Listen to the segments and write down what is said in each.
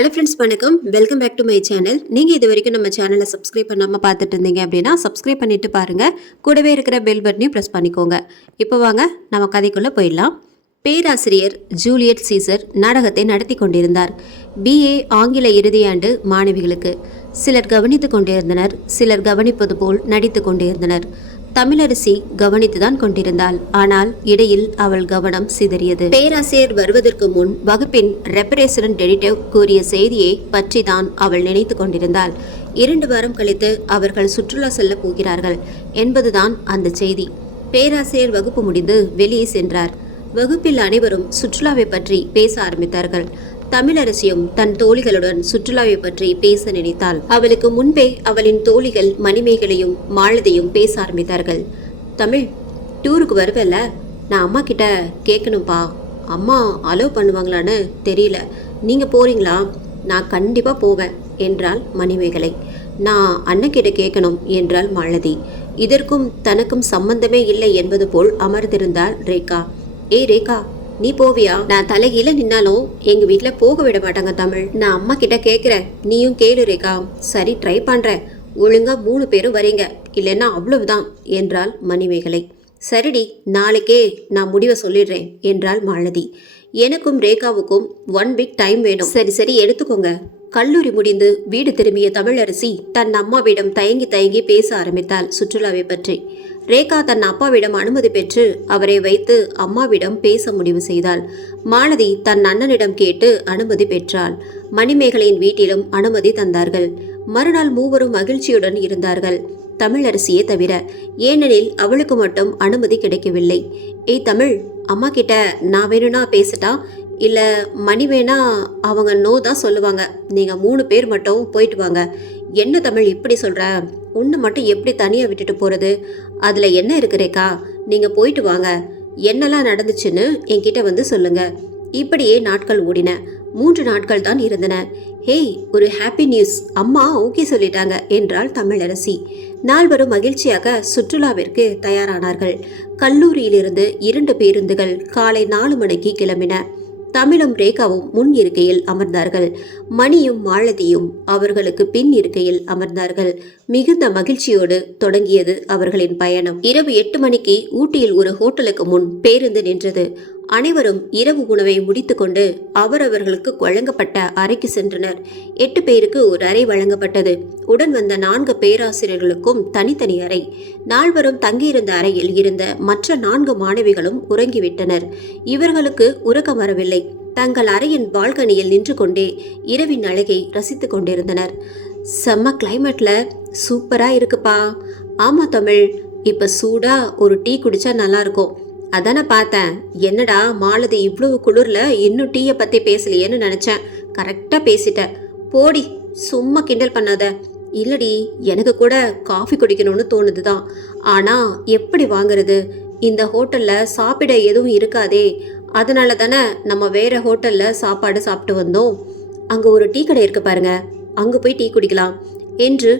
Hello friends, வணக்கம். Welcome back to my channel. நீங்கள் இது வரைக்கும் நம்ம சேனலை சப்ஸ்கிரைப் பண்ணாமல் பார்த்துட்டு இருந்தீங்க அப்படின்னா சப்ஸ்கிரைப் பண்ணிட்டு பாருங்கள். கூடவே இருக்கிற பெல் பட்டனையும் ப்ரெஸ் பண்ணிக்கோங்க. இப்போ வாங்க நம்ம கதைக்குள்ளே போயிடலாம். பேராசிரியர் ஜூலியட் சீசர் நாடகத்தை நடத்தி கொண்டிருந்தார். BA ஆங்கில இறுதியாண்டு மாணவிகளுக்கு. சிலர் கவனித்து கொண்டிருந்தனர், சிலர் கவனிப்பது போல் நடித்து கொண்டிருந்தனர். தமிழரசி கவனித்துதான் கொண்டிருந்தாள். ஆனால் இடையில் அவள் கவனம் சிதறியது. பேராசிரியர் வருவதற்கு முன் வகுப்பின் ரெப்ரசன்ட் எடிட்டர் கூறிய செய்தியை பற்றி தான் அவள் நினைத்து கொண்டிருந்தாள். 2 வாரம் கழித்து அவர்கள் சுற்றுலா செல்ல போகிறார்கள் என்பதுதான் அந்த செய்தி. பேராசிரியர் வகுப்பு முடிந்து வெளியே சென்றார். வகுப்பில் அனைவரும் சுற்றுலாவை பற்றி பேச ஆரம்பித்தார்கள். தமிழரசியும் தன் தோழிகளுடன் சுற்றுலாவை பற்றி பேச நினைத்தாள். அவளுக்கு முன்பே அவளின் தோழிகள் மணிமேகலையும் மாலதியும் பேச ஆரம்பித்தார்கள். தமிழ், டூருக்கு வருவல்ல? நான் அம்மா கிட்ட கேட்கணும்ப்பா. அம்மா அலோவ் பண்ணுவாங்களான்னு தெரியல. நீங்க போறீங்களா? நான் கண்டிப்பா போவேன் என்றாள் மணிமேகலை. நான் அண்ணக்கிட்ட கேட்கணும் என்றாள் மாலதி. இதற்கும் தனக்கும் சம்பந்தமே இல்லை என்பது போல் அமர்ந்திருந்தாள் ரேகா. ரேகா, நீ போவியா? நான் தலைகீழ நின்னாலும் எங்க வீட்டுல போக விட மாட்டாங்க தமிழ். நான் அம்மா கிட்ட கேக்குறேன், நீயும் கேளு ரேகா. சரி, ட்ரை பண்றேன். ஒழுங்கா 3 பேரும் வரீங்க, இல்லைன்னா அவ்வளவுதான் என்றாள் மணிமேகலை. சரிடி, நாளைக்கே நான் முடிவை சொல்லிடுறேன் என்றாள் மாலதி. எனக்கும் ரேகாவுக்கும் 1 வீக் டைம் வேணும். சரி சரி, எடுத்துக்கோங்க. கல்லூரி முடிந்து வீடு திரும்பிய தமிழரசி தன் அம்மாவிடம் தயங்கி தயங்கி பேச ஆரம்பித்தாள் சுற்றுலாவை பற்றி. ரேகா தன் அப்பாவிடம் அனுமதி பெற்று அவரை வைத்து அம்மாவிடம் பேச முடிவு செய்தாள். மாலதி தன் அண்ணனிடம் கேட்டு அனுமதி பெற்றாள். மணிமேகலையின் வீட்டிலும் அனுமதி தந்தார்கள். மறுநாள் மூவரும் மகிழ்ச்சியுடன் இருந்தார்கள், தமிழரசியே தவிர. ஏனெனில் அவளுக்கு மட்டும் அனுமதி கிடைக்கவில்லை. தமிழ், அம்மா கிட்ட நான் வேணும்னா பேசட்டா? இல்லை மணி வேணா? அவங்க நோ தான் சொல்லுவாங்க. நீங்கள் 3 பேர் மட்டும் போயிட்டு வாங்க. என்ன தமிழ் இப்படி சொல்கிற? உன்னை மட்டும் எப்படி தனியாக விட்டுட்டு போகிறது? அதில் என்ன இருக்கு ரேகா? நீங்கள் போயிட்டு வாங்க. என்னெல்லாம் நடந்துச்சுன்னு என்கிட்ட வந்து சொல்லுங்க. இப்படியே நாட்கள் ஓடின. 3 நாட்கள் தான் இருந்தன. ஹேய், ஒரு ஹாப்பி நியூஸ், அம்மா ஓகே சொல்லிட்டாங்க என்றாள் தமிழரசி. நால்வரும் மகிழ்ச்சியாக சுற்றுலாவிற்கு தயாரானார்கள். கல்லூரியிலிருந்து 2 பேருந்துகள் காலை 4 மணிக்கு கிளம்பின. தமிழும் ரேகாவும் முன் இருக்கையில் அமர்ந்தார்கள். மணியும் மாலதியும் அவர்களுக்கு பின் இருக்கையில் அமர்ந்தார்கள். மிகுந்த மகிழ்ச்சியோடு தொடங்கியது அவர்களின் பயணம். இரவு 8 மணிக்கு ஊட்டியில் ஒரு ஹோட்டலுக்கு முன் பேருந்து நின்றது. அனைவரும் இரவு உணவை முடித்துக்கொண்டு அவரவர்களுக்கு வழங்கப்பட்ட அறைக்கு சென்றனர். 8 பேருக்கு ஒரு அறை வழங்கப்பட்டது. உடன் வந்த 4 பேராசிரியர்களுக்கும் தனித்தனி அறை. நால்வரும் தங்கியிருந்த அறையில் இருந்த மற்ற 4 மாணவிகளும் உறங்கிவிட்டனர். இவர்களுக்கு உறக்கம் வரவில்லை. தங்கள் அறையின் பால்கனியில் நின்று கொண்டே இரவின் அழகை ரசித்துக் கொண்டிருந்தனர். செம்ம கிளைமேட்ல சூப்பரா இருக்குப்பா. ஆமா தமிழ், இப்ப சூடா ஒரு டீ குடிச்சா நல்லா இருக்கும். அதானே பார்த்தேன். என்னடா மாலதி, இவ்வளவு குளிர்ல இன்னும் டீயை பத்தி பேசலையேன்னு நினைச்சேன். கரெக்டா பேசிட்ட. போடி, சும்மா கிண்டல் பண்ணாத. இல்லடி, எனக்கு கூட காஃபி குடிக்கணும்னு தோணுதுதான். ஆனா எப்படி வாங்குறது? இந்த ஹோட்டல்ல சாப்பிட எதுவும் இருக்காதே. அதனால தானே நம்ம வேற ஹோட்டல்ல சாப்பாடு சாப்பிட்டு வந்தோம். அங்க ஒரு டீ கடை இருக்கு பாருங்க, அங்க போய் டீ குடிக்கலாம் என்று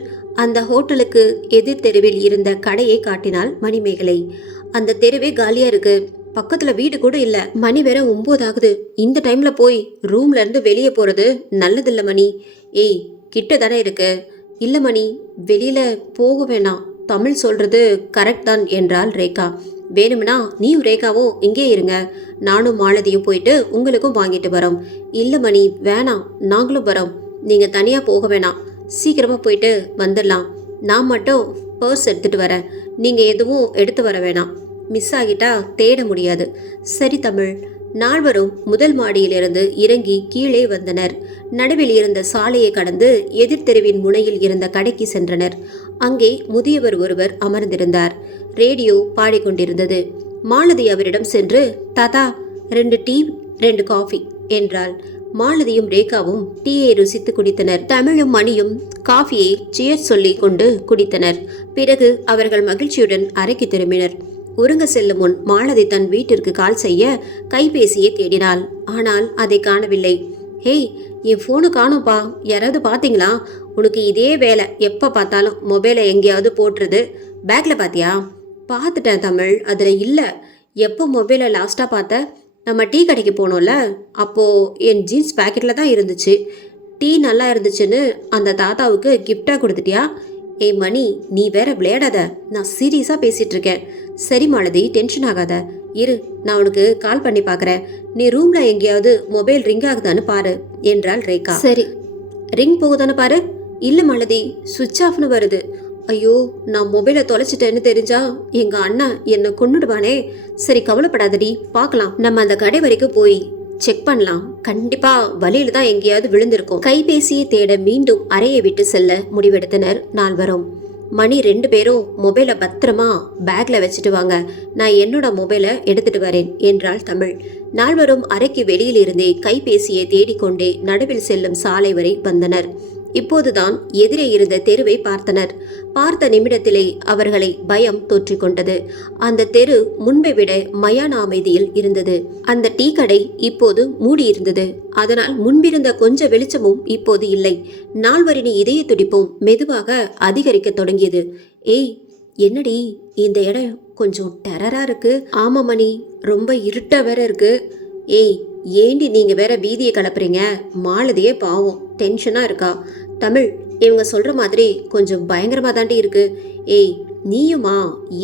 அந்த ஹோட்டலுக்கு எதிர் தெருவில் இருந்த கடையை காட்டினாள் மணிமேகலை. அந்த தெருவே காலியா இருக்கு. பக்கத்துல வீடு கூட இல்ல. மணி வேற 9 ஆகுது. இந்த டைம்ல போய் ரூம்ல இருந்து வெளியே போறது நல்லதில்ல மணி. கிட்ட தானே இருக்கு. இல்ல மணி, வெளியில போக வேணாம். தமிழ் சொல்றது கரெக்ட் தான் என்றாள் ரேகா. வேணும்னா நீயும் ரேகாவும் இங்கே இருங்க. நானும் மாலதியும் போயிட்டு உங்களுக்கும் வாங்கிட்டு வரோம். இல்ல மணி, வேணாம், நாங்களும் வரோம். நீங்க தனியா போக வேணாம். சீக்கிரமா போயிட்டு வந்துடலாம். நான் மட்டும் பர்ஸ் எடுத்துட்டு வரேன். நீங்க எதுவும் எடுத்து வர வேணாம். மிஸ் ஆகிட்டா தேட முடியாது. சரி தமிழ். நால்வரும் முதல் மாடியிலிருந்து இறங்கி கீழே வந்தனர். நடுவில் இருந்த சாலையை கடந்து எதிர்த்தெருவின் முனையில் இருந்த கடைக்கு சென்றனர். அங்கே முதியவர் ஒருவர் அமர்ந்திருந்தார். ரேடியோ பாடிக்கொண்டிருந்தது. மாலதி அவரிடம் சென்று, தாத்தா 2 டீ 2 காஃபி என்றாள். மாலதியும் ரேகாவும் டீயை ருசித்து குடித்தனர். தமிழும் மணியும் காஃபியை சியர் சொல்லி கொண்டு குடித்தனர். பிறகு அவர்கள் மகிழ்ச்சியுடன் அறைக்கு திரும்பினர். உறங்க செல்லும் முன் மாலதி தன் வீட்டிற்கு கால் செய்ய கைபேசியை தேடினாள். ஆனால் அதை காணவில்லை. என் ஃபோனு காணோம்பா. யாராவது பார்த்தீங்களா? உனக்கு இதே வேலை, எப்போ பார்த்தாலும் மொபைலை எங்கேயாவது போட்டுறது. பேக்ல பார்த்தியா? பார்த்துட்டேன் தமிழ், அதில் இல்லை. எப்போ மொபைலை லாஸ்ட்டாக பார்த்த? நம்ம டீ கடைக்கு போனோம்ல, அப்போது என் ஜீன்ஸ் பேக்கெட்டில் தான் இருந்துச்சு. டீ நல்லா இருந்துச்சுன்னு அந்த தாத்தாவுக்கு கிஃப்டாக கொடுத்துட்டியா? ஏய் மணி, நீ வேற விளையாடாத, நான் சீரியஸாக பேசிகிட்டு இருக்கேன். சரி மாலதி, டென்ஷன் ஆகாத. இரு, நான் உனக்கு கால் பண்ணி பார்க்குறேன். நீ ரூமில் எங்கேயாவது மொபைல் ரிங் ஆகுதான்னு பாரு என்றாள் ரேகா. சரி, ரிங் போகுதான்னு பாரு. இல்லை மாலதி, சுவிட்ச் ஆஃப்னு வருது. ஐயோ, நான் மொபைலை தொலைச்சிட்டேன்னு தெரிஞ்சா எங்கள் அண்ணன் என்னை கொன்னுடுவானே. சரி கவலைப்படாதடி, பார்க்கலாம். நம்ம அந்த கடை வரைக்கும் போய் செக் பண்ணலாம். கண்டிப்பா வழியில தான் எங்கேயாவது விழுந்திருக்கும். கைபேசியை தேட மீண்டும் அறையை விட்டு செல்ல முடிவெடுத்தனர் நால்வரும். மணி 2 பேரும் மொபைலை பத்திரமா பேக்ல வச்சுட்டு வாங்க, நான் என்னோட மொபைலை எடுத்துட்டு வரேன் என்றாள் தமிழ். நால்வரும் அறைக்கு வெளியில் இருந்தே கைபேசியை தேடிக்கொண்டே நடுவில் செல்லும் சாலை வரை வந்தனர். இப்போதுதான் எதிரே இருந்த தெருவை பார்த்தனர். பார்த்த நிமிடத்திலே அவர்களை பயம் தொற்றிக்கொண்டது. அந்த தெரு முன்பை விட மயான அமைதியில் இருந்தது. அந்த டீ கடை இப்போது மூடியிருந்தது. அதனால் முன்பிருந்த கொஞ்ச வெளிச்சமும் இப்போது இல்லை. நால்வரின் இதய துடிப்பும் மெதுவாக அதிகரிக்க தொடங்கியது. ஏய், என்னடி இந்த இடம் கொஞ்சம் டெரரா இருக்கு? ஆமா மணி, ரொம்ப இருட்டா வேற இருக்கு. ஏய், ஏண்டி நீங்க வேற வீதியை கலப்புறீங்க? மாலதியே பாவம் டென்ஷனா இருக்கா. தமிழ், இவங்க சொல்ற மாதிரி கொஞ்சம் பயங்கரமா தாண்டி இருக்கு. ஏய் நீயுமா?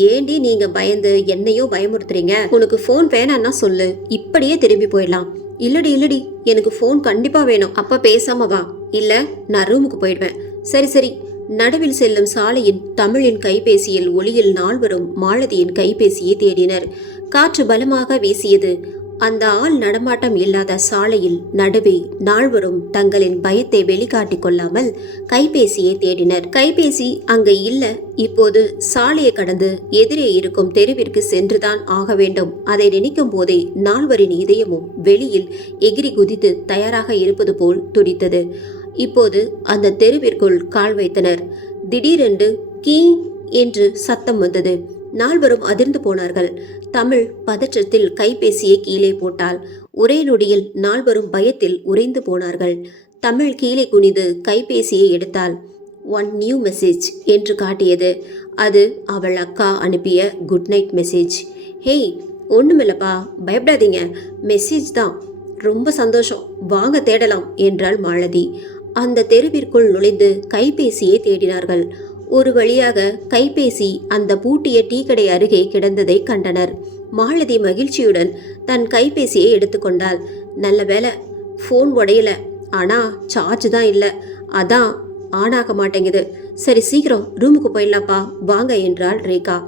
ஏண்டி நீங்க பயந்து என்னையும் பயமுறுத்துறீங்க? உனக்கு ஃபோன் வேணான்னா சொல்லு, இப்படியே திரும்பி போயிடலாம். இல்லடி இல்லடி, எனக்கு ஃபோன் கண்டிப்பா வேணும். அப்ப பேசாம வா, இல்ல நான் ரூமுக்கு போயிடுவேன். சரி சரி. நடுவில் செல்லும் சாலையின் தமிழின் கைபேசியில் ஒளியில் நால்வரும் மாலதியின் கைபேசியை தேடினர். காற்று பலமாக வீசியது. அந்த ஆள் நடமாட்டம் இல்லாத சாலையில் நடுவே நால்வரும் தங்களின் பயத்தை வெளிக்காட்டிக் கொள்ளாமல் கைபேசியை தேடினர். கைபேசி அங்கு இல்ல. இப்போது சாலையை கடந்து எதிரே இருக்கும் தெருவிற்கு சென்றுதான் ஆக வேண்டும். அதை நினைக்கும் போதே நால்வரின் இதயமும் வெளியில் எகிரி குதித்து தயாராக இருப்பது போல் துடித்தது. இப்போது அந்த தெருவிற்குள் கால் வைத்தனர். திடீரென்று கீ என்று சத்தம் வந்தது. நால்வரும் அதிர்ந்து போனார்கள். தமிழ் பதற்றத்தில் கைபேசியை கீழே போட்டாள். ஒரே நொடியில் நால்வரும் பயத்தில் உறைந்து போனார்கள். தமிழ் கீழே குனிந்து கைபேசியை எடுத்தாள். 1 நியூ மெசேஜ் என்று காட்டியது. அது அவள் அக்கா அனுப்பிய குட் நைட் மெசேஜ். ஹேய், ஒண்ணுமில்லப்பா, பயப்படாதீங்க, மெசேஜ் தான். ரொம்ப சந்தோஷம், வாங்க தேடலாம் என்றாள் மாலதி. அந்த தெருவிற்குள் நுழைந்து கைபேசியை தேடினார்கள். ஒரு வழியாக கைபேசி அந்த பூட்டிய டீ கடை அருகே கிடந்ததை கண்டனர். மாலதி மகிழ்ச்சியுடன் தன் கைபேசியை எடுத்துக்கொண்டாள். நல்ல வேலை, ஃபோன் உடையல, ஆனா சார்ஜ் தான் இல்லை, அதான் ஆன் ஆக மாட்டேங்குது. சரி சீக்கிரம் ரூமுக்கு போயிடலாப்பா, வாங்க என்றாள் ரேகா.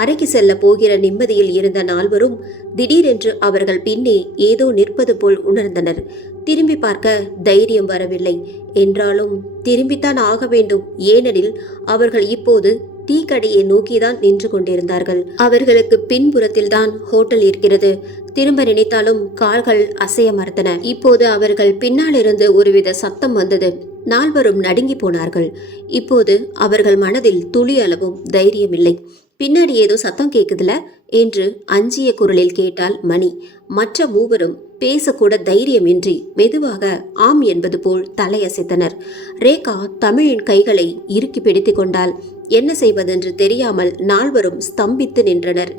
அறைக்கு செல்ல போகிற நிம்மதியில் இருந்த நால்வரும் திடீரென்று அவர்கள் பின்னே ஏதோ நிற்பது போல் உணர்ந்தனர். திரும்பி பார்க்க தைரியம் வரவில்லை. என்றாலும் திரும்பித்தான் ஆக வேண்டும். ஏனெனில் அவர்கள் இப்போது டீ கடையை நோக்கிதான் நின்று கொண்டிருந்தார்கள். அவர்களுக்கு பின்புறத்தில்தான் ஹோட்டல் இருக்கிறது. திரும்ப நினைத்தாலும் கால்கள் அசைய மறுத்தன. இப்போது அவர்கள் பின்னாலிருந்து ஒருவித சத்தம் வந்தது. நால்வரும் நடுங்கி போனார்கள். இப்போது அவர்கள் மனதில் துளி அளவும் தைரியமில்லை. பின்னாடி ஏதோ சத்தம் கேக்குதுல என்று அஞ்சிய குரலில் கேட்டால் மணி. மற்ற மூவரும் பேசக்கூட தைரியமின்றி மெதுவாக ஆம் என்பது போல் தலையசைத்தனர். ரேகா தமிழின் கைகளை இறுக்கி பிடித்து கொண்டால் என்ன செய்வதென்று தெரியாமல் நால்வரும் ஸ்தம்பித்து நின்றனர்.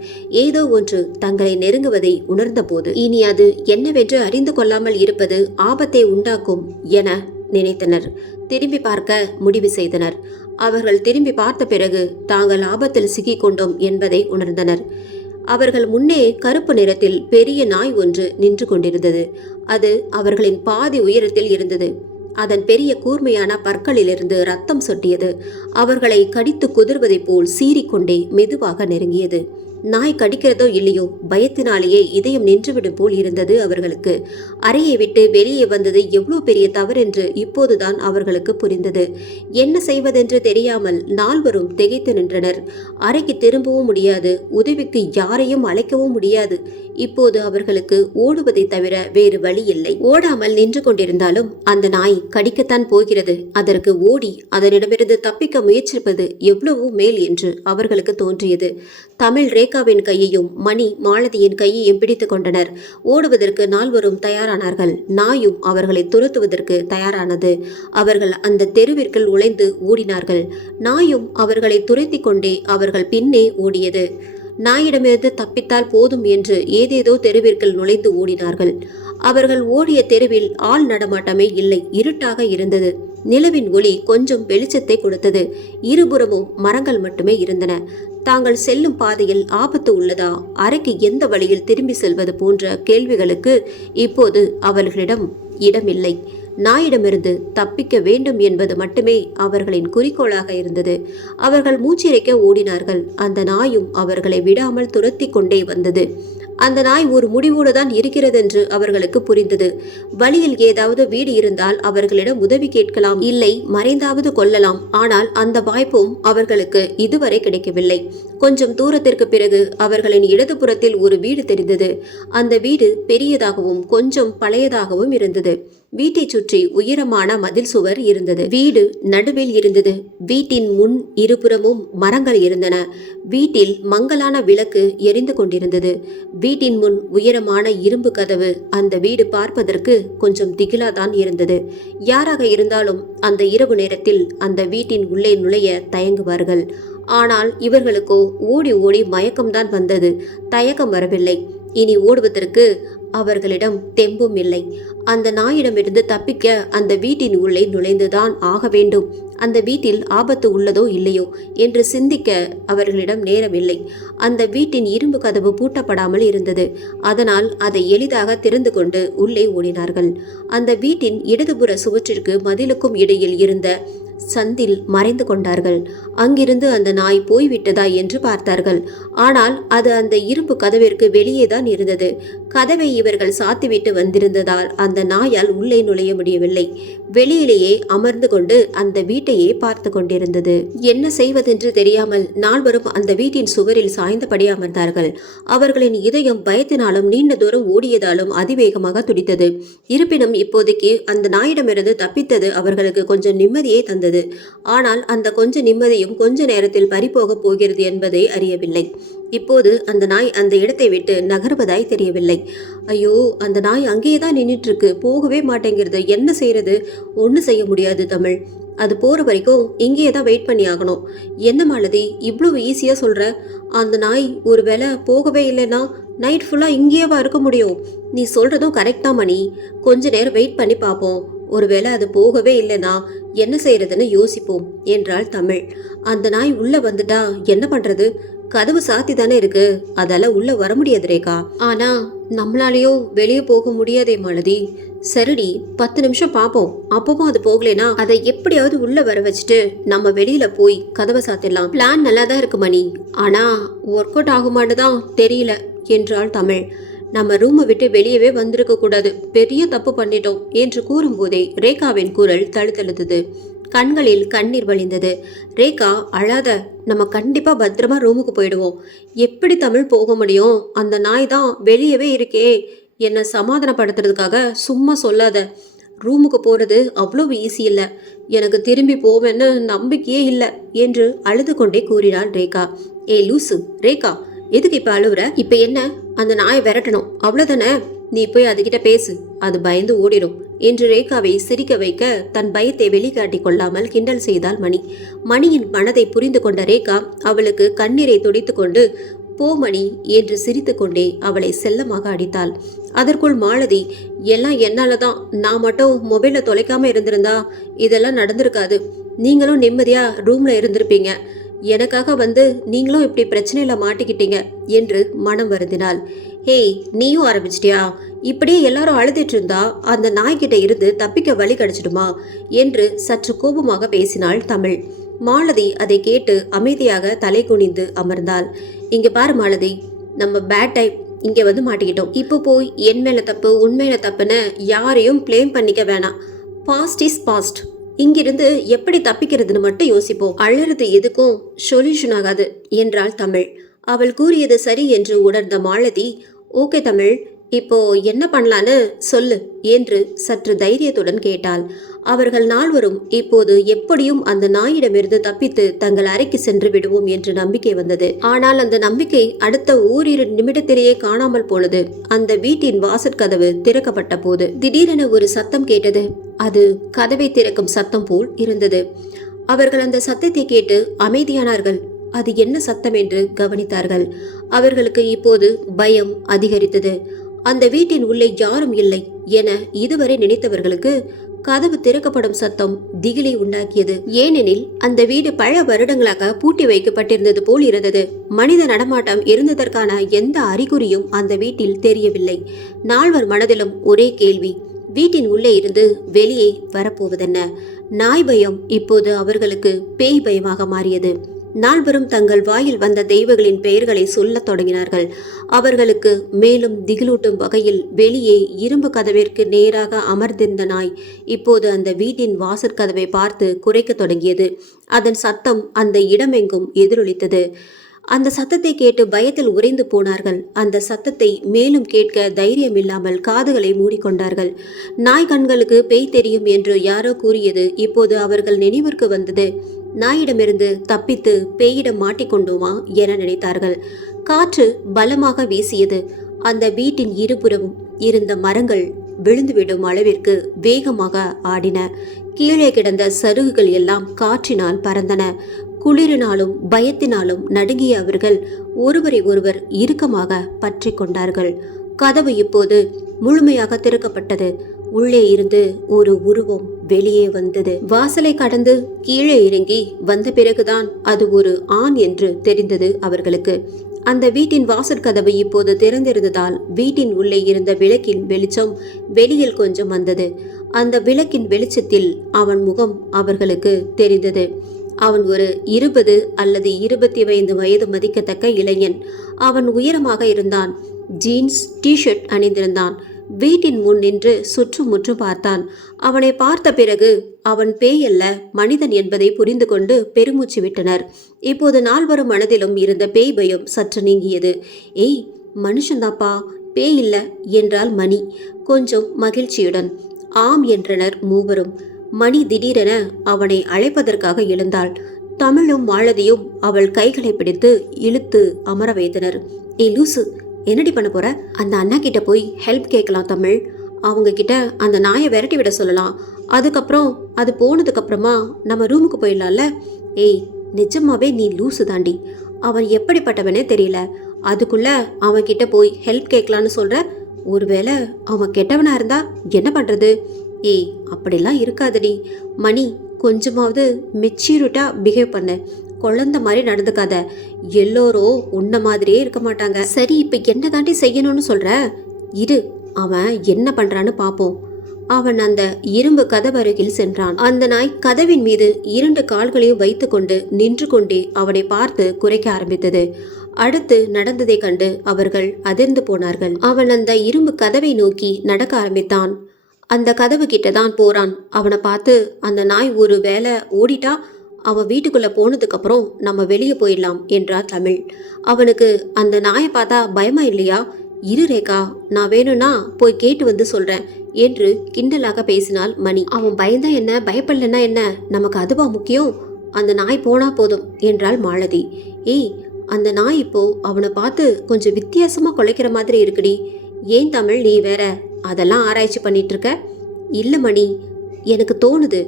ஏதோ ஒன்று தங்களை நெருங்குவதை உணர்ந்தபோது இனி அது என்னவென்று அறிந்து கொள்ளாமல் இருப்பது ஆபத்தை உண்டாக்கும் என நினைத்தனர். திரும்பி பார்க்க முடிவு செய்தனர். அவர்கள் திரும்பி பார்த்த பிறகு தாங்கள் ஆபத்தில் சிக்கிக்கொண்டோம் என்பதை உணர்ந்தனர். அவர்கள் முன்னே கருப்பு நிறத்தில் பெரிய நாய் ஒன்று நின்று கொண்டிருந்தது. அது அவர்களின் பாதி உயரத்தில் இருந்தது. அதன் பெரிய கூர்மையான பற்களிலிருந்து ரத்தம் சொட்டியது. அவர்களை கடித்து குதிர்வதைப் போல் சீறிக்கொண்டே மெதுவாக நெருங்கியது. நாய் கடிக்கிறதோ இல்லையோ, பயத்தினாலேயே இதயம் நின்றுவிடும் போல் இருந்தது அவர்களுக்கு. அறையை விட்டு வெளியே வந்தது எவ்வளோ பெரிய தவறென்று இப்போதுதான் அவர்களுக்கு புரிந்தது. என்ன செய்வதென்று தெரியாமல் நால்வரும் திகைத்து நின்றனர். அறைக்கு திரும்பவும் முடியாது, உதவிக்கு யாரையும் அழைக்கவும் முடியாது. இப்போது அவர்களுக்கு ஓடுவதை தவிர வேறு வழி இல்லை. ஓடாமல் நின்று கொண்டிருந்தாலும் அந்த நாய் கடிக்கத்தான் போகிறது. அதற்கு ஓடி அதனிடமிருந்து தப்பிக்க முயற்சிப்பது எவ்வளவோ மேல் என்று அவர்களுக்கு தோன்றியது. தமிழ் ரேகாவின் கையையும் மணி மாலதியின் கையையும் பிடித்து கொண்டனர். ஓடுவதற்கு நால்வரும் தயாரானார்கள். நாயும் அவர்களை துரத்துவதற்கு தயாரானது. அவர்கள் அந்த தெருவிற்குள் நுழைந்து ஓடினார்கள். நாயும் அவர்களை துரத்தி கொண்டே அவர்கள் பின்னே ஓடியது. நாயிடமிருந்து தப்பித்தால் போதும் என்று ஏதேதோ தெருவிற்குள் நுழைந்து ஓடினார்கள். அவர்கள் ஓடிய தெருவில் ஆள் நடமாட்டமே இல்லை. இருட்டாக இருந்தது. நிலவின் ஒளி கொஞ்சம் வெளிச்சத்தை கொடுத்தது. இருபுறமும் மரங்கள் மட்டுமே இருந்தன. தாங்கள் செல்லும் பாதையில் ஆபத்து உள்ளதா, அறைக்கு எந்த வழியில் திரும்பி செல்வது போன்ற கேள்விகளுக்கு இப்போது அவர்களிடம் இடமில்லை. நாயிடமிருந்து தப்பிக்க வேண்டும் என்பது மட்டுமே அவர்களின் குறிக்கோளாக இருந்தது. அவர்கள் மூச்சிறைக்க ஓடினார்கள். அந்த நாயும் அவர்களை விடாமல் துரத்தி கொண்டே வந்தது. அந்த நாய் ஒரு முடிவோடு தான் இருக்கிறதென்று அவர்களுக்கு புரிந்தது. வழியில் ஏதாவது வீடு இருந்தால் அவர்களிடம் உதவி கேட்கலாம், இல்லை மறைந்தாவது கொள்ளலாம். ஆனால் அந்த வாய்ப்பும் அவர்களுக்கு இதுவரை கிடைக்கவில்லை. கொஞ்சம் தூரத்திற்கு பிறகு அவர்களின் இடதுபுறத்தில் ஒரு வீடு தெரிந்தது. அந்த வீடு பெரியதாகவும் கொஞ்சம் பழையதாகவும் இருந்தது. வீட்டை சுற்றி உயரமான மதில் சுவர் இருந்தது. வீடு நடுவில் இருந்தது. வீட்டின் முன் இருபுறமும் மரங்கள் இருந்தன. வீட்டில் மங்கலான விளக்கு எரிந்து கொண்டிருந்தது. வீட்டின் முன் உயரமான இரும்பு கதவு. அந்த வீடு பார்ப்பதற்கு கொஞ்சம் திகிலாதான் இருந்தது. யாராக இருந்தாலும் அந்த இரவு நேரத்தில் அந்த வீட்டின் உள்ளே நுழைய தயங்குவார்கள். ஆனால் இவர்களுக்கோ ஓடி ஓடி மயக்கம்தான் வந்தது. தயக்கம் வரவில்லை. இனி ஓடுவதற்கு அவர்களிடம் தெம்பும் இல்லை. அந்த நாயிடமிருந்து தப்பிக்க அந்த வீட்டின் உள்ளே நுழைந்துதான் ஆக வேண்டும். அந்த வீட்டில் ஆபத்து உள்ளதோ இல்லையோ என்று சிந்திக்க அவர்களிடம் நேரமில்லை. அந்த வீட்டின் இரும்பு கதவு பூட்டப்படாமல் இருந்தது. அதனால் அதை எளிதாக திறந்து கொண்டு உள்ளே ஓடினார்கள். அந்த வீட்டின் இடதுபுற சுவற்றிற்கு மதிலுக்கும் இடையில் இருந்த சந்தில் மறைந்து கொண்டார்கள். அங்கிருந்து அந்த நாய் போய்விட்டதா என்று பார்த்தார்கள். ஆனால் அது அந்த இரும்பு கதவிற்கு வெளியேதான் இருந்தது. கதவை இவர்கள் சாத்திவிட்டு வந்திருந்ததால் அந்த நாயால் உள்ளே நுழைய முடியவில்லை. வெளியிலேயே அமர்ந்து கொண்டு அந்த வீட்டையே பார்த்து கொண்டிருந்தது. என்ன செய்வதென்று தெரியாமல் நால்வரும் அந்த வீட்டின் சுவரில் சாய்ந்தபடி அமர்ந்தார்கள். அவர்களின் இதயம் பயத்தினாலும் நீண்ட தூரம் ஓடியதாலும் அதிவேகமாக துடித்தது. இருப்பினும் இப்போதைக்கு அந்த நாயிடமிருந்து தப்பித்தது அவர்களுக்கு கொஞ்சம் நிம்மதியை தந்தது. ஆனால் அந்த கொஞ்ச நிம்மதியும் கொஞ்ச நேரத்தில் பறிபோகப் போகிறது என்பதை அறியவில்லை. இப்போது அந்த நாய் அந்த இடத்தை விட்டு நகர்வதாய் தெரியவில்லை. ஐயோ, அந்த நாய் அங்கேயேதான் நின்றுட்டு இருக்கு, போகவே மாட்டேங்கிறது. என்ன செய்யறது? ஒன்றும் செய்ய முடியாது தமிழ். அது போகிற வரைக்கும் இங்கேயே தான் வெயிட் பண்ணி ஆகணும். என்ன மாலதி, இவ்வளவு ஈஸியாக சொல்கிற? அந்த நாய் ஒரு வேளை போகவே இல்லைன்னா நைட் ஃபுல்லாக இங்கேயேவா இருக்க முடியும்? நீ சொல்கிறதும் கரெக்டா மணி. கொஞ்ச நேரம் வெயிட் பண்ணி பார்ப்போம். ஒருவேளை அது போகவே இல்லைன்னா என்ன செய்யறதுன்னு யோசிப்போம் என்றாள் தமிழ். அந்த நாய் உள்ள வந்துட்டா என்ன பண்றது? கதவு சாத்தி தானே இருக்கு, அதால உள்ள வர முடியாது ரேகா. ஆனா நம்மளாலேயும் வெளியே போக முடியாதே மாலதி. சரிடி, 10 நிமிஷம் பார்ப்போம். அப்பவும் அது போகலைன்னா அதை எப்படியாவது உள்ள வர வச்சுட்டு நம்ம வெளியில போய் கதவை சாத்திடலாம். பிளான் நல்லா தான் இருக்கு மணி, ஆனா ஒர்க் அவுட் ஆகுமான்னு தான் தெரியல என்றாள் தமிழ். நம்ம ரூமை விட்டு வெளியவே வந்திருக்க கூடாது, பெரிய தப்பு பண்ணிட்டோம் என்று கூறும்போதே ரேகாவின் குரல் தழுத்தழுத்தது. கண்களில் கண்ணீர் வழிந்தது. ரேகா அழாத, நம்ம கண்டிப்பா பத்திரமா ரூமுக்கு போயிடுவோம். எப்படி தமிழ் போக முடியும்? அந்த நாய் தான் வெளியவே இருக்கே. என்னை சமாதானப்படுத்துறதுக்காக சும்மா சொல்லாத. ரூமுக்கு போறது அவ்வளவு ஈஸி இல்லை. எனக்கு திரும்பி போவேன்னு நம்பிக்கையே இல்லை என்று அழுது கொண்டே கூறினாள் ரேகா. ஏ லூசு ரேகா, எதுக்கு இப்ப அழுவுற? இப்ப என்ன? அந்த நாயை விரட்டணும், அவ்வளவுதானே? நீ போய் அதுகிட்ட பேசு, அது பயந்து ஓடிடும் என்று ரேகாவை சிரிக்க வைக்க தன் பயத்தை வெளிக்காட்டி கொள்ளாமல் கிண்டல் செய்தாள் மணி. மணியின் மனதை புரிந்து கொண்ட ரேகா அவளுக்கு கண்ணீரை துடைத்து கொண்டு போ மணி என்று சிரித்து கொண்டே அவளை செல்லமாக அடித்தாள். அதற்குள் மாலதி, எல்லாம் என்னாலதான். நான் மட்டும் மொபைலை தொலைக்காம இருந்திருந்தா இதெல்லாம் நடந்திருக்காது. நீங்களும் நிம்மதியா ரூம்ல இருந்திருப்பீங்க. எனக்காக வந்து நீங்களும் இப்படி பிரச்சனையில மாட்டிக்கிட்டீங்க என்று மனம் வருந்தினாள். ஹேய், நீயும் ஆரம்பிச்சிட்டியா? இப்படியே எல்லாரும் அழுதுட்டு இருந்தா அந்த நாய்கிட்ட இருந்து தப்பிக்க வழி கிடைச்சிடுமா என்று சற்று கோபமாக பேசினாள் தமிழ். மாலதி அதை கேட்டு அமைதியாக தலை குனிந்து அமர்ந்தாள். இங்க பாரு மாலதி, நம்ம பேட் டைம் இங்க வந்து மாட்டிக்கிட்டோம். இப்போ போய் என் மேல தப்பு உன் மேல தப்புன்னு யாரையும் பிளேம் பண்ணிக்க வேணாம். Past is past. இங்கிருந்து எப்படி தப்பிக்கிறதுன்னு மட்டும் யோசிப்போம். அழறது எதுக்கும் சொல்யூஷன் ஆகாது என்றாள் தமிழ். அவள் கூறியது சரி என்று உணர்ந்த மாலதி, ஓகே தமிழ், இப்போ என்ன பண்ணலான்னு சொல்லு என்று சற்று தைரியத்துடன் கேட்டாள். அவர்கள் நால்வரும் இப்போது எப்படியும் அந்த நாயிடமிருந்து தப்பித்து தங்கள் அறைக்கு சென்று விடுவோம் என்று நம்பிக்கை வந்தது. ஆனால் அந்த நம்பிக்கை அடுத்த ஓரிரு நிமிடத்திலேயே காணாமல் போனது. அந்த வீட்டின் வாசற்கதவு திறக்கப்பட்ட போது திடீரென ஒரு சத்தம் கேட்டது. அது கதவை திறக்கும் சத்தம் போல் இருந்தது. அவர்கள் அந்த சத்தத்தை கேட்டு அமைதியானார்கள். அது என்ன சத்தம் என்று கவனித்தார்கள். அவர்களுக்கு இப்போது பயம் அதிகரித்தது. அந்த வீட்டின் உள்ளே யாரும் இல்லை என இதுவரை நினைத்தவர்களுக்கு கதவு திறக்கப்படும் சத்தம் திகிலை உண்டாக்கியது. ஏனெனில் அந்த வீடு பல வருடங்களாக பூட்டி வைக்கப்பட்டிருந்தது போல் இருந்தது. மனித நடமாட்டம் இருந்ததற்கான எந்த அறிகுறியும் அந்த வீட்டில் தெரியவில்லை. நால்வர் மனதிலும் ஒரே கேள்வி, வீட்டின் உள்ளே இருந்து வெளியே வரப்போவதென்ன? நாய் பயம் இப்போது அவர்களுக்கு பேய் பயமாக மாறியது. நால்வரும் தங்கள் வாயில் வந்த தெய்வங்களின் பெயர்களை சொல்லத் தொடங்கினார்கள். அவர்களுக்கு மேலும் திகிலூட்டும் வகையில் வெளியே இரும்பு கதவிற்கு நேராக அமர்ந்திருந்த நாய் இப்போது அந்த வீட்டின் வாசற்கதவை பார்த்து குரைக்கத் தொடங்கியது. அதன் சத்தம் அந்த இடமெங்கும் எதிரொலித்தது. அந்த சத்தத்தை கேட்டு பயத்தில் உறைந்து போனார்கள். அந்த சத்தத்தை மேலும் கேட்க தைரியம் இல்லாமல் காதுகளை மூடிக்கொண்டார்கள். நாய் கண்களுக்கு பேய் தெரியும் என்று யாரோ கூறியது இப்போது அவர்கள் நினைவிற்கு வந்தது. நாயிடமிருந்து தப்பித்து பேயிடம் மாட்டிக்கொண்டோமா என நினைத்தார்கள். காற்று பலமாக வீசியது. அந்த வீட்டின் இருபுறமும் இருந்த மரங்கள் விழுந்துவிடும் அளவிற்கு வேகமாக ஆடின. கீழே கிடந்த சருகுகள் எல்லாம் காற்றினால் பறந்தன. குளிரினாலும் பயத்தினாலும் நடுங்கிய அவர்கள் ஒருவரை ஒருவர் இறுக்கமாக பற்றி கொண்டார்கள். கதவு இப்போது முழுமையாக திறக்கப்பட்டது. உள்ளே இருந்து ஒரு உருவம் வெளியே வந்தது. வாசலை கடந்து கீழே இறங்கி வந்த பிறகுதான் அது ஒரு ஆண் என்று தெரிந்தது அவர்களுக்கு. அந்த வீட்டின் வாசற்கதவு இப்போது திறந்திருந்ததால் வீட்டின் உள்ளே இருந்த விளக்கின் வெளிச்சம் வெளியில் கொஞ்சம் வந்தது. அந்த விளக்கின் வெளிச்சத்தில் அவன் முகம் அவர்களுக்கு தெரிந்தது. அவன் ஒரு 20 அல்லது 25 வயது மதிக்கத்தக்க இளைஞன். அவன் உயரமாக இருந்தான். ஜீன்ஸ் டிஷர்ட் அணிந்திருந்தான். வீட்டின் முன் நின்று சுற்றுமுற்று பார்த்தான். அவனை பார்த்த பிறகு அவன் பேய் அல்ல மனிதன் என்பதை புரிந்து கொண்டு பெருமூச்சு விட்டனர். இப்போது நால்வரும் மனதிலும் இருந்த பேய் பயம் சற்று நீங்கியது. ஏய், மனுஷன்தாப்பா, பேய் இல்ல என்றாள் மணி கொஞ்சம் மகிழ்ச்சியுடன். ஆம் என்றனர் மூவரும். மணி திடீரென அவனை அழைப்பதற்காக எழுந்தாள். தமிழும் மாலதியும் அவள் கைகளை பிடித்து இழுத்து அமர வைத்தனர். ஏய் லூசு, என்னடி பண்ண போற? அந்த அண்ணா கிட்ட போய் ஹெல்ப் கேட்கலாம் தமிழ். அவங்க கிட்ட அந்த நாயை விரட்டி விட சொல்லலாம். அதுக்கப்புறம் அது போனதுக்கு அப்புறமா நம்ம ரூமுக்கு போயிடலாம்ல. ஏய், நிஜமாவே நீ லூசு தாண்டி. அவன் எப்படிப்பட்டவனே தெரியல. அதுக்குள்ள அவன் கிட்ட போய் ஹெல்ப் கேட்கலான்னு சொல்ற. ஒருவேளை அவன் கெட்டவனா இருந்தா என்ன பண்றது? ஏய், அப்படிலாம் இருக்காதடி மணி. கொஞ்சமாவது மெச்சூரிட்டா பிஹேவ் பண்ண. குழந்தை மாதிரி நடந்துக்காத. எல்லோரும் உன்ன மாதிரியே இருக்க மாட்டாங்க. சரி, இப்ப என்ன தாண்டி செய்யணும்னு சொல்ற? இரு, அவன் என்ன பண்றான்னு பாப்போம். அவன் அந்த இரும்பு கதவருகில் சென்றான். அந்த நாய் கதவின் மீது 2 கால்களையும் வைத்து கொண்டு நின்று கொண்டே அவனை பார்த்து குரைக்க ஆரம்பித்தது. அடுத்து நடந்ததை கண்டு அவர்கள் அதிர்ந்து போனார்கள். அவன் அந்த இரும்பு கதவை நோக்கி நடக்க ஆரம்பித்தான். அந்த கதவு கிட்டதான் போறான். அவனை பார்த்து அந்த நாய் ஒரு வேளை ஓடிட்டா அவன் வீட்டுக்குள்ள போனதுக்கு அப்புறம் நம்ம வெளியே போயிடலாம் என்றார் தமிழ். அவனுக்கு அந்த நாயை பார்த்தா பயமா இல்லையா? இரு ரேகா, நான் வேணும்னா போய் கேட்டு வந்து சொல்றேன் என்று கிண்டலாக பேசினாள் மணி. அவன் பயந்தா என்ன, பயப்படலன்னா என்ன, நமக்கு அதுவா முக்கியம்? அந்த நாய் போனா போதும் என்றாள் மாலதி. ஏய், அந்த நாய் இப்போ அவனை பார்த்து கொஞ்சம் வித்தியாசமா குலைக்கிற மாதிரி இருக்குடி. ஏன் தமிழ், நீ வேற அதெல்லாம் ஆராய்ச்சி பண்ணிட்டு இருக்க? இல்ல மணி, எனக்கு தோணுது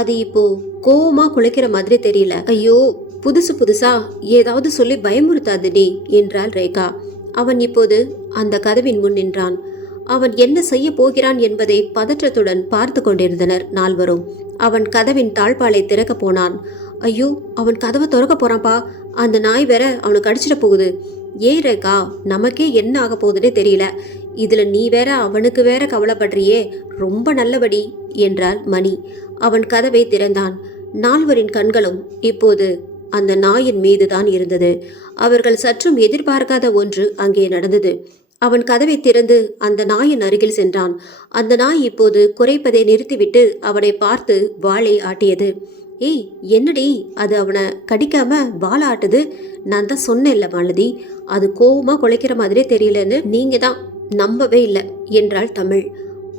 அது இப்போ கோவமா குலைக்கிற மாதிரி தெரியல. ஐயோ, புதுசு புதுசா ஏதாவது சொல்லி பயமுறுத்தாதுடி என்றாள் ரேகா. அவன் இப்போது அந்த கதவின் முன் நின்றான். அவன் என்ன செய்ய போகிறான் என்பதை பதற்றத்துடன் பார்த்து கொண்டிருந்தனர் நால்வரும். அவன் கதவின் தாழ்பாலை திறக்க போனான். ஐயோ, அவன் கதவை திறக்க போறான்பா. அந்த நாய் வேற அவனுக்கு அடிச்சிட போகுது. ஏன் ரேகா, நமக்கே என்ன ஆக போகுதுன்னே தெரியல. இதுல நீ வேற அவனுக்கு வேற கவலைப்படுறியே. ரொம்ப நல்லபடி என்றாள் மணி. அவன் கதவை திறந்தான். நால்வரின் கண்களும் இப்போது அந்த நாயின் மீதுதான் இருந்தது. அவர்கள் சற்றும் எதிர்பார்க்காத ஒன்று அங்கே நடந்தது. அவன் கதவை திறந்து அந்த நாயின் அருகில் சென்றான். அந்த நாய் இப்போது குரைப்பதை நிறுத்திவிட்டு அவனை பார்த்து வாளை ஆட்டியது. ஏய், என்னடி அது அவனை கடிக்காம வாளை ஆட்டுது? நான் தான் சொன்னேன்ல மாலதி, அது கோவமா குலைக்கிற மாதிரியே தெரியலன்னு. நீங்க தான் நம்பவே இல்லை என்றாள் தமிழ்.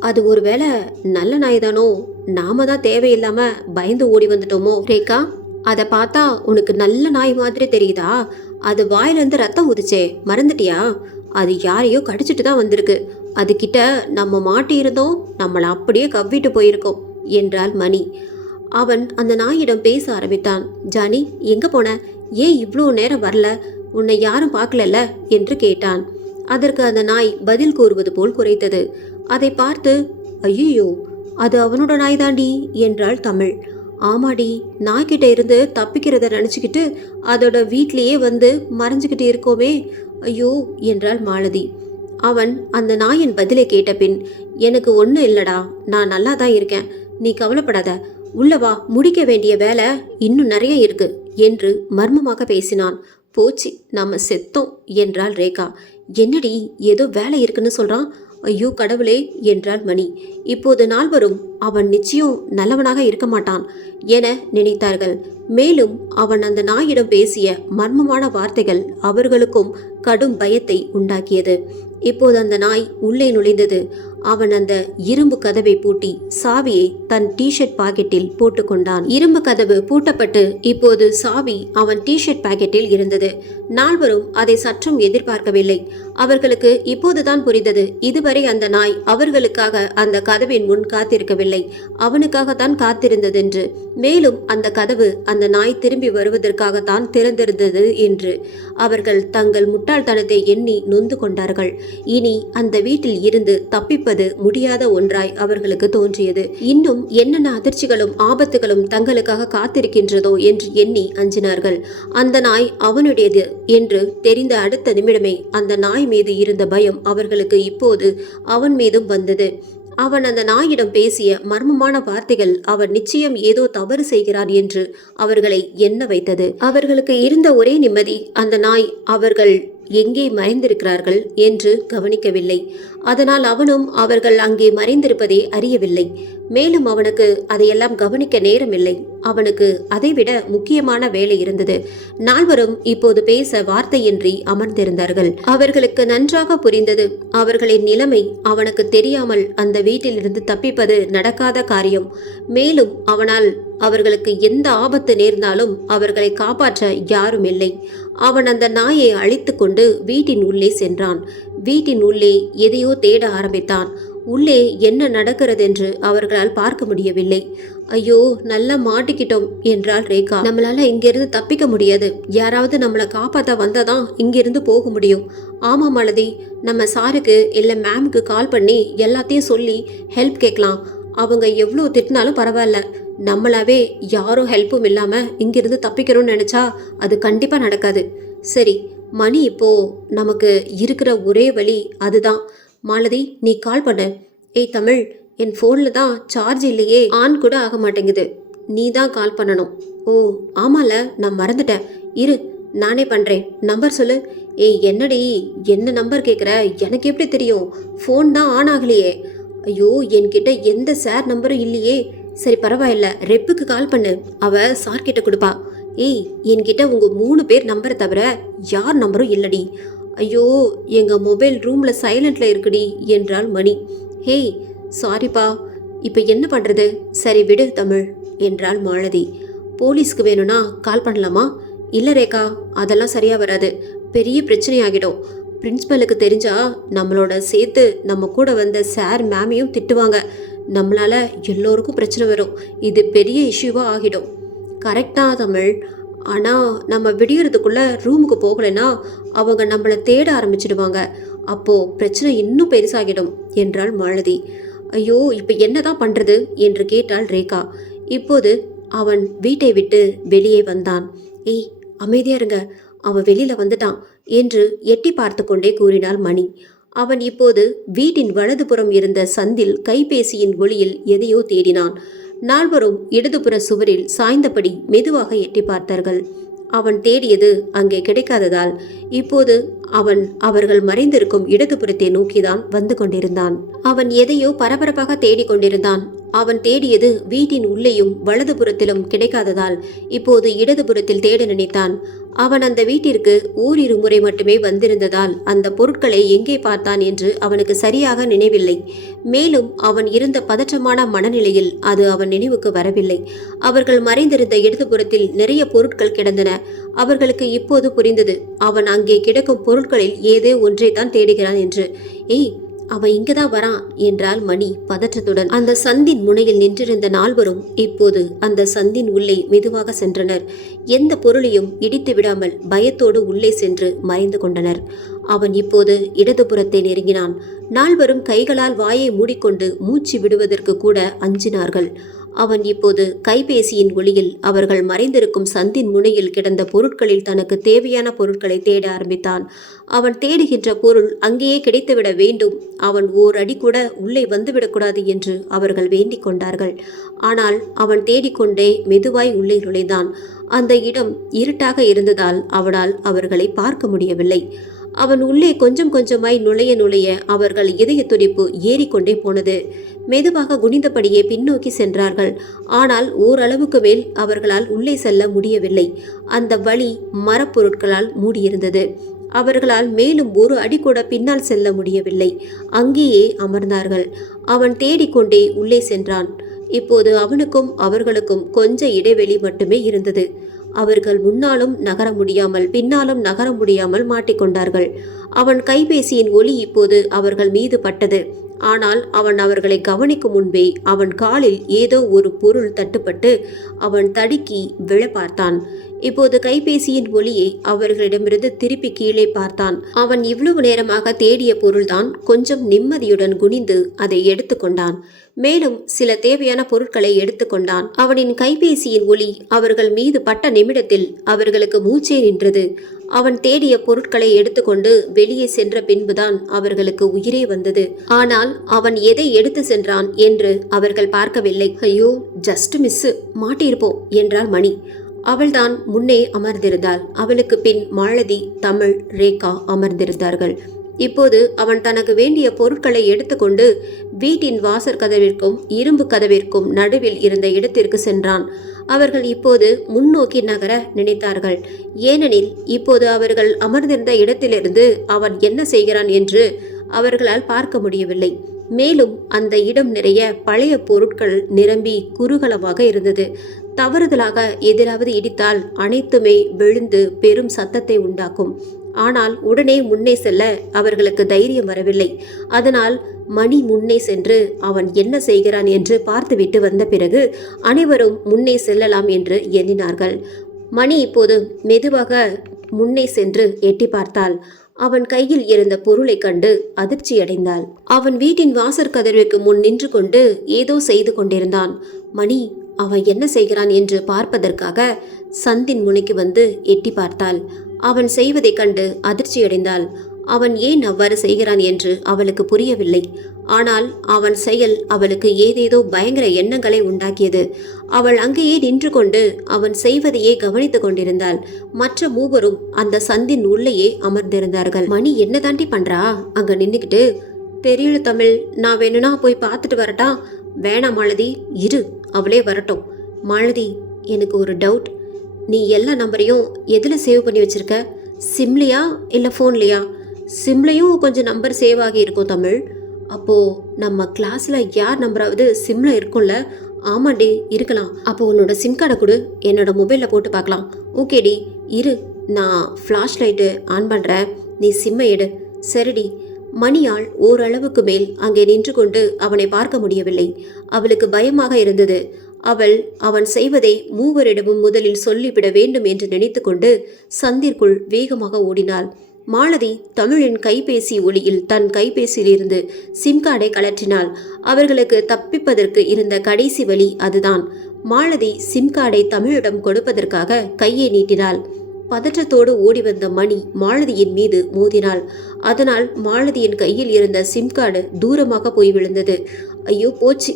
அது ஒருவேளை நல்ல நாய் தானோ? நாம தான் தேவையில்லாம பயந்து ஓடி வந்துட்டோமோ? ரேகா, அதை பார்த்தா உனக்கு நல்ல நாய் மாதிரி தெரியுதா? அது வாயிலிருந்து ரத்தம் ஊதிச்சே, மறந்துட்டியா? அது யாரையோ கடிச்சிட்டு தான் வந்திருக்கு. அதுகிட்ட நம்ம மாட்டியிருந்தோம், நம்மளை அப்படியே கவ்விட்டு போயிருக்கோம் என்றாள் மணி. அவன் அந்த நாயிடம் பேச ஆரம்பித்தான். ஜானி, எங்க போன? ஏன் இவ்வளோ நேரம் வரல? உன்னை யாரும் பார்க்கலல்ல என்று கேட்டான். அதற்கு அந்த நாய் பதில் கூறுவது போல் குரைத்தது. அதை பார்த்து, ஐயோ, அது அவனோட நாய் தாண்டி என்றாள் தமிழ். ஆமாடி, நாய்கிட்ட இருந்து தப்பிக்கிறத நினச்சிக்கிட்டு அதோட வீட்லேயே வந்து மறைஞ்சுக்கிட்டு இருக்கோமே, ஐயோ என்றாள் மாலதி. அவன் அந்த நாயின் பதிலை கேட்ட பின், எனக்கு ஒன்றும் இல்லடா, நான் நல்லா தான் இருக்கேன், நீ கவலைப்படாத, உள்ளவா, முடிக்க வேண்டிய வேலை இன்னும் நிறைய இருக்கு என்று மர்மமாக பேசினான். போச்சு, நாம செத்தோம் என்றாள் ரேகா. என்னடி, ஏதோ வேலை இருக்குன்னு சொல்றான்? ஐயோ கடவுளே என்றாள் மணி. இப்போது நால்வரும் அவன் நிச்சயம் நல்லவனாக இருக்க மாட்டான் என நினைத்தார்கள். மேலும் அவன் அந்த நாயிடம் பேசிய மர்மமான வார்த்தைகள் அவர்களுக்கும் கடும் பயத்தை உண்டாக்கியது. இப்போது அந்த நாய் உள்ளே நுழைந்தது. அவன் அந்த இரும்பு கதவை பூட்டி சாவியை தன் டிஷர்ட் பாக்கெட்டில் போட்டுக்கொண்டான். இரும்பு கதவு பூட்டப்பட்டு இப்போது சாவி அவன் டிஷர்ட் பாக்கெட்டில் இருந்தது. நால்வரும் அதை சற்றும் எதிர்பார்க்கவில்லை. அவர்களுக்கு இப்போதுதான் புரிந்தது, இதுவரை அந்த நாய் அவர்களுக்காக அந்த கதவின் முன் காத்திருக்கவில்லை, அவனுக்காகத்தான் காத்திருந்ததென்று. மேலும் அந்த கதவு அந்த நாய் திரும்பி வருவதற்காகத்தான் திறந்திருந்தது என்று அவர்கள் தங்கள் முட்டாள்தனத்தை எண்ணி நொந்து கொண்டார்கள். இனி அந்த வீட்டில் இருந்து தப்பிப்பது முடியாத ஒன்றாய் அவர்களுக்கு தோன்றியது. இன்னும் என்னென்ன அதிர்ச்சிகளும் ஆபத்துகளும் தங்களுக்காக காத்திருக்கின்றதோ என்று எண்ணி அஞ்சினார்கள். அந்த நாய் அவனுடையது என்று தெரிந்த அடுத்த நிமிடமே அந்த நாய் மீது இருந்த பயம் அவர்களுக்கு இப்போது அவன் மீதும் வந்தது. அவன் அந்த நாயிடம் பேசிய மர்மமான வார்த்தைகள் அவன் நிச்சயம் ஏதோ தவறு செய்கிறான் என்று அவர்களை எண்ண வைத்தது. அவர்களுக்கு இருந்த ஒரே நிம்மதி, அந்த நாய் அவர்கள் எங்கே மறைந்திருக்கிறார்கள் என்று கவனிக்கவில்லை. அதனால் அவனும் அவர்கள் அங்கே மறைந்திருப்பதை அறியவில்லை. மேலும் அவனுக்கு அதையெல்லாம் கவனிக்க நேரமில்லை. அவனுக்கு அதைவிட முக்கியமான வேலை இருந்தது. நால்வரும் இப்போது பேச வார்த்தையின்றி அமர்ந்திருந்தார்கள். அவர்களுக்கு நன்றாக புரிந்தது, அவர்களின் நிலைமை. அவனுக்கு தெரியாமல் அந்த வீட்டிலிருந்து தப்பிப்பது நடக்காத காரியம். மேலும் அவனால் அவர்களுக்கு எந்த ஆபத்து நேர்ந்தாலும் அவர்களை காப்பாற்ற யாரும் இல்லை. அவன் அந்த நாயை அழித்து கொண்டு வீட்டின் உள்ளே சென்றான். வீட்டின் உள்ளே எதையோ தேட ஆரம்பித்தான். உள்ளே என்ன நடக்கிறதென்று அவர்களால் பார்க்க முடியவில்லை. ஐயோ, நல்லா மாட்டிக்கிட்டோம் என்றாள் ரேகா. நம்மளால இங்கிருந்து தப்பிக்க முடியாது, யாராவது நம்மளை காப்பாற்ற வந்தாதான் இங்கிருந்து போக முடியும். ஆமா மாலதி, நம்ம சாருக்கு இல்லை மேமுக்கு கால் பண்ணி எல்லாத்தையும் சொல்லி ஹெல்ப் கேட்கலாம். அவங்க எவ்வளோ திட்டினாலும் பரவாயில்ல, நம்மளாவே யாரும் ஹெல்ப்பும் இல்லாமல் இங்கிருந்து தப்பிக்கணும்னு நினச்சா அது கண்டிப்பாக நடக்காது. சரி மணி, இப்போ நமக்கு இருக்கிற ஒரே வழி அதுதான். மாலதி, நீ கால் பண்ண. ஏய் தமிழ், என் ஃபோனில் தான் சார்ஜ் இல்லையே, ஆன் கூட ஆக மாட்டேங்குது, நீ தான் கால் பண்ணணும். ஓ ஆமால, நான் மறந்துட்டேன், இரு நானே பண்ணுறேன். நம்பர் சொல்லு. ஏய் என்னடி, என்ன நம்பர் கேட்குற? எனக்கு எப்படி தெரியும்? ஃபோன் தான் ஆன் ஆகலையே. ஐயோ, என்கிட்ட எந்த சார் நம்பரும் இல்லையே. சரி பரவாயில்ல, ரெப்புக்கு கால் பண்ணு, அவ சார்கிட்ட கொடுப்பா. ஏய், என்கிட்ட உங்கள் 3 பேர் நம்பரை தவிர யார் நம்பரும் இல்லடி. ஐயோ, எங்கள் மொபைல் ரூமில் சைலண்டில் இருக்குடி என்றாள் மணி. ஹேய் சாரிப்பா, இப்போ என்ன பண்ணுறது? சரி விடு தமிழ் என்றாள் மாலதி. போலீஸ்க்கு வேணும்னா கால் பண்ணலாமா? இல்லை ரேகா, அதெல்லாம் சரியாக வராது, பெரிய பிரச்சனை ஆகிடும். பிரின்ஸ்பலுக்கு தெரிஞ்சா நம்மளோட சேர்த்து நம்ம கூட வந்த சார் மேமையும் திட்டுவாங்க. நம்மளால் எல்லோருக்கும் பிரச்சனை வரும், இது பெரிய இஷ்யூவாக ஆகிடும். கரெக்டாக தமிழ், ஆனால் நம்ம விடியறதுக்குள்ளே ரூமுக்கு போகலைன்னா அவங்க நம்மளை தேட ஆரம்பிச்சிடுவாங்க, அப்போது பிரச்சனை இன்னும் பெருசாகிடும் என்றாள் மாலதி. ஐயோ, இப்போ என்ன தான் பண்ணுறது என்று கேட்டாள் ரேகா. இப்போது அவன் வீட்டை விட்டு வெளியே வந்தான். ஏய் அமைதியா இருங்க, அவன் வெளியில் வந்துட்டான் என்று எட்டி பார்த்து கொண்டே கூறினாள் மணி. அவன் இப்போது வீட்டின் வலதுபுறம் இருந்த சந்தில் கைபேசியின் ஒளியில் எதையோ தேடினான். நால்வரும் இடதுபுற சுவரில் சாய்ந்தபடி மெதுவாக எட்டி பார்த்தார்கள். அவன் தேடியது அங்கே கிடைக்காததால் இப்போது அவன் அவர்கள் மறைந்திருக்கும் இடதுபுறத்தை நோக்கிதான் வந்து கொண்டிருந்தான். அவன் எதையோ பரபரப்பாக தேடிக்கொண்டிருந்தான். அவன் தேடியது வீட்டின் உள்ளேயும் வலதுபுறத்திலும் கிடைக்காததால் இப்போது இடதுபுறத்தில் தேட நினைத்தான். அவன் அந்த வீட்டிற்கு ஓரிரு முறை மட்டுமே வந்திருந்ததால் அந்த பொருட்களை எங்கே பார்த்தான் என்று அவனுக்கு சரியாக நினைவில்லை. மேலும் அவன் இருந்த பதற்றமான மனநிலையில் அது அவன் நினைவுக்கு வரவில்லை. அவர்கள் மறைந்திருந்த இடதுபுறத்தில் நிறைய பொருட்கள் கிடந்தன. அவர்களுக்கு இப்போது புரிந்தது, அவன் அங்கே கிடக்கும் பொருட்களில் ஏதோ ஒன்றை தான் தேடுகிறான் என்று. ஏய், அவன் இங்கதான் வரான் என்றாள் மணி பதற்றத்துடன். அந்த சந்தின் முனையில் நின்றிருந்த நால்வரும் இப்போது அந்த சந்தின் உள்ளே மெதுவாக சென்றனர். எந்த பொருளையும் இடித்து விடாமல் பயத்தோடு உள்ளே சென்று மறைந்து கொண்டனர். அவன் இப்போது இடதுபுறத்தை நெருங்கினான். நால்வரும் கைகளால் வாயை மூடிக்கொண்டு மூச்சு விடுவதற்கு கூட அஞ்சினார்கள். அவன் இப்போது கைபேசியின் ஒளியில் அவர்கள் மறைந்திருக்கும் சந்தின் முனையில் கிடந்த பொருட்களில் தனக்கு தேவையான பொருட்களை தேட ஆரம்பித்தான். அவன் தேடுகின்ற பொருள் அங்கேயே கிடைத்துவிட வேண்டும். அவன் ஓர் அடி கூட உள்ளே வந்துவிடக்கூடாது என்று அவர்கள் வேண்டிக் கொண்டார்கள். ஆனால் அவன் தேடிக்கொண்டே மெதுவாய் உள்ளே நுழைந்தான். அந்த இடம் இருட்டாக இருந்ததால் அவனால் அவர்களை பார்க்க முடியவில்லை. அவன் உள்ளே கொஞ்சம் கொஞ்சமாய் நுழைய அவர்கள் இதய துடிப்பு ஏறிக்கொண்டே போனது. மெதுவாக குனிந்தபடியே பின்னோக்கி சென்றார்கள். ஆனால் ஓரளவுக்கு மேல் அவர்களால் உள்ளே செல்ல முடியவில்லை. அந்த வழி மரப்பொருட்களால் மூடியிருந்தது. அவர்களால் மேலும் ஒரு அடி கூட பின்னால் செல்ல முடியவில்லை. அங்கேயே அமர்ந்தார்கள். அவன் தேடிக்கொண்டே உள்ளே சென்றான். இப்போது அவனுக்கும் அவர்களுக்கும் கொஞ்ச இடைவெளி மட்டுமே இருந்தது. அவர்கள் முன்னாலும் நகர முடியாமல் பின்னாலும் நகர முடியாமல் மாட்டிக்கொண்டார்கள். அவன் கைபேசியின் ஒளி இப்போது அவர்கள் மீது பட்டது. ஆனால் அவன் அவர்களை கவனிக்கும் முன்பே அவன் காலில் ஏதோ ஒரு பொருள் தட்டுப்பட்டு அவன் தடுக்கி விழ பார்த்தான். இப்போது கைபேசியின் ஒளியை அவர்களிடமிருந்து திருப்பி கீழே பார்த்தான். அவன் இவ்வளவு நேரமாக தேடிய பொருள்தான். கொஞ்சம் நிம்மதியுடன் குனிந்து அதை எடுத்துக்கொண்டான். மேலும் சில தேவையான பொருட்களை எடுத்துக்கொண்டான். அவனின் கைபேசியின் ஒளி அவர்கள் மீது பட்ட நிமிடத்தில் அவர்களுக்கு மூச்சே நின்றது. அவன் தேடிய பொருட்களை எடுத்துக்கொண்டு வெளியே சென்ற பின்புதான் அவர்களுக்கு உயிரே வந்தது. ஆனால் அவன் எதை எடுத்து சென்றான் என்று அவர்கள் பார்க்கவில்லை. ஐயோ, ஜஸ்ட் மிஸ், மாட்டியிருப்போம் என்றாள் மணி. அவள்தான் முன்னே அமர்ந்திருந்தாள். அவளுக்கு பின் மாலதி, தமிழ், ரேகா அமர்ந்திருந்தார்கள். இப்போது அவன் தனக்கு வேண்டிய பொருட்களை எடுத்துக்கொண்டு வீட்டின் வாசற் கதவிற்கும் இரும்பு கதவிற்கும் நடுவில் இருந்த இடத்திற்கு சென்றான். அவர்கள் இப்போது முன்னோக்கி நகர நினைத்தார்கள். ஏனெனில் இப்போது அவர்கள் அமர்ந்திருந்த இடத்திலிருந்து அவன் என்ன செய்கிறான் என்று அவர்களால் பார்க்க முடியவில்லை. மேலும் அந்த இடம் நிறைய பழைய பொருட்கள் நிரம்பி குறுகலமாக இருந்தது. தவறுதலாக எதிராவது இடித்தால் அனைத்துமே விழுந்து பெரும் சத்தத்தை உண்டாக்கும். ஆனால் உடனே முன்னே செல்ல அவர்களுக்கு தைரியம் வரவில்லை. அதனால் மணி முன்னே சென்று அவன் என்ன செய்கிறான் என்று பார்த்துவிட்டு வந்த பிறகு அனைவரும் முன்னே செல்லலாம் என்று எண்ணினார்கள். மணி இப்போது மெதுவாக முன்னே சென்று எட்டி பார்த்தாள். அவன் கையில் இருந்த பொருளை கண்டு அதிர்ச்சியடைந்தாள். அவன் வீட்டின் வாசற்கதவிற்கு முன் நின்று கொண்டு ஏதோ செய்து கொண்டிருந்தான். மணி அவன் என்ன செய்கிறான் என்று பார்ப்பதற்காக சந்தின் முனைக்கு வந்து எட்டி பார்த்தாள். அவன் செய்வதைக் கண்டு அதிர்ச்சியடைந்தாள். அவன் ஏன் அவ்வாறு செய்கிறான் என்று அவளுக்கு புரியவில்லை. ஆனால் அவன் செயல் அவளுக்கு ஏதேதோ பயங்கர எண்ணங்களை உண்டாக்கியது. அவள் அங்கேயே நின்று கொண்டு அவன் செய்வதையே கவனித்துக் கொண்டிருந்தாள். மற்ற மூவரும் அந்த சந்தின் உள்ளேயே அமர்ந்திருந்தார்கள். மணி என்ன தாண்டி பண்றா அங்க நின்றுக்கிட்டு? தெரியல தமிழ், நான் வேணும்னா போய் பார்த்துட்டு வரட்டா? வேணாம் மாலதி, இரு, அவளே வரட்டும். மாலதி, எனக்கு ஒரு டவுட். நீ எல்லா நம்பரையும் எதில் சேவ் பண்ணி வச்சிருக்க? சிம்லையா இல்லை ஃபோன்லையா? சிம்லையும் கொஞ்சம் நம்பர் சேவ் ஆகி இருக்கும் தமிழ். அப்போது நம்ம கிளாஸில் யார் நம்பராவது சிம்மில் இருக்கும்ல? ஆமாண்டி, இருக்கலாம். அப்போ உன்னோட சிம் கார்டை கொடு, என்னோட மொபைலில் போட்டு பார்க்கலாம். ஓகேடி, இரு, நான் ஃப்ளாஷ் லைட்டு ஆன் பண்ணுறேன், நீ சிம்மை எடு. சரிடி. மணியாள் ஓரளவுக்கு மேல் அங்கே நின்று கொண்டு அவனை பார்க்க முடியவில்லை. அவளுக்கு பயமாக இருந்தது. அவன் செய்வதை மூவரிடமும் முதலில் சொல்லிவிட வேண்டும் என்று நினைத்து கொண்டு சந்திற்குள் வேகமாக ஓடினாள். மாலதி தமிழின் கைபேசி ஒளியில் தன் கைபேசியிலிருந்து சிம் கார்டை கழற்றினாள். அவர்களுக்கு தப்பிப்பதற்கு இருந்த கடைசி வழி அதுதான். மாலதி சிம் கார்டை தமிழிடம் கொடுப்பதற்காக கையை நீட்டினாள். பதற்றத்தோடு ஓடி வந்த மணி மாலதியின் மீது மோதினாள். அதனால் மாலதியின் கையில் இருந்த சிம் கார்டு தூரமாக போய் விழுந்தது. ஐயோ போச்சு.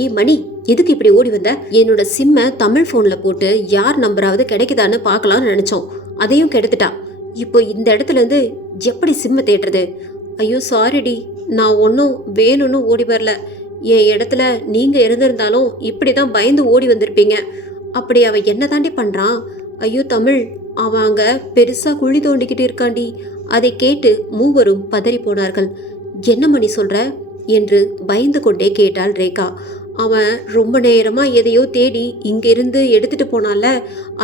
ஏ மணி, எதுக்கு இப்படி ஓடி வந்த? என்னோட சிம்மை தமிழ் ஃபோனில் போட்டு யார் நம்பராவது கிடைக்குதான்னு பார்க்கலான்னு நினச்சோம், அதையும் கெடுத்துட்டான். இப்போ இந்த இடத்துலேருந்து எப்படி சிம்மை தேடுறது? ஐயோ சாரிடி, நான் ஒன்றும் வேணும்னு ஓடி வரல. என் இடத்துல நீங்கள் இருந்திருந்தாலும் இப்படி தான் பயந்து ஓடி வந்திருப்பீங்க. அப்படி அவன் என்ன தாண்டி பண்ணுறான்? ஐயோ தமிழ், அவன் அங்கே பெருசாக குழி தோண்டிக்கிட்டு இருக்காண்டி. அதை கேட்டு மூவரும் பதறி போனார்கள். என்ன மணி சொல்கிற என்று பயந்து கொண்டே கேட்டாள் ரேகா. அவன் ரொம்ப நேரமாக எதையோ தேடி இங்கிருந்து எடுத்துட்டு போனால,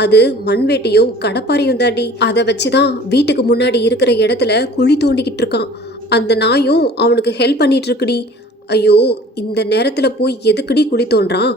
அது மண்வெட்டியும் கடப்பாரையும் தாண்டி. அதை வச்சு தான் வீட்டுக்கு முன்னாடி இருக்கிற இடத்துல குழி தோண்டிக்கிட்டு இருக்கான். அந்த நாயும் அவனுக்கு ஹெல்ப் பண்ணிட்டு இருக்குடி. ஐயோ, இந்த நேரத்தில் போய் எதுக்குடி குழி தோன்றான்?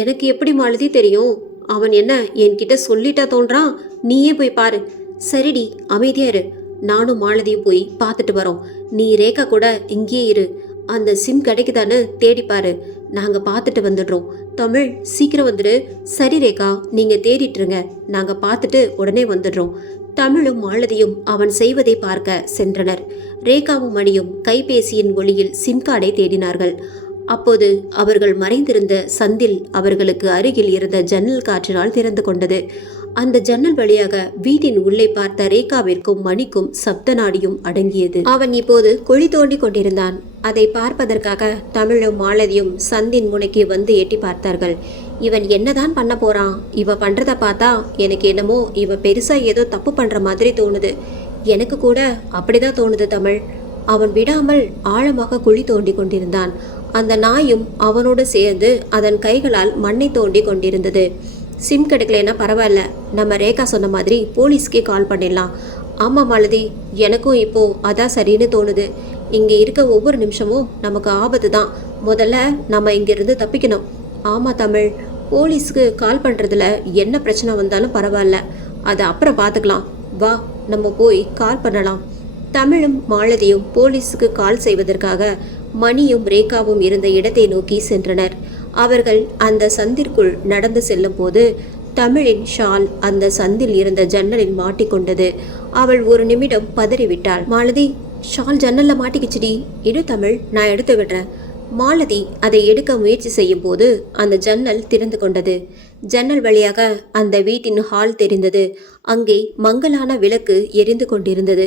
எனக்கு எப்படி மாலதி தெரியும்? அவன் என்ன என்கிட்ட சொல்லிட்டா தோன்றான்? நீயே போய் பாரு. சரிடி, அமைதியா இரு. நானும் மாலதியும் போய் பார்த்துட்டு வரோம். நீ ரேகா கூட இங்கேயே இரு. அந்த சிம் கிடைக்குதான்னு தேடிப்பாரு. நாங்கள் பார்த்துட்டு வந்துடுறோம். தமிழ், சீக்கிரம் வந்துடு. சரி ரேகா, நீங்கள் தேடிட்டுருங்க. நாங்கள் பார்த்துட்டு உடனே வந்துடுறோம். தமிழும் மாலதியும் அவன் செய்வதை பார்க்க சென்றனர். ரேகாவும் மணியும் கைபேசியின் ஒளியில் சிம் கார்டை தேடினார்கள். அப்போது அவர்கள் மறைந்திருந்த சந்தில் அவர்களுக்கு அருகில் இருந்த ஜன்னல் காற்றினால் திறந்து கொண்டது. அந்த ஜன்னல் வழியாக வீட்டின் உள்ளே பார்த்த ரேகாவிற்கும் மணிக்கும் சப்த நாடியும் அடங்கியது. அவன் இப்போது குழி தோண்டி கொண்டிருந்தான். அதை பார்ப்பதற்காக தமிழும் மாலதியும் சந்தின் முனைக்கு வந்து எட்டி பார்த்தார்கள். இவன் என்னதான் பண்ண போறான்? இவ பண்றத பார்த்தா எனக்கு என்னமோ இவ பெருசா ஏதோ தப்பு பண்ற மாதிரி தோணுது. எனக்கு கூட அப்படிதான் தோணுது தமிழ். அவன் விடாமல் ஆழமாக குழி தோண்டி கொண்டிருந்தான். அந்த நாயும் அவனோடு சேர்ந்து அதன் கைகளால் மண்ணை தோண்டி கொண்டிருந்தது. சிம் கிடைக்கலன்னா பரவாயில்ல, நம்ம ரேகா சொன்ன மாதிரி போலீஸ்க்கே கால் பண்ணிடலாம். ஆமாம் மாலதி, எனக்கும் இப்போ அதான் சரின்னு தோணுது. இங்கே இருக்க ஒவ்வொரு நிமிஷமும் நமக்கு ஆபத்து தான். முதல்ல நம்ம இங்கிருந்து தப்பிக்கணும். ஆமாம் தமிழ், போலீஸ்க்கு கால் பண்ணுறதுல என்ன பிரச்சனை வந்தாலும் பரவாயில்ல, அதை அப்புறம் பார்த்துக்கலாம். வா, நம்ம போய் கால் பண்ணலாம். தமிழும் மாலதியும் போலீஸுக்கு கால் செய்வதற்காக மணியும் ரேகாவும் இருந்த இடத்தை நோக்கி சென்றனர். அவர்கள் அந்த சந்திற்குள் நடந்து செல்லும் போது தமிழின் ஷால் அந்த சந்தில் இருந்த ஜன்னலில் மாட்டிக்கொண்டது. அவள் ஒரு நிமிடம் பதறிவிட்டாள். மாலதி, ஷால் ஜன்னல்ல மாட்டிக்கிச்சுடி. இடு தமிழ், நான் எடுத்து விடுறேன். மாலதி அதை எடுக்க முயற்சி செய்யும் போது அந்த ஜன்னல் திறந்து கொண்டது. ஜன்னல் வழியாக அந்த வீட்டின் ஹால் தெரிந்தது. அங்கே மங்கலான விளக்கு எரிந்து கொண்டிருந்தது.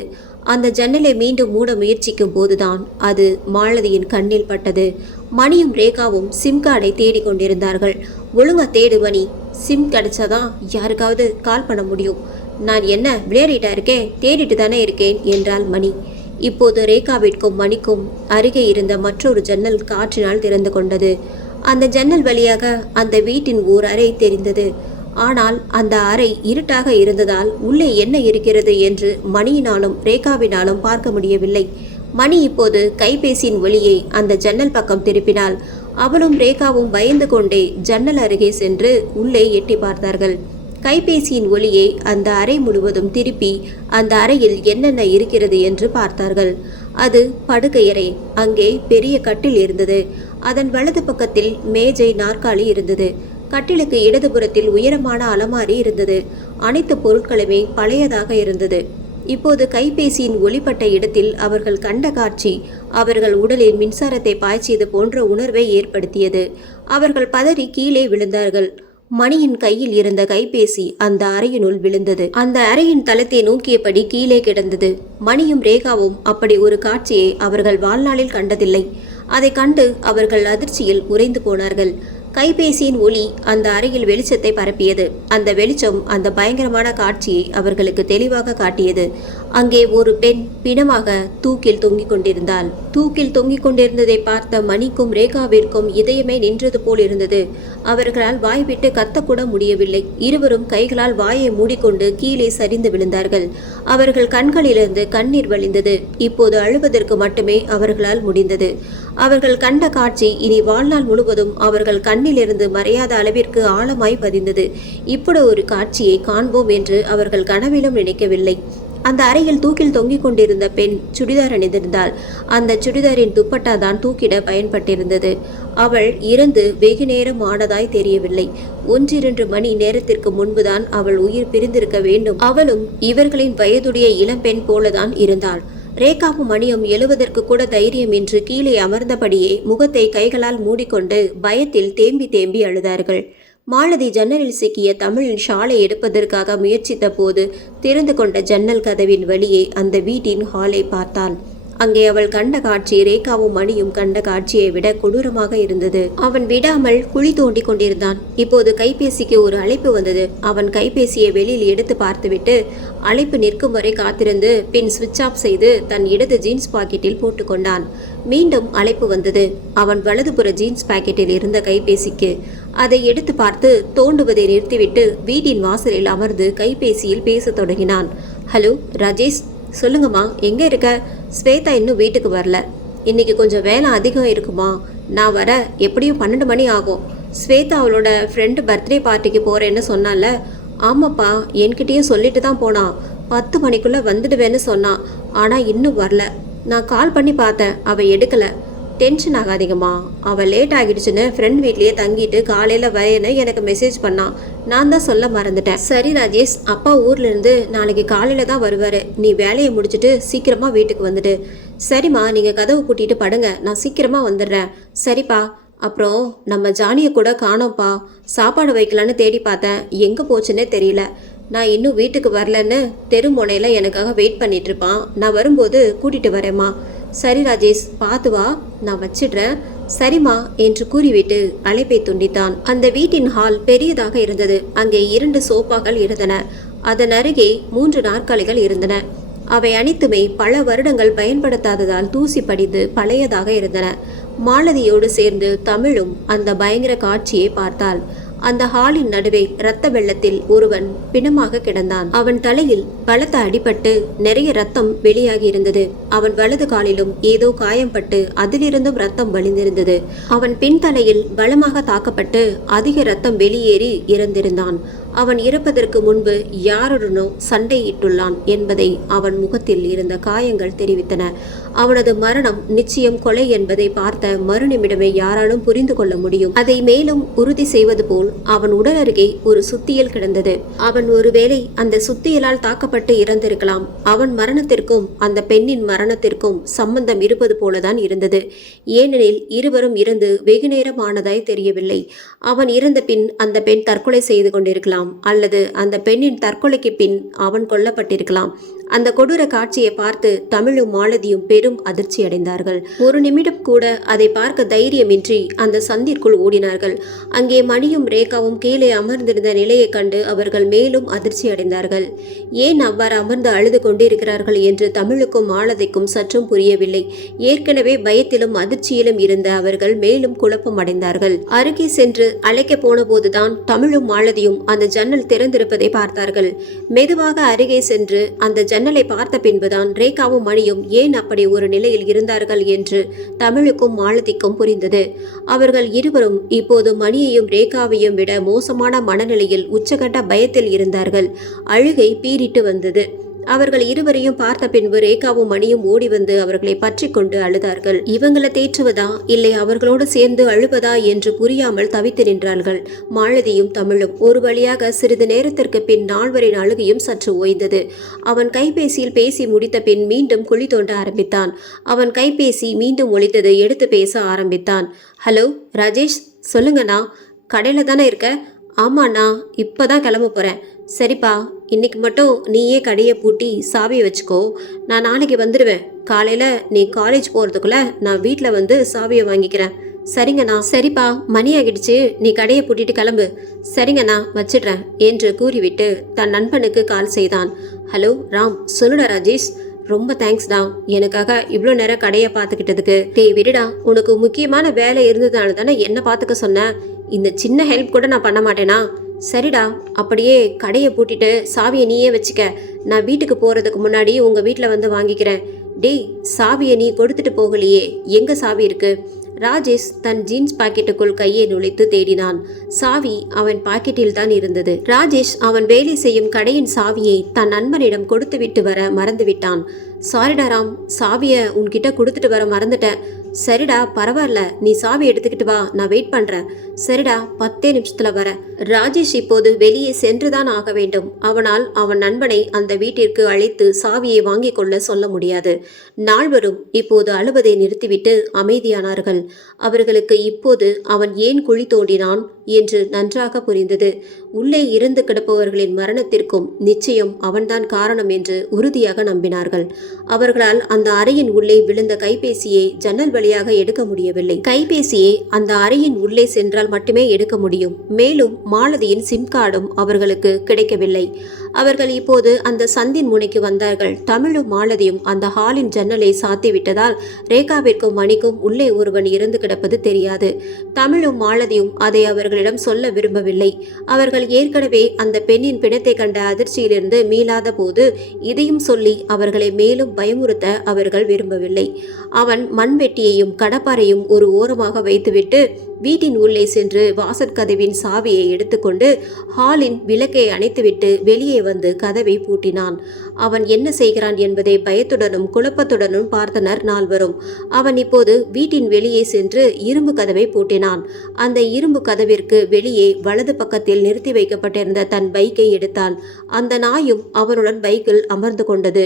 அந்த ஜன்னலை மீண்டும் மூட முயற்சிக்கும் போதுதான் அது மாலதியின் கண்ணில் பட்டது. மணியும் ரேகாவும் சிம் கார்டை தேடிக்கொண்டிருந்தார்கள். ஒழுங்கா தேடு மணி, சிம் கிடைச்சாதான் யாருக்காவது கால் பண்ண முடியும். நான் என்ன விளையாடிட்டா இருக்கேன்? தேடிட்டு தானே இருக்கேன் என்றாள் மணி. இப்போது ரேகாவிற்கும் மணிக்கும் அருகே இருந்த மற்றொரு ஜன்னல் காற்றினால் திறந்து கொண்டது. அந்த ஜன்னல் வழியாக அந்த வீட்டின் ஓர் அறை தெரிந்தது. ஆனால் அந்த அறை இருட்டாக இருந்ததால் உள்ளே என்ன இருக்கிறது என்று மணியினாலும் ரேகாவினாலும் பார்க்க முடியவில்லை. மணி இப்போது கைபேசியின் ஒளியை அந்த ஜன்னல் பக்கம் திருப்பினாள். அவளும் ரேகாவும் பயந்து கொண்டே ஜன்னல் அருகே சென்று உள்ளே எட்டி பார்த்தார்கள். கைபேசியின் ஒளியை அந்த அறை முழுவதும் திருப்பி அந்த அறையில் என்னென்ன இருக்கிறது என்று பார்த்தார்கள். அது படுக்கையறை. அங்கே பெரிய கட்டில் இருந்தது. அதன் வலது பக்கத்தில் மேஜை, நாற்காலி இருந்தது. கட்டிலுக்கு இடதுபுறத்தில் உயரமான அலமாரி இருந்தது. அனைத்து பொருட்களுமே பழையதாக இருந்தது. இப்போது கைபேசியின் ஒளிப்பட்ட இடத்தில் அவர்கள் கண்ட காட்சி அவர்கள் உடலில் மின்சாரத்தை பாய்ச்சியது போன்ற உணர்வை ஏற்படுத்தியது. அவர்கள் பதறி கீழே விழுந்தார்கள். மணியின் கையில் இருந்த கைபேசி அந்த அறையினுள் விழுந்தது. அந்த அறையின் தளத்தை நோக்கியபடி கீழே கிடந்தது. மணியும் ரேகாவும் அப்படி ஒரு காட்சியை அவர்கள் வாழ்நாளில் கண்டதில்லை. அதை கண்டு அவர்கள் அதிர்ச்சியில் உறைந்து போனார்கள். கைபேசியின் ஒளி அந்த அறையில் வெளிச்சத்தை பரப்பியது. அந்த வெளிச்சம் அந்த பயங்கரமான காட்சியை அவர்களுக்கு தெளிவாக காட்டியது. அங்கே ஒரு பெண் பிணமாக தூக்கில் தொங்கிக் கொண்டிருந்தாள். தூக்கில் தொங்கிக் கொண்டிருந்ததை பார்த்த மணிக்கும் ரேகாவிற்கும் இதயமே நின்றது போல் இருந்தது. அவர்களால் வாய்விட்டு கத்தக்கூட முடியவில்லை. இருவரும் கைகளால் வாயை மூடிக்கொண்டு கீழே சரிந்து விழுந்தார்கள். அவர்கள் கண்களிலிருந்து கண்ணீர் வழிந்தது. இப்போது அழுவதற்கு மட்டுமே அவர்களால் முடிந்தது. அவர்கள் கண்ட காட்சி இனி வாழ்நாள் முழுவதும் அவர்கள் கண்ணிலிருந்து மறையாத அளவிற்கு ஆழமாய் பதிந்தது. இப்படி ஒரு காட்சியை காண்போம் என்று அவர்கள் கனவிலும் நினைக்கவில்லை. அந்த அறையில் தூக்கில் தொங்கிக் கொண்டிருந்த பெண் சுடிதார் அணிந்திருந்தாள். அந்த சுடிதாரின் துப்பட்டா தான் தூக்கிட பயன்பட்டிருந்தது. அவள் இறந்து வெகு நேரம் ஆனதாய் தெரியவில்லை. 1-2 மணி நேரத்திற்கு முன்புதான் அவள் உயிர் பிரிந்திருக்க வேண்டும். அவளும் இவர்களின் வயதுடைய இளம்பெண் போலதான் இருந்தாள். ரேகாவும் மணியும் எழுவதற்கு கூட தைரியமின்றி கீழே அமர்ந்தபடியே முகத்தை கைகளால் மூடிக்கொண்டு பயத்தில் தேம்பி தேம்பி அழுதார்கள். மாலதி ஜன்னலில் சிக்கிய தமிழின் ஷாலை எடுப்பதற்காக முயற்சித்த போது திறந்து கொண்ட ஜன்னல் கதவின் வழியே அந்த வீட்டின் ஹாலை பார்த்தாள். அங்கே அவள் கண்ட காட்சி ரேகாவும் மணியும் கண்ட காட்சியை விட கொடூரமாக இருந்தது. அவன் விடாமல் குழி தோண்டி கொண்டிருந்தான். இப்போது கைபேசிக்கு ஒரு அழைப்பு வந்தது. அவன் கைபேசியை வெளியில் எடுத்து பார்த்துவிட்டு அழைப்பு நிற்கும் வரை காத்திருந்து பின் சுவிட்ச் ஆஃப் செய்து தன் இடது ஜீன்ஸ் பாக்கெட்டில் போட்டுக்கொண்டான். மீண்டும் அழைப்பு வந்தது. அவன் வலதுபுற ஜீன்ஸ் பாக்கெட்டில் இருந்த கைபேசிக்கு. அதை எடுத்து பார்த்து தோண்டுவதை நிறுத்திவிட்டு வீட்டின் வாசலில் அமர்ந்து கைபேசியில் பேசத் தொடங்கினான். ஹலோ ராஜேஷ், சொல்லுங்கம்மா, எங்கே இருக்க? ஸ்வேதா இன்னும் வீட்டுக்கு வரல. இன்னைக்கு கொஞ்சம் வேலை அதிகம் இருக்குமா? நான் வர எப்படியும் 12 மணி ஆகும். ஸ்வேதா அவளோட ஃப்ரெண்டு பர்த்டே பார்ட்டிக்கு போகிறேன்னு சொன்னால. ஆமாப்பா, என்கிட்டயும் சொல்லிட்டு தான் போனான். 10 மணிக்குள்ளே வந்துடுவேன்னு சொன்னான். ஆனால் இன்னும் வரல. நான் கால் பண்ணி பார்த்தேன், அவள் எடுக்கலை. டென்ஷன் ஆகாதீங்கம்மா. அவள் லேட் ஆகிடுச்சுன்னு ஃப்ரெண்ட் வீட்லேயே தங்கிட்டு காலையில் வரேன்னு எனக்கு மெசேஜ் பண்ணான். நான் தான் சொல்ல மறந்துட்டேன். சரி ராஜேஷ், அப்பா ஊர்லேருந்து நாளைக்கு காலையில் தான் வருவார். நீ வேலையை முடிச்சுட்டு சீக்கிரமாக வீட்டுக்கு வந்துடு. சரிம்மா, நீங்கள் கதவு பூட்டிட்டு படுங்க, நான் சீக்கிரமாக வந்துடுறேன். சரிப்பா. அப்புறம் நம்ம ஜானியை கூட காணோம்ப்பா. சாப்பாடு வைக்கலான்னு தேடி பார்த்தேன், எங்கே போச்சுன்னே தெரியல. நான் இன்னும் வீட்டுக்கு வரலன்னு தெரு முனையில் எனக்காக வெயிட் பண்ணிட்டு இருப்பான். நான் வரும்போது கூட்டிகிட்டு வரேம்மா. சரி ராஜேஷ், பார்த்து வா, நான் வச்சிடுறேன். சரிம்மா என்று கூறிவிட்டு அழைப்பை துண்டித்தான். அந்த வீட்டின் ஹால் பெரியதாக இருந்தது. அங்கே 2 சோஃபாக்கள் இருந்தன. அதன் அருகே 3 நாற்காலிகள் இருந்தன. அவை அனைத்துமே பல வருடங்கள் பயன்படுத்தாததால் தூசி படிந்து பழையதாக இருந்தன. மாலதியோடு சேர்ந்து தமிழும் அந்த பயங்கர காட்சியை பார்த்தாள். அந்த ஹாலின் நடுவே இரத்த வெள்ளத்தில் ஒருவன் பிணமாக கிடந்தான். அவன் தலையில் பலத்த அடிபட்டு நிறைய ரத்தம் வெளியாகி இருந்தது. அவன் வலது காலிலும் ஏதோ காயம்பட்டு அதிலிருந்தும் ரத்தம் வழிந்திருந்தது. அவன் பின்தலையில் பலமாக தாக்கப்பட்டு அதிக ரத்தம் வெளியேறி இறந்திருந்தான். அவன் இறப்பதற்கு முன்பு யாருடனோ சண்டையிட்டுள்ளான் என்பதை அவன் முகத்தில் இருந்த காயங்கள் தெரிவித்தன. அவனது மரணம் நிச்சயம் கொலை என்பதை பார்த்த மறுநிமிடமே யாராலும் புரிந்து கொள்ள முடியும். அதை மேலும் உறுதி செய்வது போல் அவன் உடல் அருகே ஒரு சுத்தியல் கிடந்தது. அவன் ஒருவேளை அந்த சுத்தியலால் தாக்கப்பட்டு இறந்திருக்கலாம். அவன் மரணத்திற்கும் அந்த பெண்ணின் மரணத்திற்கும் சம்பந்தம் இருப்பது போலதான் இருந்தது. ஏனெனில் இருவரும் இறந்து வெகு நேரம் ஆனதாய் தெரியவில்லை. அவன் இறந்த பின் அந்த பெண் தற்கொலை செய்து கொண்டிருக்கலாம், அல்லது அந்த பெண்ணின் தற்கொலைக்கு பின் அவன் கொல்லப்பட்டிருக்கலாம். அந்த கொடூர காட்சியை பார்த்து தமிழும் மாலதியும் பெரும் அதிர்ச்சி அடைந்தார்கள். ஒரு நிமிடம் கூட அதை பார்க்க தைரியமின்றி அந்த சந்திற்குள் ஓடினார்கள். அங்கே மணியும் ரேகாவும் கீழே அமர்ந்திருந்த நிலையை கண்டு அவர்கள் மேலும் அதிர்ச்சி அடைந்தார்கள். ஏன் அவ்வாறு அமர்ந்து அழுது கொண்டிருக்கிறார்கள் என்று தமிழுக்கும் மாலதிக்கும் சற்றும் புரியவில்லை. ஏற்கனவே பயத்திலும் அதிர்ச்சியிலும் இருந்த அவர்கள் மேலும் குழப்பம் அடைந்தார்கள். அருகே சென்று அழைக்க போன போதுதான் தமிழும் மாலதியும் அந்த ஜன்னல் திறந்திருப்பதை பார்த்தார்கள். மெதுவாக அருகே சென்று அந்த ஜன்னலை பார்த்த பின்புதான் ரேகாவும் மணியும் ஏன் அப்படி ஒரு நிலையில் இருந்தார்கள் என்று தமிழுக்கும் மாலதிக்கும் புரிந்தது. அவர்கள் இருவரும் இப்போது மணியையும் ரேகாவையும் விட மோசமான மனநிலையில் உச்சகட்ட பயத்தில் இருந்தார்கள். அழுகை பீறிட்டு வந்தது. அவர்கள் இருவரையும் பார்த்த பின்பு ரேகாவும் மணியும் ஓடி வந்து அவர்களை பற்றி கொண்டு அழுதார்கள். இவங்களை தேற்றுவதா இல்லை அவர்களோடு சேர்ந்து அழுவதா என்று புரியாமல் தவித்து நின்றார்கள். மாலதியும் தமிழும் ஒரு வழியாக சிறிது நேரத்திற்கு பின் நால்வரின் அழுகையும் சற்று ஓய்ந்தது. அவன் கைபேசியில் பேசி முடித்த பின் மீண்டும் குழி தோண்ட ஆரம்பித்தான். அவன் கைபேசி மீண்டும் ஒலித்தது. எடுத்து பேச ஆரம்பித்தான். ஹலோ ராஜேஷ், சொல்லுங்கண்ணா. கடையில் தானே இருக்க? ஆமாண்ணா, இப்போதான் கிளம்ப போகிறேன். சரிப்பா, இன்னைக்கு மட்டும் நீயே கடையை பூட்டி சாவியை வச்சுக்கோ. நான் நாளைக்கு வந்துடுவேன். காலையில் நீ காலேஜ் போகிறதுக்குள்ளே நான் வீட்டில் வந்து சாவியை வாங்கிக்கிறேன். சரிங்கண்ணா. சரிப்பா, மணி ஆகிடுச்சு, நீ கடையை பூட்டிட்டு கிளம்பு. சரிங்கண்ணா, வச்சிடுறேன் என்று கூறிவிட்டு தன் நண்பனுக்கு கால் செய்தான். ஹலோ ராம், சொல்லுடா ராஜேஷ். ரொம்ப தேங்க்ஸ்டா, எனக்காக இவ்வளோ நேரம் கடையை பார்த்துக்கிட்டதுக்கு. டேய் விடுடா, உனக்கு முக்கியமான வேலை இருந்ததுனால தானே என்ன பார்த்துக்க சொன்னேன். இந்த சின்ன ஹெல்ப் கூட நான் பண்ண மாட்டேனா? சரிடா, அப்படியே கடையை பூட்டிட்டு சாவியை நீயே வச்சுக்க. நான் வீட்டுக்கு போகிறதுக்கு முன்னாடி உங்கள் வீட்டில் வந்து வாங்கிக்கிறேன். டேய், சாவியை நீ கொடுத்துட்டு போகலையே, எங்கே சாவி இருக்கு? ராஜேஷ் தன் ஜீன்ஸ் பாக்கெட்டுக்குள் கையை நுழைத்து தேடினான். சாவி அவன் பாக்கெட்டில் தான் இருந்தது. ராஜேஷ் அவன் வேலை செய்யும் கடையின் சாவியை தன் நண்பனிடம் கொடுத்துவிட்டு வர மறந்துவிட்டான். சாரிடா ராம், சாவியை உன்கிட்ட கொடுத்துட்டு வர மறந்துட்டேன். சரிடா, பரவாயில்ல, நீ சாவி எடுத்துக்கிட்டு வா, நான் வெயிட் பண்ணுறேன். சரிடா, 10 நிமிஷத்துல வர. ராஜேஷ் இப்போது வெளியே சென்றுதான் ஆக வேண்டும். அவனால் அவன் நண்பனை அந்த வீட்டிற்கு அழைத்து சாவியை வாங்கி கொள்ள சொல்ல முடியாது. நால்வரும் இப்போது அழுவதை நிறுத்திவிட்டு அமைதியானார்கள். அவர்களுக்கு இப்போது அவன் ஏன் குழி தோண்டினான் என்று நன்றாக புரிந்தது. உள்ளே இருந்து கிடப்பவர்களின் மரணத்திற்கும் நிச்சயம் அவன்தான் காரணம் என்று உறுதியாக நம்பினார்கள். அவர்களால் அந்த அறையின் உள்ளே விழுந்த கைபேசியை ஜன்னல் வழியாக எடுக்க முடியவில்லை. கைபேசியை அந்த அறையின் உள்ளே சென்றால் மட்டுமே எடுக்க முடியும். மேலும் மாலதியின் சிம் கார்டும் அவர்களுக்கு கிடைக்கவில்லை. அவர்கள் இப்போது அந்த சந்தின் முனைக்கு வந்தார்கள். தமிழும் மாலதியும் அந்த ஹாலின் ஜன்னலை சாத்திவிட்டதால் ரேகாவிற்கும் மணிக்கும் உள்ளே ஒருவன் இறந்து கிடப்பது தெரியாது. தமிழும் மாலதியும் அதை அவர்களிடம் சொல்ல விரும்பவில்லை. அவர்கள் ஏற்கனவே அந்த பெண்ணின் பிணத்தை கண்ட அதிர்ச்சியிலிருந்து மீளாத போது இதையும் சொல்லி அவர்களை மேலும் பயமுறுத்த அவர்கள் விரும்பவில்லை. அவன் மண்வெட்டியையும் கடப்பாரையும் ஒரு ஓரமாக வைத்துவிட்டு வீட்டின் உள்ளே சென்று வாசற்கதவின் சாவியை எடுத்துக்கொண்டு ஹாலின் விளக்கை அணைத்துவிட்டு வெளியே வந்து கதவை பூட்டினான். அவன் என்ன செய்கிறான் என்பதை பயத்துடனும் குழப்பத்துடனும் பார்த்தனர் நால்வரும். அவன் இப்போது வீட்டின் வெளியே சென்று இரும்பு கதவை பூட்டினான். அந்த இரும்பு கதவிற்கு வெளியே வலது பக்கத்தில் நிறுத்தி வைக்கப்பட்டிருந்த தன் பைக்கை எடுத்தான். அந்த நாயும் அவனுடன் பைக்கில் அமர்ந்து கொண்டது.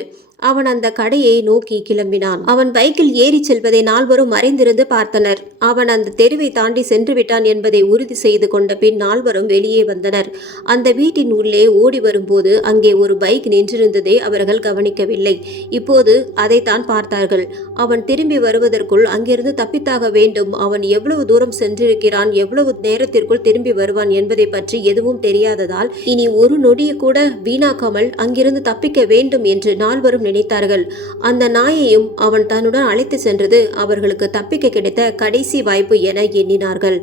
அவன் அந்த கடையை நோக்கி கிளம்பினான். அவன் பைக்கில் ஏறி செல்வதை நால்வரும் மறைந்திருந்து பார்த்தனர். அவன் அந்த தெருவை தாண்டி சென்று விட்டான் என்பதை உறுதி செய்து கொண்ட பின் நால்வரும் வெளியே வந்தனர். அந்த வீட்டின் உள்ளே ஓடி வரும்போது அங்கே ஒரு பைக் நின்றிருந்ததை அவர்கள் கவனிக்கவில்லை. இப்போது அதைத்தான் பார்த்தார்கள். அவன் திரும்பி வருவதற்குள் அங்கிருந்து தப்பித்தாக வேண்டும். அவன் எவ்வளவு தூரம் சென்றிருக்கிறான், எவ்வளவு நேரத்திற்குள் திரும்பி வருவான் என்பதை பற்றி எதுவும் தெரியாததால் இனி ஒரு நொடியை கூட வீணாக்காமல் அங்கிருந்து தப்பிக்க வேண்டும் என்று நால்வரும் நினைத்தார்கள். அந்த நாயையும் அவன் தன்னுடன் அழைத்து சென்றது அவர்களுக்கு தப்பிக்க கிடைத்த கடைசி வாய்ப்பு என எண்ணினார்கள்.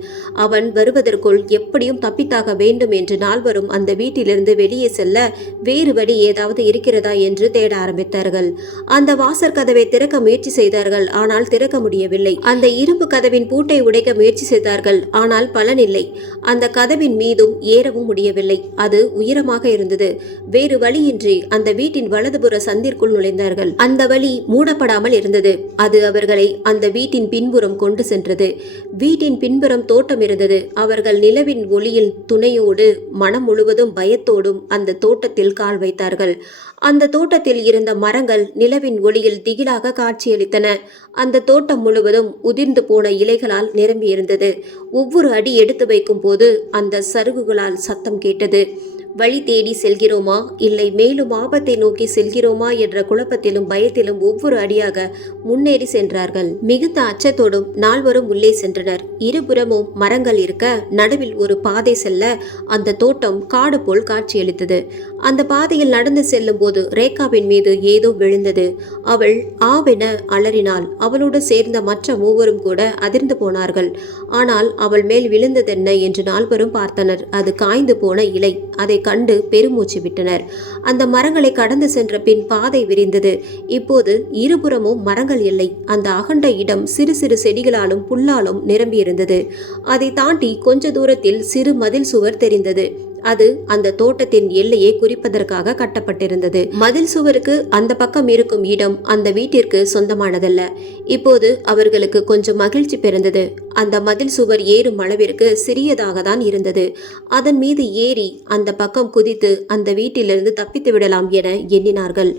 அவன் வருவதற்குள் எப்படியும் தப்பித்தாக வேண்டும் என்று நால்வரும் அந்த வீட்டிலிருந்து வெளியே செல்ல வேறு வழி ஏதாவது இருக்கிறதா என்று தேட ஆரம்பித்தார்கள். அந்த வாசற்கதவை திறக்க முயற்சி செய்தார்கள். ஆனால் திறக்க முடியவில்லை. அந்த இரும்பு கதவின் பூட்டை உடைக்க முயற்சி செய்தார்கள். ஆனால் பலனில்லை. அந்த கதவின் மீதும் ஏறவும் முடியவில்லை. அது உயரமாக இருந்தது. வேறு வழியின்றி அந்த வீட்டின் வலதுபுற சந்திற்குள் நுழைந்தார்கள். அந்த வழி மூடப்படாமல் இருந்தது. அது அவர்களை அந்த வீட்டின் பின்புறம் கொண்டு சென்றது. வீட்டின் பின்புறம் தோட்டம் இருந்தது. அவர்கள் நிலவின் ஒளியின் துணையோடு மனம் முழுவதும் பயத்தோடும் அந்த தோட்டத்தில் கால் வைத்தார்கள். அந்த தோட்டத்தில் இருந்த மரங்கள் நிலவின் ஒளியில் திகிலாக காட்சியளித்தன. அந்த தோட்டம் முழுவதும் உதிர்ந்து போன இலைகளால் நிரம்பியிருந்தது. ஒவ்வொரு அடி எடுத்து வைக்கும் போது அந்த சருகுகளால் சத்தம் கேட்டது. வழி தேடி செல்கிறோமா இல்லை மேலும் ஆபத்தை நோக்கி செல்கிறோமா என்ற குழப்பத்திலும் பயத்திலும் ஒவ்வொரு அடியாக முன்னேறி சென்றார்கள். மிகுந்த அச்சத்தோடும் நால்வரும் உள்ளே சென்றனர். இருபுறமும் மரங்கள் இருக்க நடுவில் ஒரு பாதை செல்ல அந்த தோட்டம் காடு போல் காட்சியளித்தது. அந்த பாதையில் நடந்து செல்லும் போது ரேகாவின் மீது ஏதோ விழுந்தது. அவள் ஆவென அலறினாள். அவளோடு சேர்ந்த மற்ற மூவரும் கூட அதிர்ந்து போனார்கள். ஆனால் அவள் மேல் விழுந்ததென்ன என்று நால்வரும் பார்த்தனர். அது காய்ந்து போன இலை. அதை கண்டு பெருமூச்சு விட்டனர். அந்த மரங்களை கடந்து சென்ற பின் பாதை விரிந்தது. இப்போது இருபுறமும் மரங்கள் இல்லை. அந்த அகண்ட இடம் சிறு சிறு செடிகளாலும் புல்லாலும் நிரம்பியிருந்தது. அதை தாண்டி கொஞ்ச தூரத்தில் சிறு மதில் சுவர் தெரிந்தது. அது அந்த தோட்டத்தின் எல்லையை குறிப்பதற்காக கட்டப்பட்டிருந்தது. மதில் சுவருக்கு அந்த பக்கம் இருக்கும் இடம் அந்த வீட்டிற்கு சொந்தமானதல்ல. இப்போது அவர்களுக்கு கொஞ்சம் மகிழ்ச்சி பிறந்தது. அந்த மதில் சுவர் ஏறும் அளவிற்கு சிறியதாக தான் இருந்தது. அதன் மீது ஏறி அந்த பக்கம் குதித்து அந்த வீட்டிலிருந்து தப்பித்து விடலாம் என எண்ணினார்கள்.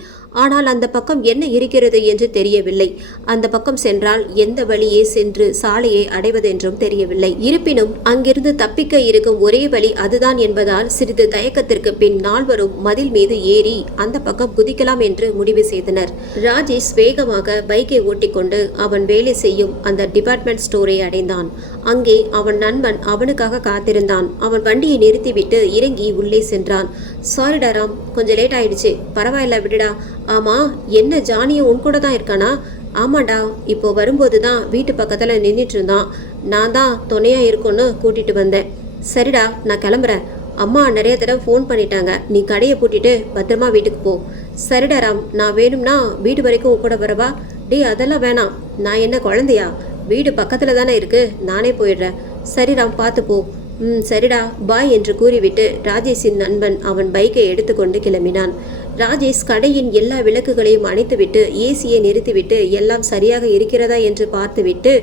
ஆனால் அந்த பக்கம் என்ன இருக்கிறது என்று தெரியவில்லை. அந்த பக்கம் சென்றால் எந்த வழியே சென்று சாலையை அடைவதென்றும் தெரியவில்லை. இருப்பினும் அங்கிருந்து தப்பிக்க இருக்கும் ஒரே வழி அதுதான் என்பதால் சிறிது தயக்கத்திற்கு பின் நால்வரும் மதில் மீது ஏறி அந்த பக்கம் குதிக்கலாம் என்று முடிவு செய்தனர். ராஜேஷ் வேகமாக பைக்கை ஓட்டிக்கொண்டு அவன் வேலை செய்யும் அந்த டிபார்ட்மெண்ட் ஸ்டோரை அடைந்தான். அங்கே அவன் நண்பன் அவனுக்காக காத்திருந்தான். அவன் வண்டியை நிறுத்திவிட்டு இறங்கி உள்ளே சென்றான். சாரிடா ராம், கொஞ்சம் லேட் ஆயிடுச்சு. பரவாயில்ல விடுடா. ஆமா, என்ன ஜானியும் உன் கூட தான் இருக்கானா? ஆமாண்டா, இப்போ வரும்போது தான் வீட்டு பக்கத்தில் நின்றுட்டு இருந்தான். நான் தான் துணையா இருக்கும்னு கூட்டிட்டு வந்தேன். சரிடா, நான் கிளம்புறேன். அம்மா நிறைய தடவை ஃபோன் பண்ணிட்டாங்க. நீ கடையை பூட்டிட்டு பத்திரமா வீட்டுக்கு போ. சரிடா ராம், நான் வேணும்னா வீடு வரைக்கும் உன் கூட வரவா? டேய், அதெல்லாம் வேணாம். நான் என்ன குழந்தையா? வீடு பக்கத்தில் தானே இருக்கு, நானே போயிடுறேன். சரி ராம், பார்த்து போ. சரிடா, பாய் என்று கூறிவிட்டு ராஜேஷின் நண்பன் அவன் பைக்கை எடுத்துக்கொண்டு கிளம்பினான். ராஜேஷ் கடையின் எல்லா விளக்குகளையும் அணைத்துவிட்டு ஏசியை நிறுத்திவிட்டு எல்லாம் சரியாக இருக்கிறதா என்று பார்த்துவிட்டு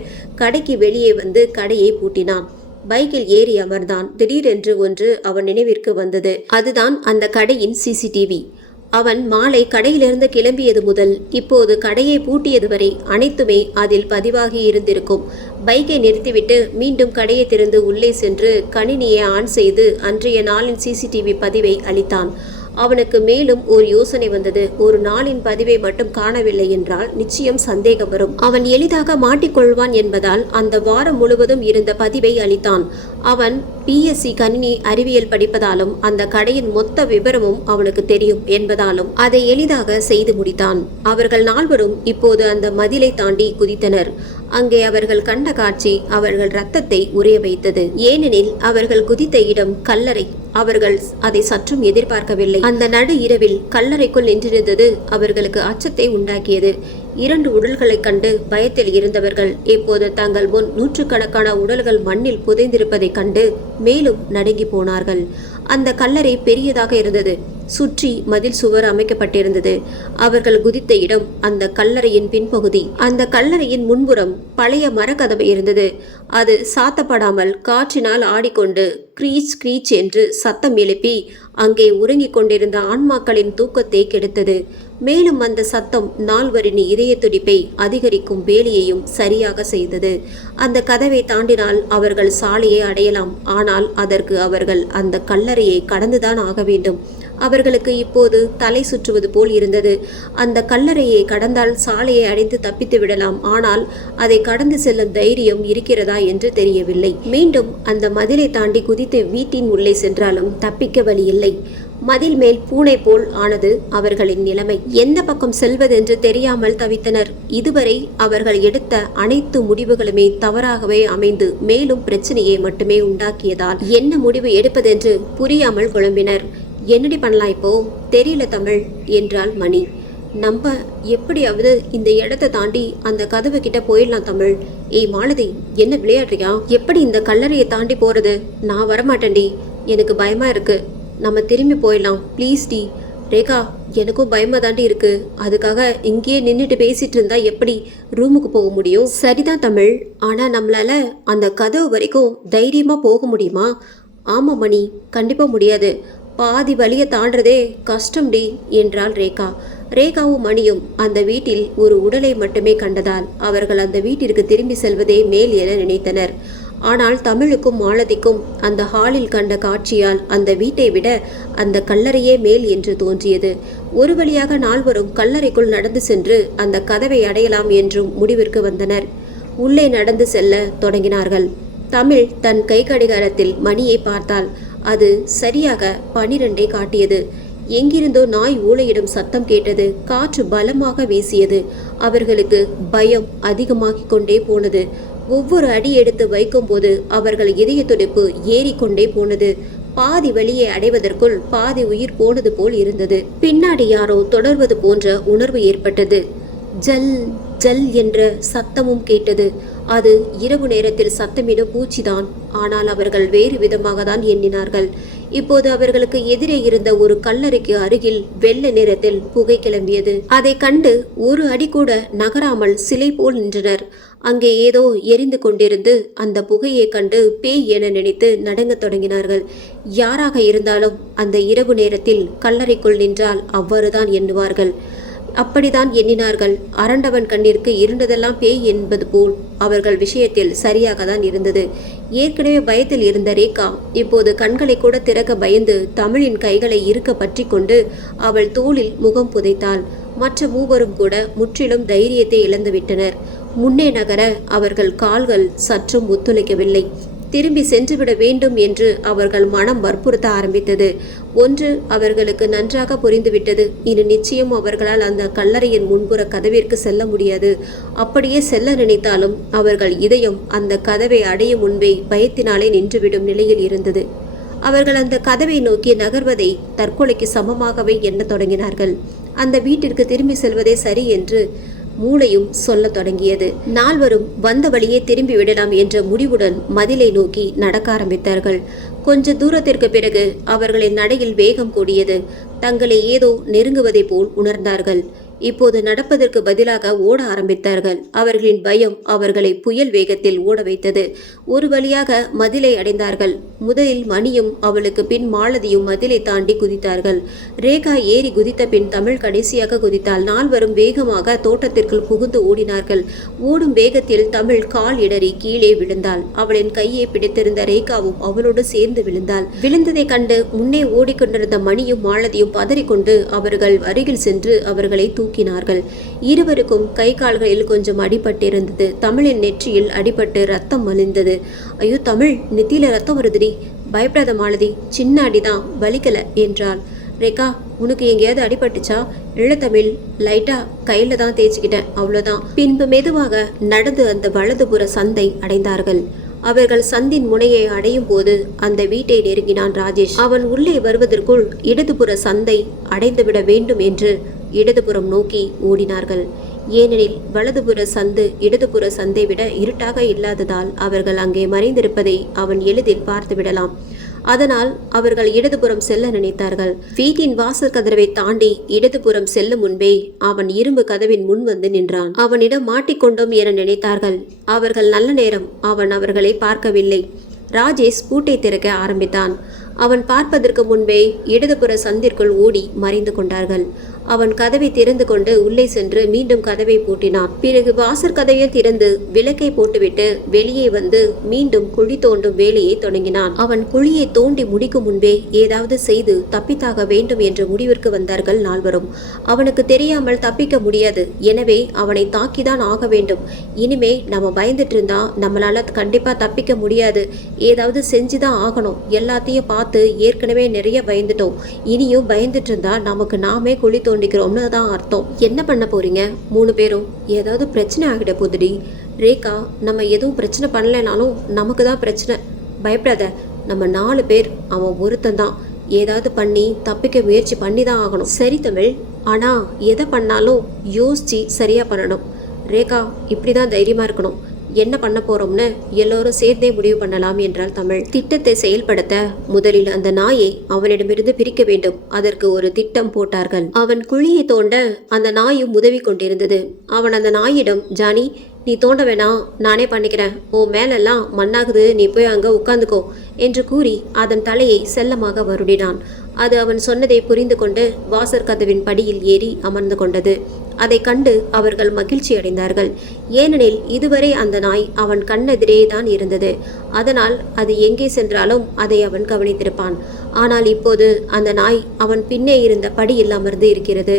கடைக்கு வெளியே வந்து கடையை பூட்டினான். பைக்கில் ஏறி அமர்ந்தான். திடீரென்று ஒன்று அவன் நினைவிற்கு வந்தது. அதுதான் அந்த கடையின் சிசிடிவி. அவன் மாலை கடையிலிருந்து கிளம்பியது முதல் இப்போது கடையை பூட்டியது வரை அனைத்துமே அதில் பதிவாகி இருந்திருக்கும். பைக்கை நிறுத்திவிட்டு மீண்டும் கடையை திறந்து உள்ளே சென்று கணினியை ஆன் செய்து அன்றைய நாளின் சிசிடிவி பதிவை அளித்தான். அவனுக்கு மேலும் ஒரு யோசனை வந்தது. ஒரு நாளின் பதிவை மட்டும் காணவில்லை என்றால் நிச்சயம் சந்தேகம் வரும். அவன் எளிதாக மாட்டிக்கொள்வான் என்பதால் அந்த வாரம் முழுவதும் இருந்த பதிவை அளித்தான். அவன் பிஎஸ்சி கணினி அறிவியல் படிப்பதாலும் அந்த கடையின் மொத்த விவரமும் அவனுக்கு தெரியும் என்பதாலும் அதை எளிதாக செய்து முடித்தான். அவர்கள் நால்வரும் இப்போது அந்த மதிலை தாண்டி குதித்தனர். அங்கே அவர்கள் கண்ட காட்சி அவர்கள் இரத்தத்தை உறைய வைத்தது. ஏனெனில் அவர்கள் குதித்த இடம் கல்லறை. அவர்கள் அதை சற்றும் எதிர்பார்க்கவில்லை. அந்த நடு இரவில் கல்லறைக்குள் நின்றிருந்தது அவர்களுக்கு அச்சத்தை உண்டாக்கியது. 2 உடல்களைக் கண்டு பயத்தில் இருந்தவர்கள் இப்போது தங்கள் முன் நூற்றுக்கணக்கான உடல்கள் மண்ணில் புதைந்திருப்பதைக் கண்டு மேலும் நடுங்கி போனார்கள். அந்த கல்லறை பெரியதாக இருந்தது. சுற்றி மதில் சுவர் அமைக்கப்பட்டிருந்தது. அவர்கள் குதித்த இடம் அந்த கல்லறையின் பின்பகுதி. அந்த கல்லறையின் முன்புறம் பழைய மரக்கதவு இருந்தது. அது சாத்தப்படாமல் காற்றினால் ஆடிக்கொண்டு கிரீச் கிரீச் என்று சத்தம் எழுப்பி அங்கே உறங்கிக் கொண்டிருந்த ஆன்மாக்களின் தூக்கத்தை கெடுத்தது. மேலும் அந்த சத்தம் நால்வரின் இதய துடிப்பை அதிகரிக்கும் வேலையையும் சரியாக செய்தது. அந்த கதவை தாண்டினால் அவர்கள் சாலையை அடையலாம். ஆனால் அதற்கு அவர்கள் அந்த கல்லறையை கடந்துதான் ஆக வேண்டும். அவர்களுக்கு இப்போது தலை சுற்றுவது போல் இருந்தது. அந்த கல்லறையை கடந்தால் சாலையை அடைந்து தப்பித்து விடலாம். ஆனால் அதை கடந்து செல்லும் தைரியம் இருக்கிறதா என்று தெரியவில்லை. மீண்டும் அந்த மதிலை தாண்டி குதித்து வீட்டின் உள்ளே சென்றாலும் தப்பிக்க வழியில்லை. மதில் மேல் பூனை போல் ஆனது அவர்களின் நிலைமை. எந்த பக்கம் செல்வதென்று தெரியாமல் தவித்தனர். இதுவரை அவர்கள் எடுத்த அனைத்து முடிவுகளுமே தவறாகவே அமைந்து மேலும் பிரச்சனையை மட்டுமே உண்டாக்கியதால் என்ன முடிவு எடுப்பதென்று புரியாமல் குழம்பினர். என்னடி பண்ணலாம் இப்போ? தெரியல தமிழ் என்றாள் மணி. நம்ம எப்படியாவது இந்த இடத்தை தாண்டி அந்த கதவு கிட்ட போயிடலாம் தமிழ். ஏய் மாலதி, என்ன விளையாடுறியா? எப்படி இந்த கல்லறையை தாண்டி போறது? நான் வரமாட்டேன்டி, எனக்கு பயமா இருக்கு. நம்ம திரும்பி போயிடலாம் ப்ளீஸ் டி. ரேகா, எனக்கும் பயமா தாண்டி இருக்கு. அதுக்காக இங்கேயே நின்றுட்டு பேசிட்டு இருந்தா எப்படி ரூமுக்கு போக முடியும்? சரிதான் தமிழ், ஆனா நம்மளால அந்த கதவு வரைக்கும் தைரியமா போக முடியுமா? ஆமா மணி, கண்டிப்பா முடியாது. பாதி வழியை தாண்டதே கஷ்டம்டி என்றாள் ரேகா. ரேகாவும் மணியும் அந்த வீட்டில் ஒரு உடலை மட்டுமே கண்டதால் அவர்கள் அந்த வீட்டிற்கு திரும்பி செல்வதே மேல் என நினைத்தனர். ஆனால் தமிழுக்கும் மாலதிக்கும் அந்த ஹாலில் கண்ட காட்சியால் அந்த வீட்டை விட அந்த கல்லறையே மேல் என்று தோன்றியது. ஒரு வழியாக நால்வரும் கல்லறைக்குள் நடந்து சென்று அந்த கதவை அடையலாம் என்றும் முடிவிற்கு வந்தனர். உள்ளே நடந்து செல்ல தொடங்கினார்கள். தமிழ் தன் கை கடிகாரத்தில் மணியை பார்த்தாள். அது சரியாக 12 காட்டியது. எங்கிருந்தோ நாய் ஊளையிடும் சத்தம் கேட்டது. காற்று பலமாக வீசியது. அவர்களுக்கு பயம் அதிகமாகிக் கொண்டே போனது. ஒவ்வொரு அடி எடுத்து வைக்கும் போது அவர்கள் இதய துடிப்பு ஏறிக்கொண்டே போனது. பாதி வழியை அடைவதற்குள் பாதி உயிர் போனது போல் இருந்தது. பின்னாடி யாரோ தொடர்வது போன்ற உணர்வு ஏற்பட்டது. ஜல் ஜல் என்ற சத்தமும் கேட்டது. அது இரவு நேரத்தில் சத்தமிடும் பூச்சிதான். ஆனால் அவர்கள் வேறு விதமாக தான் எண்ணினார்கள். இப்போது அவர்களுக்கு எதிரே இருந்த ஒரு கல்லறைக்கு அருகில் வெள்ளை நிறத்தில் புகை கிளம்பியது. அதை கண்டு ஒரு அடி கூட நகராமல் சிலை போல் நின்றனர். அங்கே ஏதோ எரிந்து கொண்டிருந்து அந்த புகையை கண்டு பேய் என நினைத்து நடங்க தொடங்கினார்கள். யாராக இருந்தாலும் அந்த இரவு நேரத்தில் கல்லறைக்குள் நின்றால் அவ்வாறுதான் எண்ணுவார்கள். அப்படிதான் எண்ணினார்கள். அரண்டவன் கண்ணிற்கு இருண்டதெல்லாம் பேய் என்பது போல் அவர்கள் விஷயத்தில் சரியாக தான் இருந்தது. ஏற்கனவே பயத்தில் இருந்த ரேகா இப்போது கண்களை கூட திறக்க பயந்து தமிழின் கைகளை இருக்க பற்றி கொண்டு அவள் தோளில் முகம் புதைத்தாள். மற்ற மூவரும் கூட முற்றிலும் தைரியத்தை இழந்துவிட்டனர். முன்னே நகர அவர்கள் கால்கள் சற்றும் ஒத்துழைக்கவில்லை. திரும்பி சென்றுவிட வேண்டும் என்று அவர்கள் மனம் வற்புறுத்த ஆரம்பித்தது. ஒன்று அவர்களுக்கு நன்றாக புரிந்துவிட்டது. இனி நிச்சயம் அவர்களால் அந்த கல்லறையின் முன்புற கதவிற்கு செல்ல முடியாது. அப்படியே செல்ல நினைத்தாலும் அவர்கள் இதயம் அந்த கதவை அடையும் முன்பே பயத்தினாலே நின்றுவிடும் நிலையில் இருந்தது. அவர்கள் அந்த கதவை நோக்கி நகர்வதை தற்கொலைக்கு சமமாகவே எண்ணத் தொடங்கினார்கள். அந்த வீட்டிற்கு திரும்பி செல்வதே சரி என்று மூளையும் சொல்ல தொடங்கியது. நால்வரும் வந்த வழியே திரும்பி விடலாம் என்ற முடிவுடன் மதிலை நோக்கி நடக்க ஆரம்பித்தார்கள். கொஞ்ச தூரத்திற்கு பிறகு அவர்களின் நடையில் வேகம் கூடியது. தங்களை ஏதோ நெருங்குவதை போல் உணர்ந்தார்கள். இப்போது நடப்பதற்கு பதிலாக ஓட ஆரம்பித்தார்கள். அவர்களின் பயம் அவர்களை புயல் வேகத்தில் ஓட வைத்தது. ஒரு வழியாக மதிலை அடைந்தார்கள். முதலில் மணியும் அவளுக்கு பின் மாலதியும் மதிலை தாண்டி குதித்தார்கள். ரேகா ஏறி குதித்த பின் தமிழ் கடைசியாக குதித்தாள். நால்வரும் வேகமாக தோட்டத்திற்குள் புகுந்து ஓடினார்கள். ஓடும் வேகத்தில் தமிழ் கால் இடறி கீழே விழுந்தாள். அவளின் கையை பிடித்திருந்த ரேகாவும் அவளோடு சேர்ந்து விழுந்தாள். விழுந்ததை கண்டு முன்னே ஓடிக்கொண்டிருந்த மணியும் மாலதியும் பதறிக்கொண்டு அவர்கள் அருகில் சென்று அவர்களை தூக்கினார்கள். இருவருக்கும் கை கால்களில் கொஞ்சம் அடிபட்டிருந்தது. தமிழின் நெற்றியில் அடிபட்டு ரத்தம் மலிந்தது. ஐயோ தமிழ், நெத்தியில ரத்தம் வருதுடி, பயப்படாத மாலதி, சின்ன அடிதான், வலிக்கல என்றாள். ரேகா, உனக்கு எங்கேயாவது அடிபட்டுச்சா? இல்ல தமிழ், லைட்டா கையில தான் தேய்ச்சிக்கிட்டேன், அவ்வளோதான். பின்பு மெதுவாக நடந்து அந்த வலதுபுற சந்தை அடைந்தார்கள். அவர்கள் சந்தின் முனையை அடையும் போது அந்த வீட்டை நெருங்கினான் ராஜேஷ். அவன் உள்ளே வருவதற்குள் இடதுபுற சந்தை அடைந்துவிட வேண்டும் என்று இடதுபுறம் நோக்கி ஓடினார்கள். ஏனெனில் வலதுபுற சந்து இடதுபுற சந்தை விட இருட்டாக இல்லாததால் அவர்கள் அங்கே மறைந்திருப்பதை அவன் எளிதில் பார்த்துவிடலாம். அதனால் அவர்கள் இடதுபுறம் செல்ல நினைத்தார்கள். வீட்டின் வாசல் கதவை தாண்டி இடதுபுறம் செல்லும் முன்பே அவன் இரும்பு கதவின் முன் வந்து நின்றான். அவனிடம் மாட்டிக்கொண்டோம் என நினைத்தார்கள். அவர்கள் நல்ல நேரம் அவன் அவர்களை பார்க்கவில்லை. ராஜேஷ் பூட்டை திறக்க ஆரம்பித்தான். அவன் பார்ப்பதற்கு முன்பே இடதுபுற சந்திற்குள் ஓடி மறைந்து கொண்டார்கள். அவன் கதவை திறந்து கொண்டு உள்ளே சென்று மீண்டும் கதவை பூட்டினான். பிறகு வாசற் கதவை திறந்து விளக்கை போட்டுவிட்டு வெளியே வந்து மீண்டும் குழி தோண்டும் வேலையை தொடங்கினான். அவன் குழியை தோண்டி முடிக்கும் முன்பே ஏதாவது செய்து தப்பித்தாக வேண்டும் என்ற முடிவிற்கு வந்தார்கள் நால்வரும். அவனுக்கு தெரியாமல் தப்பிக்க முடியாது. எனவே அவனை தாக்கிதான் ஆக வேண்டும். இனிமே நம்ம பயந்துட்டு இருந்தா நம்மளால கண்டிப்பா தப்பிக்க முடியாது. ஏதாவது செஞ்சுதான் ஆகணும். எல்லாத்தையும் பார்த்து ஏற்கனவே நிறைய பயந்துட்டோம். இனியும் பயந்துட்டு இருந்தா நமக்கு நாமே குழி தோண்டிக்கிறோம்னு தான் அர்த்தம். என்ன பண்ண போறீங்க 3 பேரும்? ஏதாவது பிரச்சனை ஆகிட போதுடி. ரேகா, நம்ம எதுவும் பிரச்சனை பண்ணலைனாலும் நமக்கு தான் பிரச்சனை. பயப்படாத, நம்ம 4 பேர், அவன் ஒருத்தன் தான். ஏதாவது பண்ணி தப்பிக்க முயற்சி பண்ணி தான் ஆகணும். சரி தமிழ், ஆனா எதை பண்ணாலும் யோசிச்சு சரியா பண்ணணும். ரேகா, இப்படிதான் தைரியமா இருக்கணும். என்ன பண்ண போறோம்னு எல்லோரும் சேர்ந்தே முடிவு பண்ணலாம் என்றாள் தமிழ். திட்டத்தை செயல்படுத்த முதலில் அந்த நாயை அவனிடமிருந்து பிரிக்க வேண்டும். அதற்கு ஒரு திட்டம் போட்டார்கள். அவன் குழியை தோண்ட அந்த நாயும் உதவி கொண்டிருந்தது. அவன் அந்த நாயிடம், ஜானி, நீ தோண்ட வேணாம், நானே பண்ணிக்கிறேன், ஓ மேலெல்லாம் மண்ணாகுது, நீ போய் அங்கே உட்காந்துக்கோ என்று கூறி அதன் தலையை செல்லமாக வருடினான். அது அவன் சொன்னதை புரிந்து கொண்டு வாசற் கதவின் படியில் ஏறி அமர்ந்து கொண்டது. அதை கண்டு அவர்கள் மகிழ்ச்சி அடைந்தார்கள். ஏனெனில் இதுவரை அந்த நாய் அவன் கண்ணெதிரே தான் இருந்தது. அதனால் அது எங்கே சென்றாலும் அதை அவன் கவனித்திருப்பான். ஆனால் இப்போது அந்த நாய் அவன் பின்னே இருந்த படியில் அமர்ந்து இருக்கிறது.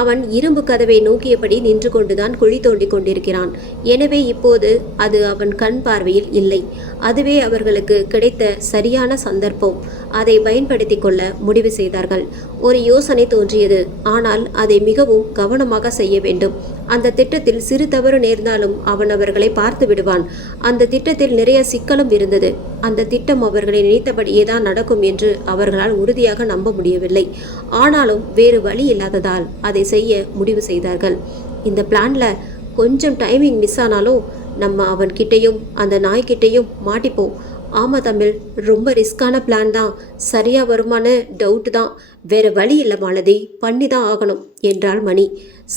அவன் இரும்பு கதவை நோக்கியபடி நின்று கொண்டுதான் குழி தோண்டி கொண்டிருக்கிறான். எனவே இப்போது அது அவன் கண் பார்வையில் இல்லை. அதுவே அவர்களுக்கு கிடைத்த சரியான சந்தர்ப்பம். அதை பயன்படுத்தி கொள்ள முடிவு செய்தார்கள். ஒரு யோசனை தோன்றியது. ஆனால் அதை மிகவும் கவனமாக செய்ய வேண்டும். அந்த திட்டத்தில் சிறு தவறு நேர்ந்தாலும் அவன் அவர்களை பார்த்து விடுவான். அந்த திட்டத்தில் நிறைய சிக்கலும் இருந்தது. அந்த திட்டம் அவர்களை நினைத்தபடியே தான் நடக்கும் என்று அவர்களால் உறுதியாக நம்ப முடியவில்லை. ஆனாலும் வேறு வழி இல்லாததால் அதை செய்ய முடிவு செய்தார்கள். இந்த பிளான்ல கொஞ்சம் டைமிங் மிஸ் ஆனாலும் நம்ம அவன்கிட்டையும் அந்த நாய்கிட்டையும் மாட்டிப்போம். ஆமாம் தமிழ், ரொம்ப ரிஸ்கான பிளான் தான். சரியாக வருமான டவுட் தான். வேற வழி இல்லை மாலதி, பண்ணி தான் ஆகணும் என்றாள் மணி.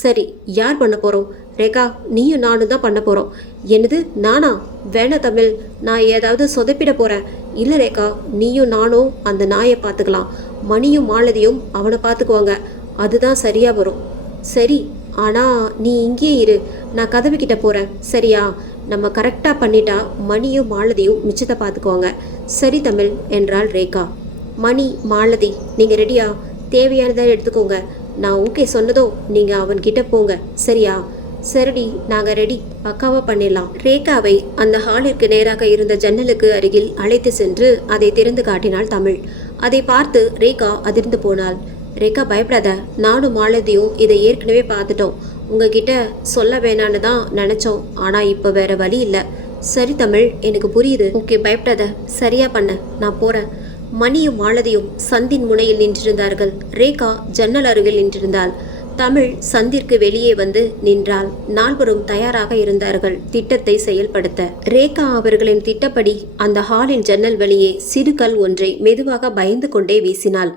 சரி, யார் பண்ண போகிறோம்? ரேகா, நீயும் நானும் தான் பண்ண போகிறோம். என்னது, நானா? வேணாம் தமிழ், நான் ஏதாவது சொதப்பிட போகிறேன். இல்லை ரேகா, நீயும் நானும் அந்த நாயை பார்த்துக்கலாம். மணியும் மாலதியும் அவனை பார்த்துக்குவாங்க. அதுதான் சரியாக வரும். சரி, ஆனால் நீ இங்கேயே இரு, நான் கதவு கிட்ட போகிறேன், சரியா? நம்ம கரெக்டாக பண்ணிட்டா மணியும் மாலதியும் மிச்சத்தை பார்த்துக்குவாங்க. சரி தமிழ் என்றாள் ரேகா. மணி, மாலதி, நீங்கள் ரெடியா? தேவையானதை எடுத்துக்கோங்க. நான் ஓகே சொன்னதோ நீங்கள் அவன்கிட்ட போங்க, சரியா? சரிடி, நாங்கள் ரெடி, பக்காவாக பண்ணிடலாம். ரேகாவை அந்த ஹாலிற்கு நேராக இருந்த ஜன்னலுக்கு அருகில் அழைத்து சென்று அதை திறந்து காட்டினாள் தமிழ். அதை பார்த்து ரேகா அதிர்ந்து போனாள். ரேகா, பயப்படாத, நானும் மாலதியும் இதை ஏற்கனவே பார்த்துட்டோம். உங்ககிட்ட சொல்ல வேணான்னு தான் நினச்சோம். ஆனால் இப்போ வேற வழி இல்லை. சரி தமிழ், எனக்கு புரியுது. ஓகே, பயப்படாத, சரியா பண்ண, நான் போகிறேன். மணியும் மாலதியும் சந்தின் முனையில் நின்றிருந்தார்கள். ரேகா ஜன்னல் அருகில் நின்றிருந்தாள். தமிழ் சந்திற்கு வெளியே வந்து நின்றாள். நால்வரும் தயாராக இருந்தார்கள் திட்டத்தை செயல்படுத்த. ரேகா அவர்களின் திட்டப்படி அந்த ஹாலின் ஜன்னல் வழியே சிறு கல் ஒன்றை மெதுவாக பயந்து கொண்டே வீசினாள்.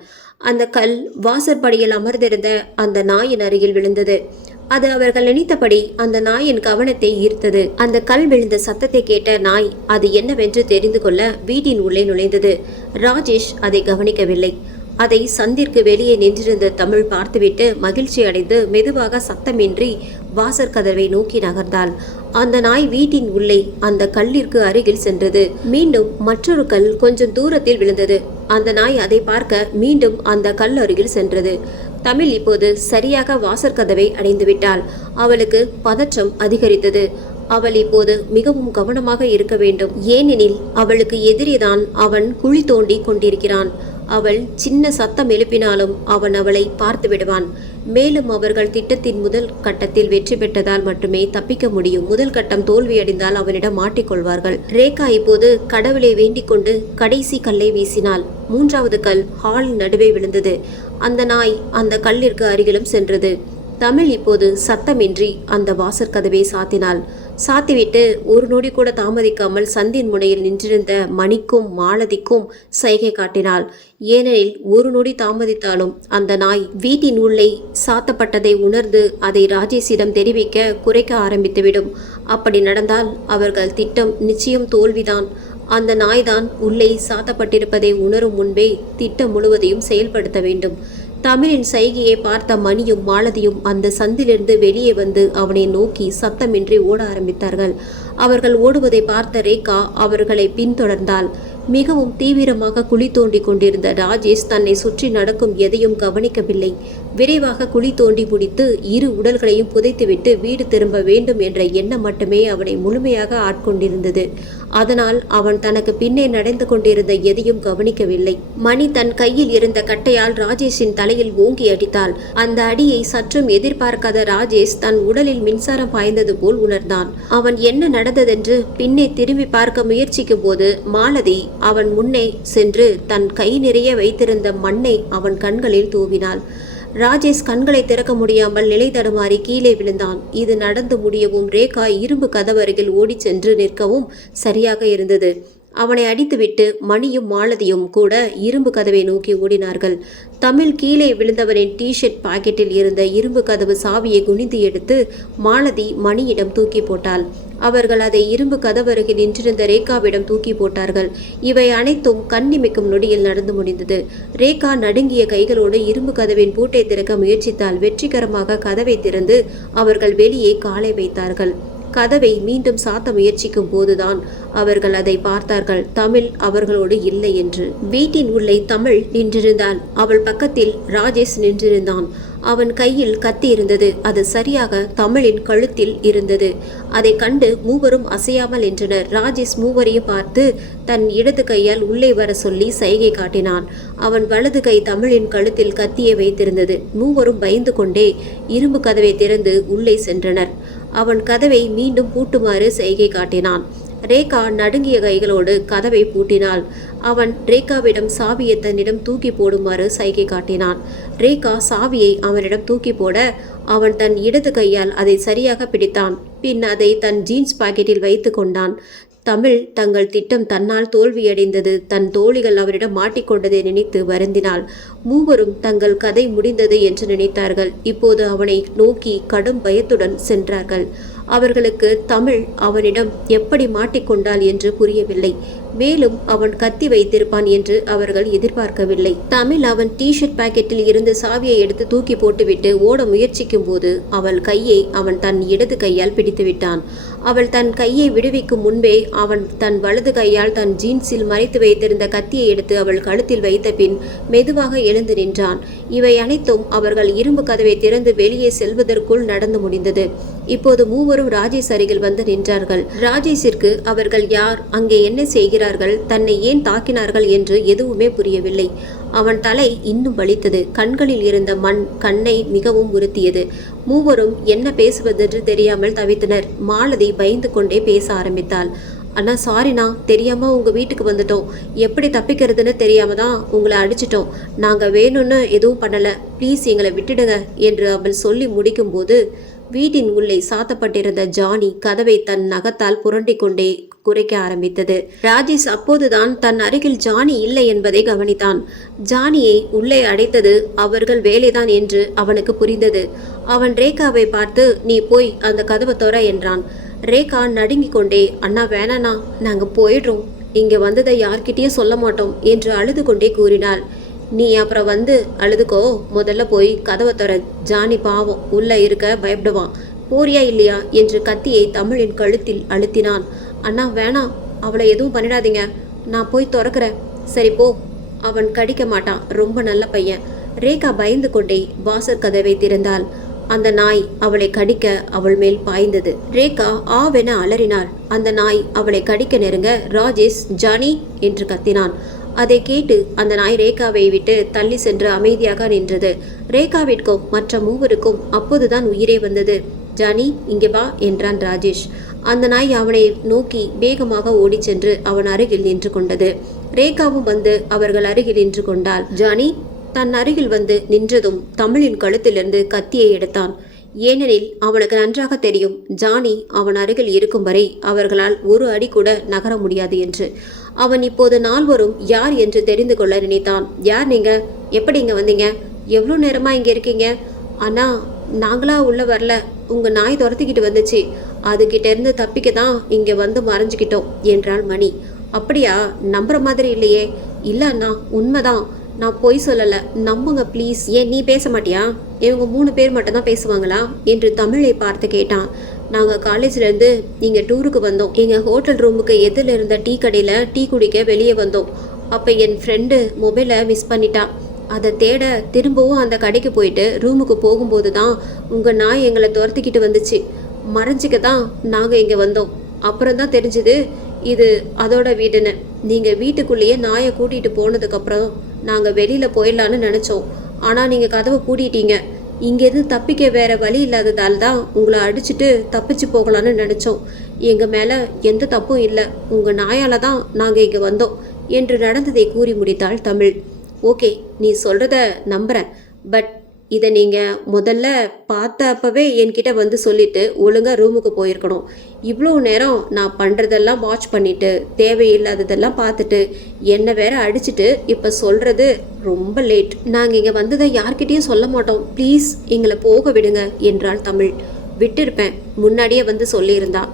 அந்த கல் வாசற்படியில் அமர்ந்திருந்த அந்த நாயின் அருகில் விழுந்தது. அது அவர்கள் நினைத்தபடி அந்த நாயின் கவனத்தை ஈர்த்தது. அந்த கல் விழுந்த சத்தத்தை கேட்ட நாய் அது என்னவென்று தெரிந்து கொள்ள வீட்டின் உள்ளே நுழைந்தது. ராஜேஷ் அதை கவனிக்கவில்லை. அதை சந்திற்கு வெளியே நின்றிருந்த தமிழ் பார்த்துவிட்டு மகிழ்ச்சி அடைந்து மெதுவாக சத்தமின்றி வாசற்கதவை நோக்கி நகர்ந்தாள். அந்த நாய் வீட்டின் உள்ளே அந்த கல்லிற்கு அருகில் சென்றது. மீண்டும் மற்றொரு கல் கொஞ்சம் தூரத்தில் விழுந்தது. அந்த நாய் அதை பார்க்க மீண்டும் அந்த கல் அருகில் சென்றது. தமிழ் இப்போது சரியாக வாசற்கதவை அடைந்துவிட்டாள். அவளுக்கு பதற்றம் அதிகரித்தது. அவள் இப்போது மிகவும் கவனமாக இருக்க வேண்டும். ஏனெனில் அவளுக்கு எதிரேதான் அவன் குழி தோண்டி கொண்டிருக்கிறான். அவள் சின்ன சத்தம் எழுப்பினாலும் அவன் அவளை பார்த்து விடுவான். மேலும் அவர்கள் திட்டத்தின் முதல் கட்டத்தில் வெற்றி பெற்றதால் மட்டுமே தப்பிக்க முடியும். முதல் கட்டம் தோல்வியடைந்தால் அவனிடம் மாட்டிக்கொள்வார்கள். ரேகா இப்போது கடவுளை வேண்டிக் கொண்டு கடைசி கல்லை வீசினாள். மூன்றாவது கல் ஹால் நடுவே விழுந்தது. அந்த நாய் அந்த கல்லிற்கு அருகிலும் சென்றது. தமிழ் இப்போது சத்தமின்றி அந்த வாசற்கதவை சாத்தினாள். சாத்திவிட்டு ஒரு நொடி கூட தாமதிக்காமல் சந்தின் முனையில் நின்றிருந்த மணிக்கும் மாலதிக்கும் சைகை காட்டினாள். ஏனெனில் ஒரு நொடி தாமதித்தாலும் அந்த நாய் வீட்டின் உள்ளே சாத்தப்பட்டதை உணர்ந்து அதை ராஜேஷிடம் தெரிவிக்க குறைக்க ஆரம்பித்துவிடும். அப்படி நடந்தால் அவர்கள் திட்டம் நிச்சயம் தோல்விதான். அந்த நாய்தான் உள்ளே சாத்தப்பட்டிருப்பதை உணரும் முன்பே திட்டம் முழுவதையும் செயல்படுத்த வேண்டும். தமிழின் சைகையை பார்த்த மணியும் மாலதியும் அந்த சந்திலிருந்து வெளியே வந்து அவனை நோக்கி சத்தமின்றி ஓட ஆரம்பித்தார்கள். அவர்கள் ஓடுவதை பார்த்த ரேகா அவர்களை பின்தொடர்ந்தாள். மிகவும் தீவிரமாக குழி தோண்டி கொண்டிருந்த ராஜேஷ் தன்னை சுற்றி நடக்கும் எதையும் கவனிக்கவில்லை. விரைவாக குழி தோண்டி முடித்து இரு உடல்களையும் புதைத்துவிட்டு வீடு திரும்ப வேண்டும் என்ற எண்ணம் மட்டுமே அவனை முழுமையாக ஆட்கொண்டிருந்தது. அதனால் அவன் தனக்கு பின்னே நடந்து கொண்டிருந்த எதையும் கவனிக்கவில்லை. மணி தன் கையில் இருந்த கட்டையால் ராஜேஷின் தலையில் ஓங்கி அடித்தாள். அந்த அடியை சற்றும் எதிர்பார்க்காத ராஜேஷ் தன் உடலில் மின்சாரம் பாய்ந்தது போல் உணர்ந்தான். அவன் என்ன நடந்ததென்று பின்னே திரும்பி பார்க்க முயற்சிக்கும் போது மாலதி அவன் முன்னே சென்று தன் கை நிறைய வைத்திருந்த மண்ணை அவன் கண்களில் தூவினாள். ராஜேஷ் கண்களை திறக்க முடியாமல் நிலை தடுமாறி கீழே விழுந்தான். இது நடந்து முடியவும் ரேகா இரும்பு கதவருகில் ஓடிச் சென்று நிற்கவும் சரியாக இருந்தது. அவனை அடித்துவிட்டு மணியும் மாலதியும் கூட இரும்பு கதவை நோக்கி ஓடினார்கள். தமிழ் கீழே விழுந்தவனின் டிஷர்ட் பாக்கெட்டில் இருந்த இரும்பு கதவு சாவியை குனிந்து எடுத்து மாலதி மணியிடம் தூக்கி போட்டாள். அவர்கள் அதை இரும்பு கதவருகில் நின்றிருந்த ரேகாவிடம் தூக்கி போட்டார்கள். இவை அனைத்தும் கண்ணிமைக்கும் நொடியில் நடந்து முடிந்தது. ரேகா நடுங்கிய கைகளோடு இரும்பு கதவின் பூட்டை திறக்க முயற்சித்தால் வெற்றிகரமாக கதவை திறந்து அவர்கள் வெளியே காலை வைத்தார்கள். கதவை மீண்டும் சாத்த முயற்சிக்கும் போதுதான் அவர்கள் அதை பார்த்தார்கள். தமிழ் அவர்களோடு இல்லை என்று. வீட்டின் உள்ளே தமிழ் நின்றிருந்தாள். அவள் பக்கத்தில் ராஜேஷ் நின்றிருந்தான். அவன் கையில் கத்தி இருந்தது. அது சரியாக தமிழின் கழுத்தில் இருந்தது. அதை கண்டு மூவரும் அசையாமல் நின்றனர். ராஜேஷ் மூவரையும் பார்த்து தன் இடது கையால் உள்ளே வர சொல்லி சைகை காட்டினான். அவன் வலது கை தமிழின் கழுத்தில் கத்தியை வைத்திருந்தது. மூவரும் பயந்து கொண்டே இரும்பு கதவை திறந்து உள்ளே சென்றனர். அவன் கதவை மீண்டும் பூட்டுமாறு சைகை காட்டினான். ரேகா நடுங்கிய கைகளோடு கதவை பூட்டினாள். அவன் ரேகாவிடம் சாவியை தன்னிடம் தூக்கி போடுமாறு சைகை காட்டினான். ரேகா சாவியை அவனிடம் தூக்கி போட அவன் தன் இடது கையால் அதை சரியாக பிடித்தான். பின் அதை தன் ஜீன்ஸ் பாக்கெட்டில் வைத்து கொண்டான். தமிழ் தங்கள் திட்டம் தன்னால் தோல்வியடைந்தது. தன் தோழிகள் அவரிடம் மாட்டிக்கொண்டதை நினைத்து வருந்தினாள். மூவரும் தங்கள் கதை முடிந்தது என்று நினைத்தார்கள். இப்போது அவனை நோக்கி கடும் பயத்துடன் சென்றார்கள். அவர்களுக்கு தமிழ் அவனிடம் எப்படி மாட்டிக்கொண்டாள் என்று புரியவில்லை. மேலும் அவன் கத்தி வைத்திருப்பான் என்று அவர்கள் எதிர்பார்க்கவில்லை. தமிழ் அவன் டிஷர்ட் பாக்கெட்டில் இருந்து சாவியை எடுத்து தூக்கி போட்டுவிட்டு ஓட முயற்சிக்கும் போது அவள் கையை அவன் தன் இடது கையால் பிடித்து விட்டான். அவள் தன் கையை விடுவிக்கும் முன்பே அவன் தன் வலது கையால் தன் ஜீன்ஸில் மறைத்து வைத்திருந்த கத்தியை எடுத்து அவள் கழுத்தில் வைத்த பின் மெதுவாக எழுந்து நின்றான். இவை அனைத்தும் அவர்கள் இரும்பு கதவை திறந்து வெளியே செல்வதற்குள் நடந்து முடிந்தது. இப்போது மூவரும் ராஜேஷ் அருகில் வந்து நின்றார்கள். ராஜேஷிற்கு அவர்கள் யார், அங்கே என்ன செய்கிறார்கள், தன்னை ஏன் தாக்கினார்கள் என்று எதுவுமே புரியவில்லை. அவன் தலை இன்னும் வலித்தது. கண்களில் இருந்த மண் கண்ணை மிகவும் உறுத்தியது. மூவரும் என்ன பேசுவதென்று தெரியாமல் தவித்தனர். மாலதி பயந்து கொண்டே பேச ஆரம்பித்தாள். அண்ணா சாரிண்ணா, தெரியாமல் உங்கள் வீட்டுக்கு வந்துட்டோம். எப்படி தப்பிக்கிறதுன்னு தெரியாமல் தான் உங்களை அடிச்சிட்டோம். நாங்கள் வேணும்னு எதுவும் பண்ணலை, ப்ளீஸ் எங்களை விட்டுடுங்க என்று அவள் சொல்லி முடிக்கும்போது வீட்டின் உள்ளே சாத்தப்பட்டிருந்த ஜானி கதவை தன் நகத்தால் புரண்டி கொண்டே குறைக்க ஆரம்பித்தது. ராஜேஷ் அப்போதுதான் தன் அருகில் ஜானி இல்லை என்பதை கவனித்தான். ஜானியை உள்ளே அடைத்தது அவர்கள் வேலைதான் என்று அவனுக்கு புரிந்தது. அவன் ரேகாவை பார்த்து, நீ போய் அந்த கதவை தொற என்றான். ரேகா நடுங்கிக் கொண்டே, அண்ணா வேணாண்ணா, நாங்கள் போயிடுறோம், இங்கே வந்ததை யார்கிட்டயும் சொல்ல மாட்டோம் என்று அழுது கொண்டே கூறினாள். நீ அப்புறம் வந்து அழுதுக்கோ, முதல்ல போய் கதவை தர, ஜானி பாவம் உள்ள இருக்க பயப்படுவான், போறியா இல்லையா என்று கத்தியை தமிழின் கழுத்தில் அழுத்தினான். அண்ணா வேணாம், அவளை எதுவும் பண்ணிடாதீங்க, நான் போய் திறக்கிறேன். சரி போ, அவன் கடிக்க மாட்டான், ரொம்ப நல்ல பையன். ரேகா பயந்து கொண்டே வாசற் கதவை திறந்தாள். அந்த நாய் அவளை கடிக்க அவள் மேல் பாய்ந்தது. ரேகா ஆவென அலறினாள். அந்த நாய் அவளை கடிக்க நெருங்க ராஜேஷ் ஜானி என்று கத்தினான். அதை கேட்டு அந்த நாய் ரேகாவை விட்டு தள்ளி சென்று அமைதியாக நின்றது. ரேகாவிற்கும் மற்ற மூவருக்கும் அப்போதுதான் உயிரே வந்தது. ஜானி இங்கே வா என்றான் ராஜேஷ். அந்த நாய் அவனை நோக்கி வேகமாக ஓடி சென்று அவன் அருகில் நின்று கொண்டது. ரேகாவும் வந்து அவர்கள் அருகில் நின்று கொண்டாள். ஜானி தன் அருகில் வந்து நின்றதும் தமிழின் கழுத்திலிருந்து கத்தியை எடுத்தான். ஏனெனில் அவனுக்கு நன்றாக தெரியும் ஜானி அவன் அருகில் இருக்கும் வரை அவர்களால் ஒரு அடி கூட நகர முடியாது என்று. அவன் இப்போது நால்வரும் யார் என்று தெரிந்து கொள்ள நினைத்தான். யார் நீங்க? எப்படி இங்க வந்தீங்க? எவ்வளோ நேரமா இங்க இருக்கீங்க? அண்ணா நாங்களா உள்ள வரல, உங்க நாய் துரத்திக்கிட்டு வந்துச்சு, அதுகிட்ட இருந்து தப்பிக்க தான் இங்க வந்து மறைஞ்சுக்கிட்டோம் என்றாள் மணி. அப்படியா? நம்புற மாதிரி இல்லையே. இல்ல அண்ணா, உண்மைதான், நான் பொய் சொல்லலை, நம்புங்க ப்ளீஸ். ஏன் நீ பேச மாட்டியா? இவங்க 3 பேர் மட்டும்தான் பேசுவாங்களா என்று தமிழை பார்த்து கேட்டான். நாங்கள் காலேஜ்லேருந்து இங்கே டூருக்கு வந்தோம். எங்கள் ஹோட்டல் ரூமுக்கு எதிரில் இருந்த டீ கடையில் டீ குடிக்க வெளியே வந்தோம். அப்போ என் ஃப்ரெண்டு மொபைலை மிஸ் பண்ணிட்டான். அதை தேட திரும்பவும் அந்த கடைக்கு போயிட்டு ரூமுக்கு போகும்போது தான் உங்கள் நாய் எங்களை துரத்திக்கிட்டு வந்துச்சு. மறைஞ்சிக்க தான் நாங்கள் இங்கே வந்தோம். அப்புறம் தான் தெரிஞ்சுது இது அதோட வீடுன்னு. நீங்கள் வீட்டுக்குள்ளேயே நாயை கூட்டிகிட்டு போனதுக்கப்புறம் நாங்கள் வெளியில் போயிடலான்னு நினச்சோம். ஆனால் நீங்கள் கதவை பூட்டிட்டீங்க. இங்கேருந்து தப்பிக்க வேற வழி இல்லாததால் தான் உங்களை அடிச்சுட்டு தப்பிச்சு போகலான்னு நினச்சோம். எங்கள் மேலே எந்த தப்பும் இல்லை, உங்கள் நாயால் தான் நாங்கள் இங்கே வந்தோம் என்று நடந்ததை கூறி முடித்தாள் தமிழ். ஓகே, நீ சொல்கிறத நம்புகிறேன். பட் இதை நீங்கள் முதல்ல பார்த்த அப்பவே என்கிட்ட வந்து சொல்லிவிட்டு ஒழுங்காக ரூமுக்கு போயிருக்கணும். இவ்வளோ நேரம் நான் பண்ணுறதெல்லாம் வாட்ச் பண்ணிவிட்டு தேவையில்லாததெல்லாம் பார்த்துட்டு என்னை வேற அடிச்சுட்டு இப்போ சொல்கிறது ரொம்ப லேட். நாங்கள் இங்கே வந்ததை யார்கிட்டையும் சொல்ல மாட்டோம், ப்ளீஸ் எங்களை போக விடுங்க என்றாள் தமிழ். விட்டிருப்பேன், முன்னாடியே வந்து சொல்லியிருந்தா.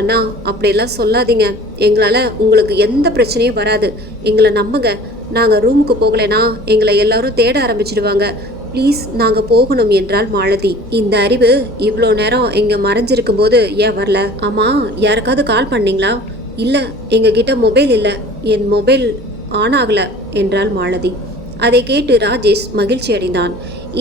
அண்ணா அப்படியெல்லாம் சொல்லாதீங்க, எங்களால் உங்களுக்கு எந்த பிரச்சனையும் வராது, எங்களை நம்புங்க. நாங்கள் ரூமுக்கு போகலைன்னா எங்களை எல்லாரும் தேட ஆரம்பிச்சிடுவாங்க, ப்ளீஸ் நாங்கள் போகணும் என்றாள் மாலதி. இந்த அறிவு இவ்வளோ நேரம் இங்கே மறைஞ்சிருக்கும் போது ஏன் வரல? ஆமாம், யாருக்காவது கால் பண்ணீங்களா? இல்லை, எங்ககிட்ட மொபைல் இல்லை, என் மொபைல் ஆன் ஆகலை என்றாள் மாலதி. அதை கேட்டு ராஜேஷ் மகிழ்ச்சி அடைந்தான்.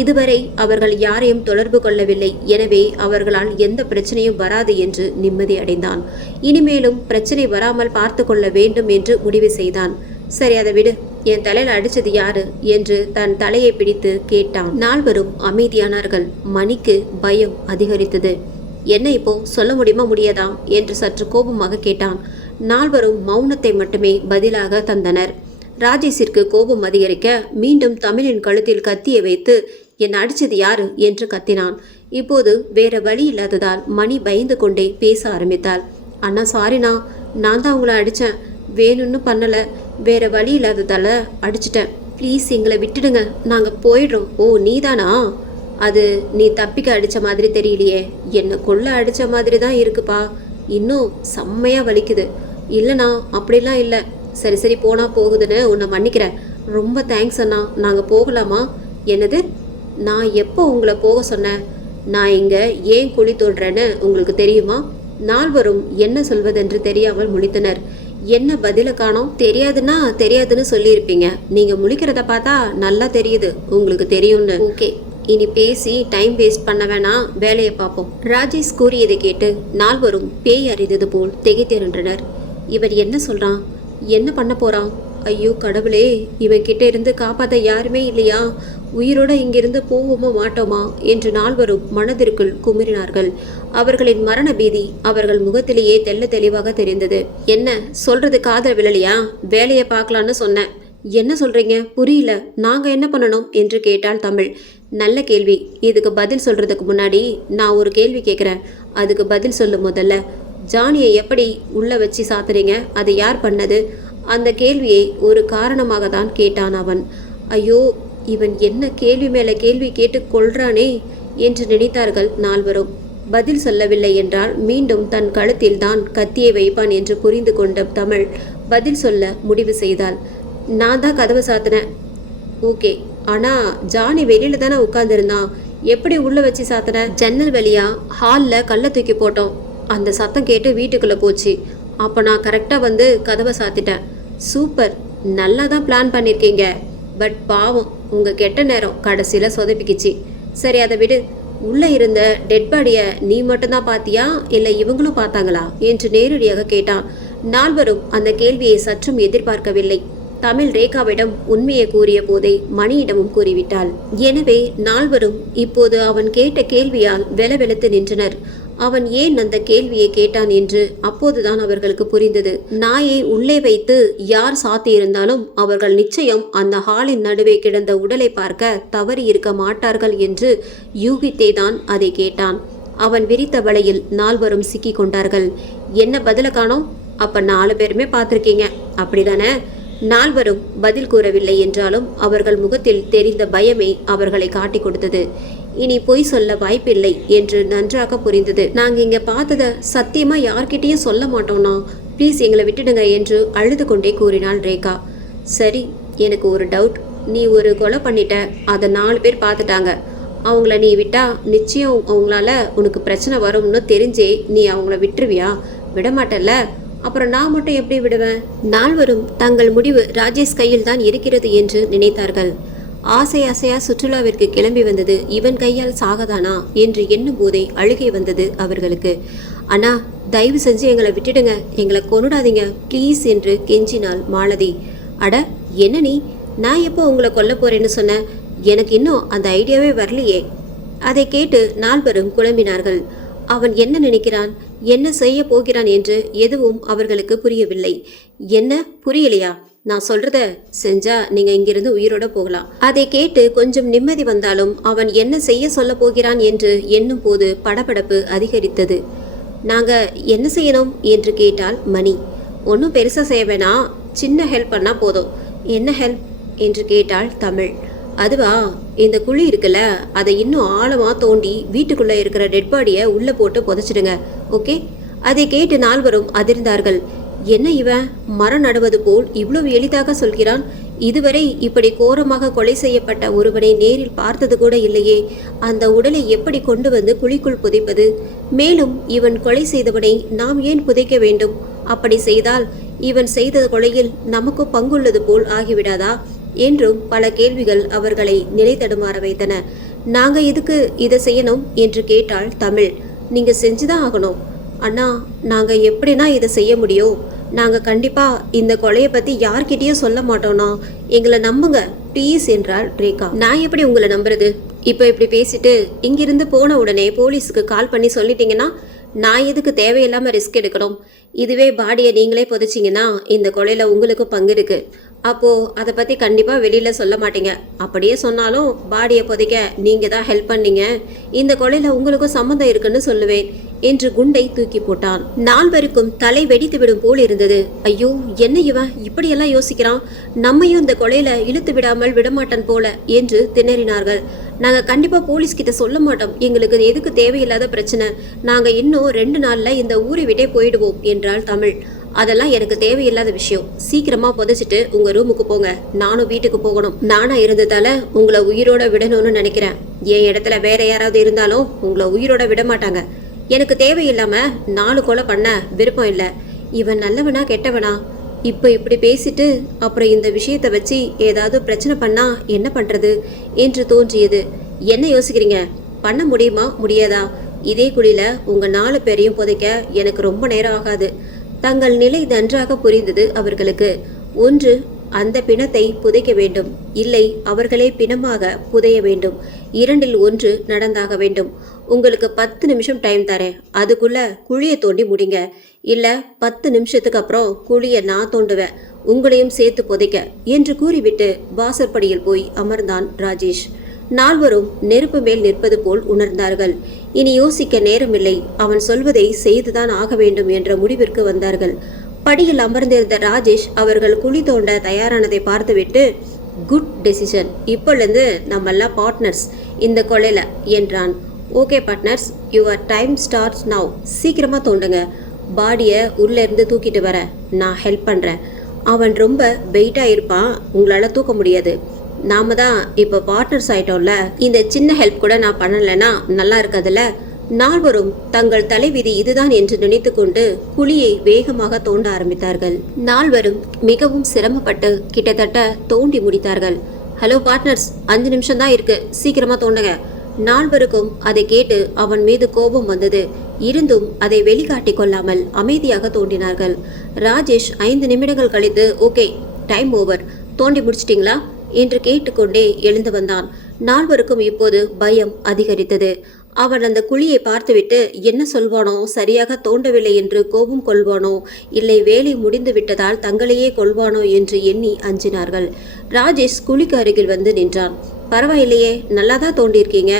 இதுவரை அவர்கள் யாரையும் தொடர்பு கொள்ளவில்லை, எனவே அவர்களால் எந்த பிரச்சனையும் வராது என்று நிம்மதி அடைந்தான். இனிமேலும் பிரச்சனை வராமல் பார்த்து கொள்ள வேண்டும் என்று முடிவு செய்தான். சரி அதை விடு, என் தலையில் அடிச்சது யாரு என்று தன் தலையை பிடித்து கேட்டான். நால்வரும் அமைதியானார்கள். மணிக்கு பயம் அதிகரித்தது. என்ன இப்போ சொல்ல முடியுமா முடியாதா என்று சற்று கோபமாக கேட்டான். நால்வரும் மௌனத்தை மட்டுமே பதிலாக தந்தனர். ராஜேஷிற்கு கோபம் அதிகரிக்க மீண்டும் தமிழின் கழுத்தில் கத்தியை வைத்து என் அடிச்சது யாரு என்று கத்தினான். இப்போது வேற வழி இல்லாததால் மணி பயந்து கொண்டே பேச ஆரம்பித்தாள். அண்ணா சாரிண்ணா, நான் தான் உங்களை அடித்தேன், வேணும்னு பண்ணலை, வேற வழி இல்லாததால அடிச்சிட்டேன், ப்ளீஸ் எங்களை விட்டுடுங்க, நாங்கள் போயிடுறோம். ஓ நீதானா? அது நீ தப்பிக்க அடித்த மாதிரி தெரியலையே, என்னை கொள்ள அடித்த மாதிரி தான் இருக்குப்பா, இன்னும் செம்மையாக வலிக்குது. இல்லைண்ணா அப்படிலாம் இல்லை, சரி சரி போனால் போகுதுன்னு உன்னை மன்னிக்கிறேன், ரொம்ப தேங்க்ஸ் அண்ணா, நாங்கள் போகலாமா? என்னது? நான் எப்போ உங்களை போக சொன்னேன்? நான் இங்கே ஏன் குழி தோன்றேன்னு உங்களுக்கு தெரியுமா? நால்வரும் என்ன சொல்வதென்று தெரியாமல் முழித்தனர். என்ன பதில காணோம்? தெரியாதுன்னா தெரியாதுன்னு சொல்லியிருப்பீங்க, நீங்கள் முழிக்கிறத பார்த்தா நல்லா தெரியுது உங்களுக்கு தெரியும்னு. ஓகே, இனி பேசி டைம் வேஸ்ட் பண்ண வேணாம், வேலையை பார்ப்போம். ராஜேஷ் கூறியதை கேட்டு நால்வரும் பேய் அறிந்தது போல் திகைத்திருந்தனர். இவர் என்ன சொல்கிறான்? என்ன பண்ண போகிறான்? ஐயோ கடவுளே, இவன் கிட்ட இருந்து காப்பாற்ற யாருமே இல்லையா? உயிரோட இங்கிருந்து போவோமா மாட்டோமா என்று நால்வரும் மனதிற்குள் குமுறினார்கள். அவர்களின் மரண பீதி அவர்கள் முகத்திலேயே தெள்ள தெளிவாக தெரிந்தது. என்ன சொல்றது காதல் விழலையா? வேலையை பார்க்கலான்னு சொன்னேன். என்ன சொல்றீங்க? புரியல. நாங்க என்ன பண்ணணும் என்று கேட்டாள் தமிழ். நல்ல கேள்வி. இதுக்கு பதில் சொல்றதுக்கு முன்னாடி நான் ஒரு கேள்வி கேட்குறேன். அதுக்கு பதில் சொல்லும். முதல்ல ஜானியை எப்படி உள்ள வச்சு சாத்துறீங்க? அதை யார் பண்ணது? அந்த கேள்வியை ஒரு காரணமாக தான் கேட்டான் அவன். ஐயோ, இவன் என்ன கேள்வி மேலே கேள்வி கேட்டு கொள்றானே என்று நினைத்தார்கள் நால்வரும். பதில் சொல்லவில்லை என்றால் மீண்டும் தன் கழுத்தில் தான் கத்தியை வைப்பான் என்று புரிந்து கொண்ட தமிழ் பதில் சொல்ல முடிவு செய்தாள். நான் தான் கதவை சாத்தினேன். ஓகே, ஆனால் ஜானி வெளியில தானே உட்கார்ந்துருந்தான். எப்படி உள்ள வச்சு சாத்தின? ஜன்னல் வழியா ஹாலில் கல்லை தூக்கி போட்டோம். அந்த சத்தம் கேட்டு வீட்டுக்குள்ளே போச்சு. அப்போ நான் கரெக்டாக வந்து கதவை சாத்திட்டேன். சூப்பர், நல்லா தான் பிளான் பண்ணியிருக்கீங்க. பட் பாவம், உங்கள் கெட்ட நேரம் கடைசியில் சொதப்பிக்கிச்சு. சரி, அதை விடு. உள்ளே இருந்த டெட் பாடியை நீ மட்டும்தான் பார்த்தியா, இல்லை இவங்களும் பார்த்தாங்களா என்று நேரடியாக கேட்டான். நால்வரும் அந்த கேள்வியை சற்றும் எதிர்பார்க்கவில்லை. தமிழ் ரேகாவிடம் உண்மையை கூறிய போதே மணியிடமும் கூறிவிட்டாள். எனவே நால்வரும் இப்போது அவன் கேட்ட கேள்வியால் வெலவெலுத்து நின்றனர். அவன் ஏன் அந்த கேள்வியை கேட்டான் என்று அப்போதுதான் அவர்களுக்கு புரிந்தது. நாயை உள்ளே வைத்து யார் சாத்தியிருந்தாலும் அவர்கள் நிச்சயம் அந்த ஹாலின் நடுவே கிடந்த உடலை பார்க்க தவறி இருக்க மாட்டார்கள் என்று யூகித்தேதான் அதை கேட்டான். அவன் விரித்த வலையில் நால்வரும் சிக்கி கொண்டார்கள். என்ன பதில காணோம்? அப்ப 4 பேருமே பார்த்துருக்கீங்க, அப்படிதானே? நால்வரும் பதில் கூறவில்லை என்றாலும் அவர்கள் முகத்தில் தெரிந்த பயமே அவர்களை காட்டி கொடுத்தது. இனி பொய் சொல்ல வாய்ப்பில்லை என்று நன்றாக புரிந்தது. நாங்க இங்க பார்த்ததை சத்தியமா யார்கிட்டயும் சொல்ல மாட்டோம்னா ப்ளீஸ் எங்களை விட்டுடுங்க என்று அழுது கொண்டே கூறினாள் ரேகா. சரி, எனக்கு ஒரு டவுட். நீ ஒரு கொலை பண்ணிட்ட, அதை 4 பேர் பார்த்துட்டாங்க. அவங்கள நீ விட்டா நிச்சயம் அவங்களால உனக்கு பிரச்சனை வரும்னு தெரிஞ்சே நீ அவங்கள விட்டுருவியா? விடமாட்டல்ல. அப்புறம் நான் மட்டும் எப்படி விடுவேன்? நால்வரும் தங்கள் முடிவு ராஜேஷ் கையில் தான் இருக்கிறது என்று நினைத்தார்கள். ஆசையா சுற்றுலாவிற்கு கிளம்பி வந்தது இவன் கையால் சாகதானா என்று எண்ணும் போதே அழுகை வந்தது அவர்களுக்கு. அண்ணா, தயவு செஞ்சு எங்களை விட்டுடுங்க, எங்களை கொன்னுடாதீங்க ப்ளீஸ் என்று கெஞ்சினாள் மாலதி. அட என்ன நீ? நான் எப்போ உங்களை கொல்ல போறேன்னு சொன்னேன்? எனக்கு இன்னும் அந்த ஐடியாவே வரலையே. அதை கேட்டு நால்வரும் குழம்பினார்கள். அவன் என்ன நினைக்கிறான், என்ன செய்ய போகிறான் என்று எதுவும் அவர்களுக்கு புரியவில்லை. என்ன புரியலையா? நான் சொல்றத செஞ்சா நீங்க இங்கிருந்து உயிரோட போகலாம். அதை கேட்டு கொஞ்சம் நிம்மதி வந்தாலும் அவன் என்ன செய்ய சொல்ல போகிறான் என்று எண்ணும் போது படபடப்பு அதிகரித்தது. நாங்க என்ன செய்யணும் என்று கேட்டால் மணி. ஒன்றும் பெருசா செய்ய வேணாம், சின்ன ஹெல்ப் பண்ணா போதும். என்ன ஹெல்ப் என்று கேட்டாள் தமிழ். அதுவா, இந்த குழி இருக்குல்ல, அதை இன்னும் ஆழமா தோண்டி வீட்டுக்குள்ள இருக்கிற டெட் பாடியை உள்ள போட்டு புதைச்சிடுங்க. ஓகே? அதை கேட்டு நால்வரும் அதிர்ந்தார்கள். என்ன இவன் மரம் நடுவது போல் இவ்வளவு எளிதாக சொல்கிறான்? இதுவரை இப்படி கோரமாக கொலை செய்யப்பட்ட ஒருவனை நேரில் பார்த்தது கூட இல்லையே. அந்த உடலை எப்படி கொண்டு வந்து குழிக்குள் புதைப்பது? மேலும் இவன் கொலை செய்தவனை நாம் ஏன் புதைக்க வேண்டும்? அப்படி செய்தால் இவன் செய்த கொலையில் நமக்கு பங்குள்ளது போல் ஆகிவிடாதா என்றும் பல கேள்விகள் அவர்களை நிலை தடுமாற வைத்தன. நாங்க எதுக்கு இதை செய்யணும் என்று கேட்டாள் தமிழ். நீங்க செஞ்சுதான் ஆகணும். அண்ணா, நாங்க எப்படின்னா இதை செய்ய முடியும்? நாங்க கண்டிப்பா இந்த கொலையை பத்தி யார்கிட்டயும் சொல்ல மாட்டோம்னா எங்களை நம்புங்க ப்ளீஸ் என்றாள் ரேகா. நான் எப்படி உங்களை நம்புறது? இப்போ இப்படி பேசிட்டு இங்கிருந்து போன உடனே போலீஸுக்கு கால் பண்ணி சொல்லிட்டீங்கன்னா நான் எதுக்கு தேவையில்லாம ரிஸ்க் எடுக்கணும்? இதுவே பாடியை நீங்களே புதைச்சிங்கன்னா இந்த கொலையில உங்களுக்கும் பங்கு இருக்கு. அப்போது அதை பற்றி கண்டிப்பாக வெளியில் சொல்ல மாட்டீங்க. அப்படியே சொன்னாலும் பாடியை புதைக்க நீங்கள் தான் ஹெல்ப் பண்ணீங்க, இந்த கொலையில் உங்களுக்கும் சம்மந்தம் இருக்குன்னு சொல்லுவேன் என்று குண்டை தூக்கி போட்டான். நால்வருக்கும் தலை வெடித்து விடும் போல் இருந்தது. ஐயோ, என்ன இவன் இப்படியெல்லாம் யோசிக்கிறான்? நம்மையும் இந்த கொலையில இழுத்து விடாமல் விடமாட்டான் போல என்று திணறினார்கள். நாங்கள் கண்டிப்பாக போலீஸ்கிட்ட சொல்ல மாட்டோம். எங்களுக்கு எதுக்கு தேவையில்லாத பிரச்சனை. நாங்கள் இன்னும் 2 நாளில் இந்த ஊரை விட்டே போயிடுவோம் என்றாள் தமிழ். அதெல்லாம் எனக்கு தேவையில்லாத விஷயம். சீக்கிரமா புதைச்சிட்டு உங்க ரூமுக்கு போங்க. நானும் வீட்டுக்கு போகணும். நானா இருந்ததால உங்களை உயிரோட விடணும்னு நினைக்கிறேன். என் இடத்துல வேற யாராவது இருந்தாலும் உங்களை உயிரோட விட மாட்டாங்க. எனக்கு தேவையில்லாம 4 கொலை பண்ண விருப்பம் இல்லை. இவன் நல்லவனா கெட்டவனா? இப்போ இப்படி பேசிட்டு அப்புறம் இந்த விஷயத்தை வச்சு ஏதாவது பிரச்சனை பண்ணா என்ன பண்றது என்று தோன்றியது. என்ன யோசிக்கிறீங்க? பண்ண முடியுமா முடியாதா? இதே குழியில உங்க 4 பேரையும் புதைக்க எனக்கு ரொம்ப நேரம் ஆகாது. தங்கள் நிலை நன்றாக புரிந்தது அவர்களுக்கு. ஒன்று அந்த பிணத்தை புதைக்க வேண்டும், இல்லை அவர்களே பிணமாக புதைய வேண்டும். இரண்டில் ஒன்று நடந்தாக வேண்டும். உங்களுக்கு 10 நிமிஷம் டைம் தரேன். அதுக்குள்ள குழியை தோண்டி முடிங்க. இல்லை 10 நிமிஷத்துக்கு அப்புறம் குழியை நான் தோண்டுவேன், உங்களையும் சேர்த்து புதைக்க என்று கூறிவிட்டு வாசற்படியில் போய் அமர்ந்தான் ராஜேஷ். நால்வரும் நெருப்பு மேல் நிற்பது போல் உணர்ந்தார்கள். இனி யோசிக்க நேரமில்லை, அவன் சொல்வதை செய்துதான் ஆக வேண்டும் என்ற முடிவிற்கு வந்தார்கள். படியில் அமர்ந்திருந்த ராஜேஷ் அவர்கள் குழி தோண்ட தயாரானதை பார்த்துவிட்டு, குட் டெசிஷன், இப்பொழுது நம்மெல்லாம் பார்ட்னர்ஸ் இந்த கொலையில என்றான். Okay partners, your time starts now. சீக்கிரமாக தோண்டுங்க. பாடியை உள்ளேருந்து தூக்கிட்டு வர நான் ஹெல்ப் பண்ணுறேன். அவன் ரொம்ப வெயிட்டாக இருப்பான், உங்களால் தூக்க முடியாது. நாம தான் இப்போ பார்ட்னர்ஸ் ஆயிட்டோம்ல, இந்த சின்ன ஹெல்ப் கூட நான் பண்ணலைன்னா நல்லா இருக்காதுல்ல. நால்வரும் தங்கள் தலைவிதி இதுதான் என்று நினைத்து கொண்டு குழியை வேகமாக தோண்ட ஆரம்பித்தார்கள். நால்வரும் மிகவும் சிரமப்பட்டு கிட்டத்தட்ட தோண்டி முடித்தார்கள். ஹலோ பார்ட்னர்ஸ், 5 நிமிஷம் தான் இருக்கு, சீக்கிரமா தோண்டுங்க. நால்வருக்கும் அதை கேட்டு அவன் மீது கோபம் வந்தது. இருந்தும் அதை வெளிக்காட்டி கொள்ளாமல் அமைதியாக தோண்டினார்கள். ராஜேஷ் 5 நிமிடங்கள் கழித்து, ஓகே டைம் ஓவர், தோண்டி முடிச்சிட்டிங்களா என்று கேட்டுக்கொண்டே எழுந்து வந்தான். நால்வருக்கும் இப்போது பயம் அதிகரித்தது. அவன் அந்த குழியை பார்த்துவிட்டு என்ன சொல்வானோ, சரியாக தோண்டவில்லை என்று கோபம் கொள்வானோ, இல்லை வேலை முடிந்து விட்டதால் தங்களையே கொள்வானோ என்று எண்ணி அஞ்சினார்கள். ராஜேஷ் குழிக்கு அருகில் வந்து நின்றான். பரவாயில்லையே, நல்லா தான் தோண்டியிருக்கீங்க,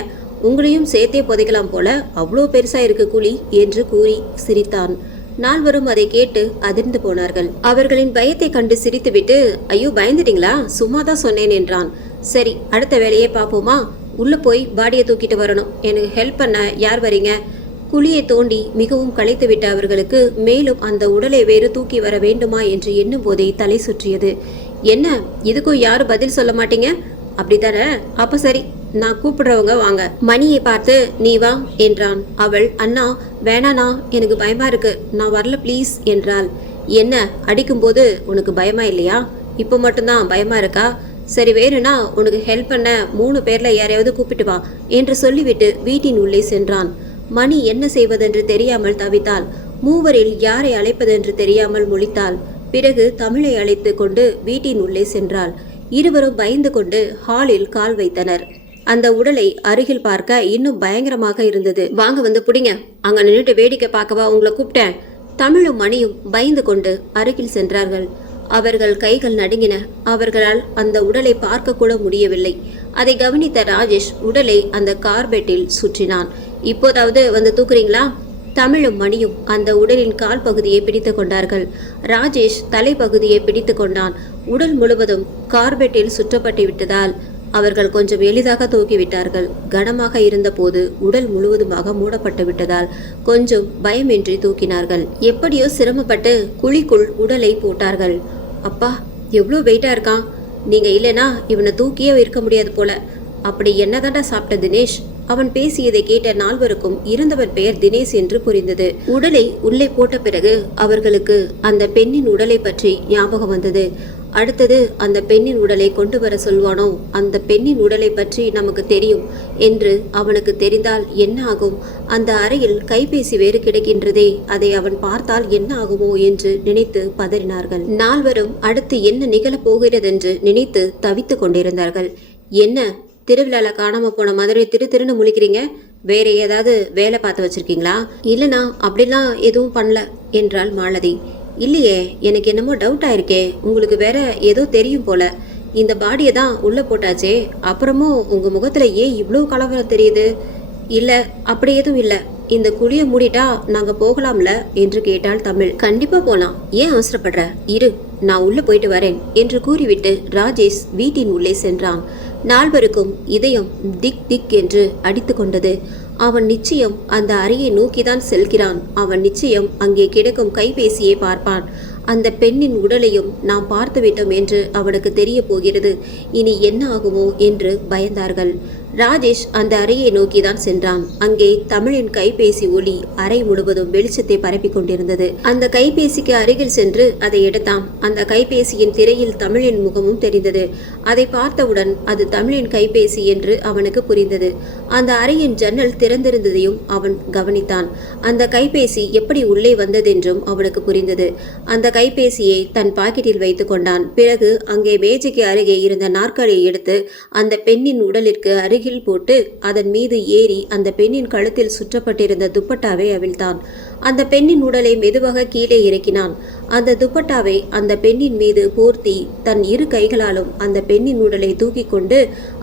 உங்களையும் சேர்த்தே புதைக்கலாம் போல, அவ்வளோ பெருசா இருக்கு குழி என்று கூறி சிரித்தான். நால்வரும் அதை கேட்டு அதிர்ந்து போனார்கள். அவர்களின் பயத்தை கண்டு சிரித்துவிட்டு, ஐயோ பயந்துட்டீங்களா, சும்மா தான் சொன்னேன் என்றான். சரி, அடுத்த வேலையே பார்ப்போமா? உள்ள போய் பாடியை தூக்கிட்டு வரணும். எனக்கு ஹெல்ப் பண்ண யார் வரீங்க? குழியை தோண்டி மிகவும் களைத்து விட்ட அவர்களுக்கு மேலும் அந்த உடலை வேறு தூக்கி வர வேண்டுமா என்று எண்ணும் போதே தலை சுற்றியது. என்ன, இதுக்கும் யாரும் பதில் சொல்ல மாட்டீங்க அப்படித்தானே? அப்ப சரி, நான் கூப்பிடுறவங்க வாங்க. மணியை பார்த்து நீ வா என்றான். அவள், அண்ணா வேணாண்ணா, எனக்கு பயமா இருக்கு, நான் வரல ப்ளீஸ் என்றாள். என்ன, அடிக்கும்போது உனக்கு பயமா இல்லையா? இப்போ மட்டும்தான் பயமா இருக்கா? சரி, வேணும்னா உனக்கு ஹெல்ப் பண்ண 3 பேர்ல யாரையாவது கூப்பிட்டு வா என்று சொல்லிவிட்டு வீட்டின் உள்ளே சென்றான். மணி என்ன செய்வதென்று தெரியாமல் தவித்தாள். மூவரில் யாரை அழைப்பதென்று தெரியாமல் முழித்தாள். பிறகு தமிழை அழைத்து கொண்டு வீட்டின் உள்ளே சென்றாள். இருவரும் பயந்து கொண்டு ஹாலில் கால் வைத்தனர். அந்த உடலை அருகில் பார்க்க இன்னும் பயங்கரமாக இருந்தது. வாங்க வந்து புடிங்க, அங்க நின்றுட்டு வேடிக்கை பார்க்கவா உங்களை கூப்பிட்டேன். தமிழும் மணியும் பயந்து கொண்டு அருகில் சென்றார்கள். அவர்கள் கைகள் நடுங்கின. அவர்களால் அந்த உடலை பார்க்க கூட முடியவில்லை. அதை கவனித்த ராஜேஷ் உடலை அந்த கார்பெட்டில் சுற்றினான். இப்போதாவது வந்து தூக்குறீங்களா? தமிழும் மணியும் அந்த உடலின் கால் பகுதியை பிடித்து கொண்டார்கள். ராஜேஷ் தலைப்பகுதியை பிடித்து கொண்டான். உடல் முழுவதும் கார்பெட்டில் சுற்றப்பட்டு விட்டதால் அவர்கள் கொஞ்சம் எளிதாக தூக்கிவிட்டார்கள். கனமாக இருந்த போது உடல் முழுவதுமாக மூடப்பட்டு விட்டதால் கொஞ்சம் பயமின்றி தூக்கினார்கள். எப்படியோ சிரமப்பட்டு குழிக்குள் உடலை போட்டார்கள். அப்பா, எவ்வளோ வெயிட்டா இருக்கான், நீங்க இல்லைனா இவனை தூக்கியே இருக்க முடியாது போல. அப்படி என்னதாண்டா சாப்பிட்ட தினேஷ்? அவன் பேசியதை கேட்ட நால்வருக்கும் இருந்தவன் பெயர் தினேஷ் என்று புரிந்தது. உடலை உள்ளே போட்ட பிறகு அவர்களுக்கு அந்த பெண்ணின் உடலை பற்றி ஞாபகம் வந்தது. அடுத்தது அந்த பெண்ணின் உடலை கொண்டு வர சொல்வானோ, அந்த பெண்ணின் உடலை பற்றி நமக்கு தெரியும் என்று அவனுக்கு தெரிந்தால் என்ன ஆகும்? அந்த அறையில் கைபேசி வேறு கிடைக்கின்றதே, அதை அவன் பார்த்தால் என்ன ஆகுமோ என்று நினைத்து பதறினார்கள். நால்வரும் அடுத்து என்ன நிகழப் போகிறதென்று நினைத்து தவித்து கொண்டிருந்தார்கள். என்ன, திருவிழால காணாம போன மாதிரி திருன்னு முழிக்கிறீங்க? வேற ஏதாவது வேலை பார்த்து வச்சிருக்கீங்களா? இல்லைனா அப்படிலாம் எதுவும் பண்ணல என்றாள் மாலதி. இல்லையே, எனக்கு என்னமோ டவுட் ஆயிருக்கே, உங்களுக்கு வேற ஏதோ தெரியும் போல. இந்த பாடியை தான் உள்ள போட்டாச்சே, அப்புறமும் உங்க முகத்துல ஏன் இவ்வளோ கலவரம் தெரியுது? இல்ல, அப்படி எதுவும் இல்ல, இந்த குழியை மூடிட்டா நாங்க போகலாம்ல என்று கேட்டாள் தமிழ். கண்டிப்பா போலாம், ஏன் அவசரப்படுற? இரு, நான் உள்ள போயிட்டு வரேன் என்று கூறிவிட்டு ராஜேஷ் வீட்டின் உள்ளே சென்றான். நால்வருக்கும் இதயம் திக் திக் என்று அடித்து கொண்டது. அவன் நிச்சயம் அந்த அறையை நோக்கிதான் செல்கிறான். அவன் நிச்சயம் அங்கே கிடக்கும் கைபேசியை பார்ப்பான். அந்த பெண்ணின் உடலையும் நாம் பார்த்துவிட்டோம் என்று அவனுக்கு தெரிய போகிறது. இனி என்ன ஆகுமோ என்று பயந்தார்கள். ராஜேஷ் அந்த அறையை நோக்கிதான் சென்றான். அங்கே தமிழின் கைபேசி ஒலி அறை முழுவதும் வெளிச்சத்தை பரப்பிக் கொண்டிருந்தது. அந்த கைபேசிக்கு அருகில் சென்று அதை எடுத்தான். அந்த கைபேசியின் திரையில் தமிழின் முகமும் தெரிந்தது. அதை பார்த்தவுடன் அது தமிழின் கைபேசி என்று அவனுக்கு புரிந்தது. அந்த அறையின் ஜன்னல் திறந்திருந்ததையும் அவன் கவனித்தான். அந்த கைபேசி எப்படி உள்ளே வந்ததென்றும் அவனுக்கு புரிந்தது. அந்த கைபேசியை தன் பாக்கெட்டில் வைத்துக் கொண்டான். பிறகு அங்கே மேஜைக்கு அருகே இருந்த நாற்காலியை எடுத்து அந்த பெண்ணின் உடலிற்கு அருகில் போட்டு அதன் மீது ஏறி அந்த பெண்ணின் கழுத்தில் சுற்றப்பட்டிருந்த துப்பட்டாவை அவிழ்த்தான். அந்த பெண்ணின் உடலை மெதுவாக கீழே இறக்கினான். அந்த துப்பட்டாவை அந்த பெண்ணின் மீது போர்த்தி தன் இரு கைகளாலும் அந்த பெண்ணின் உடலை தூக்கி கொண்டு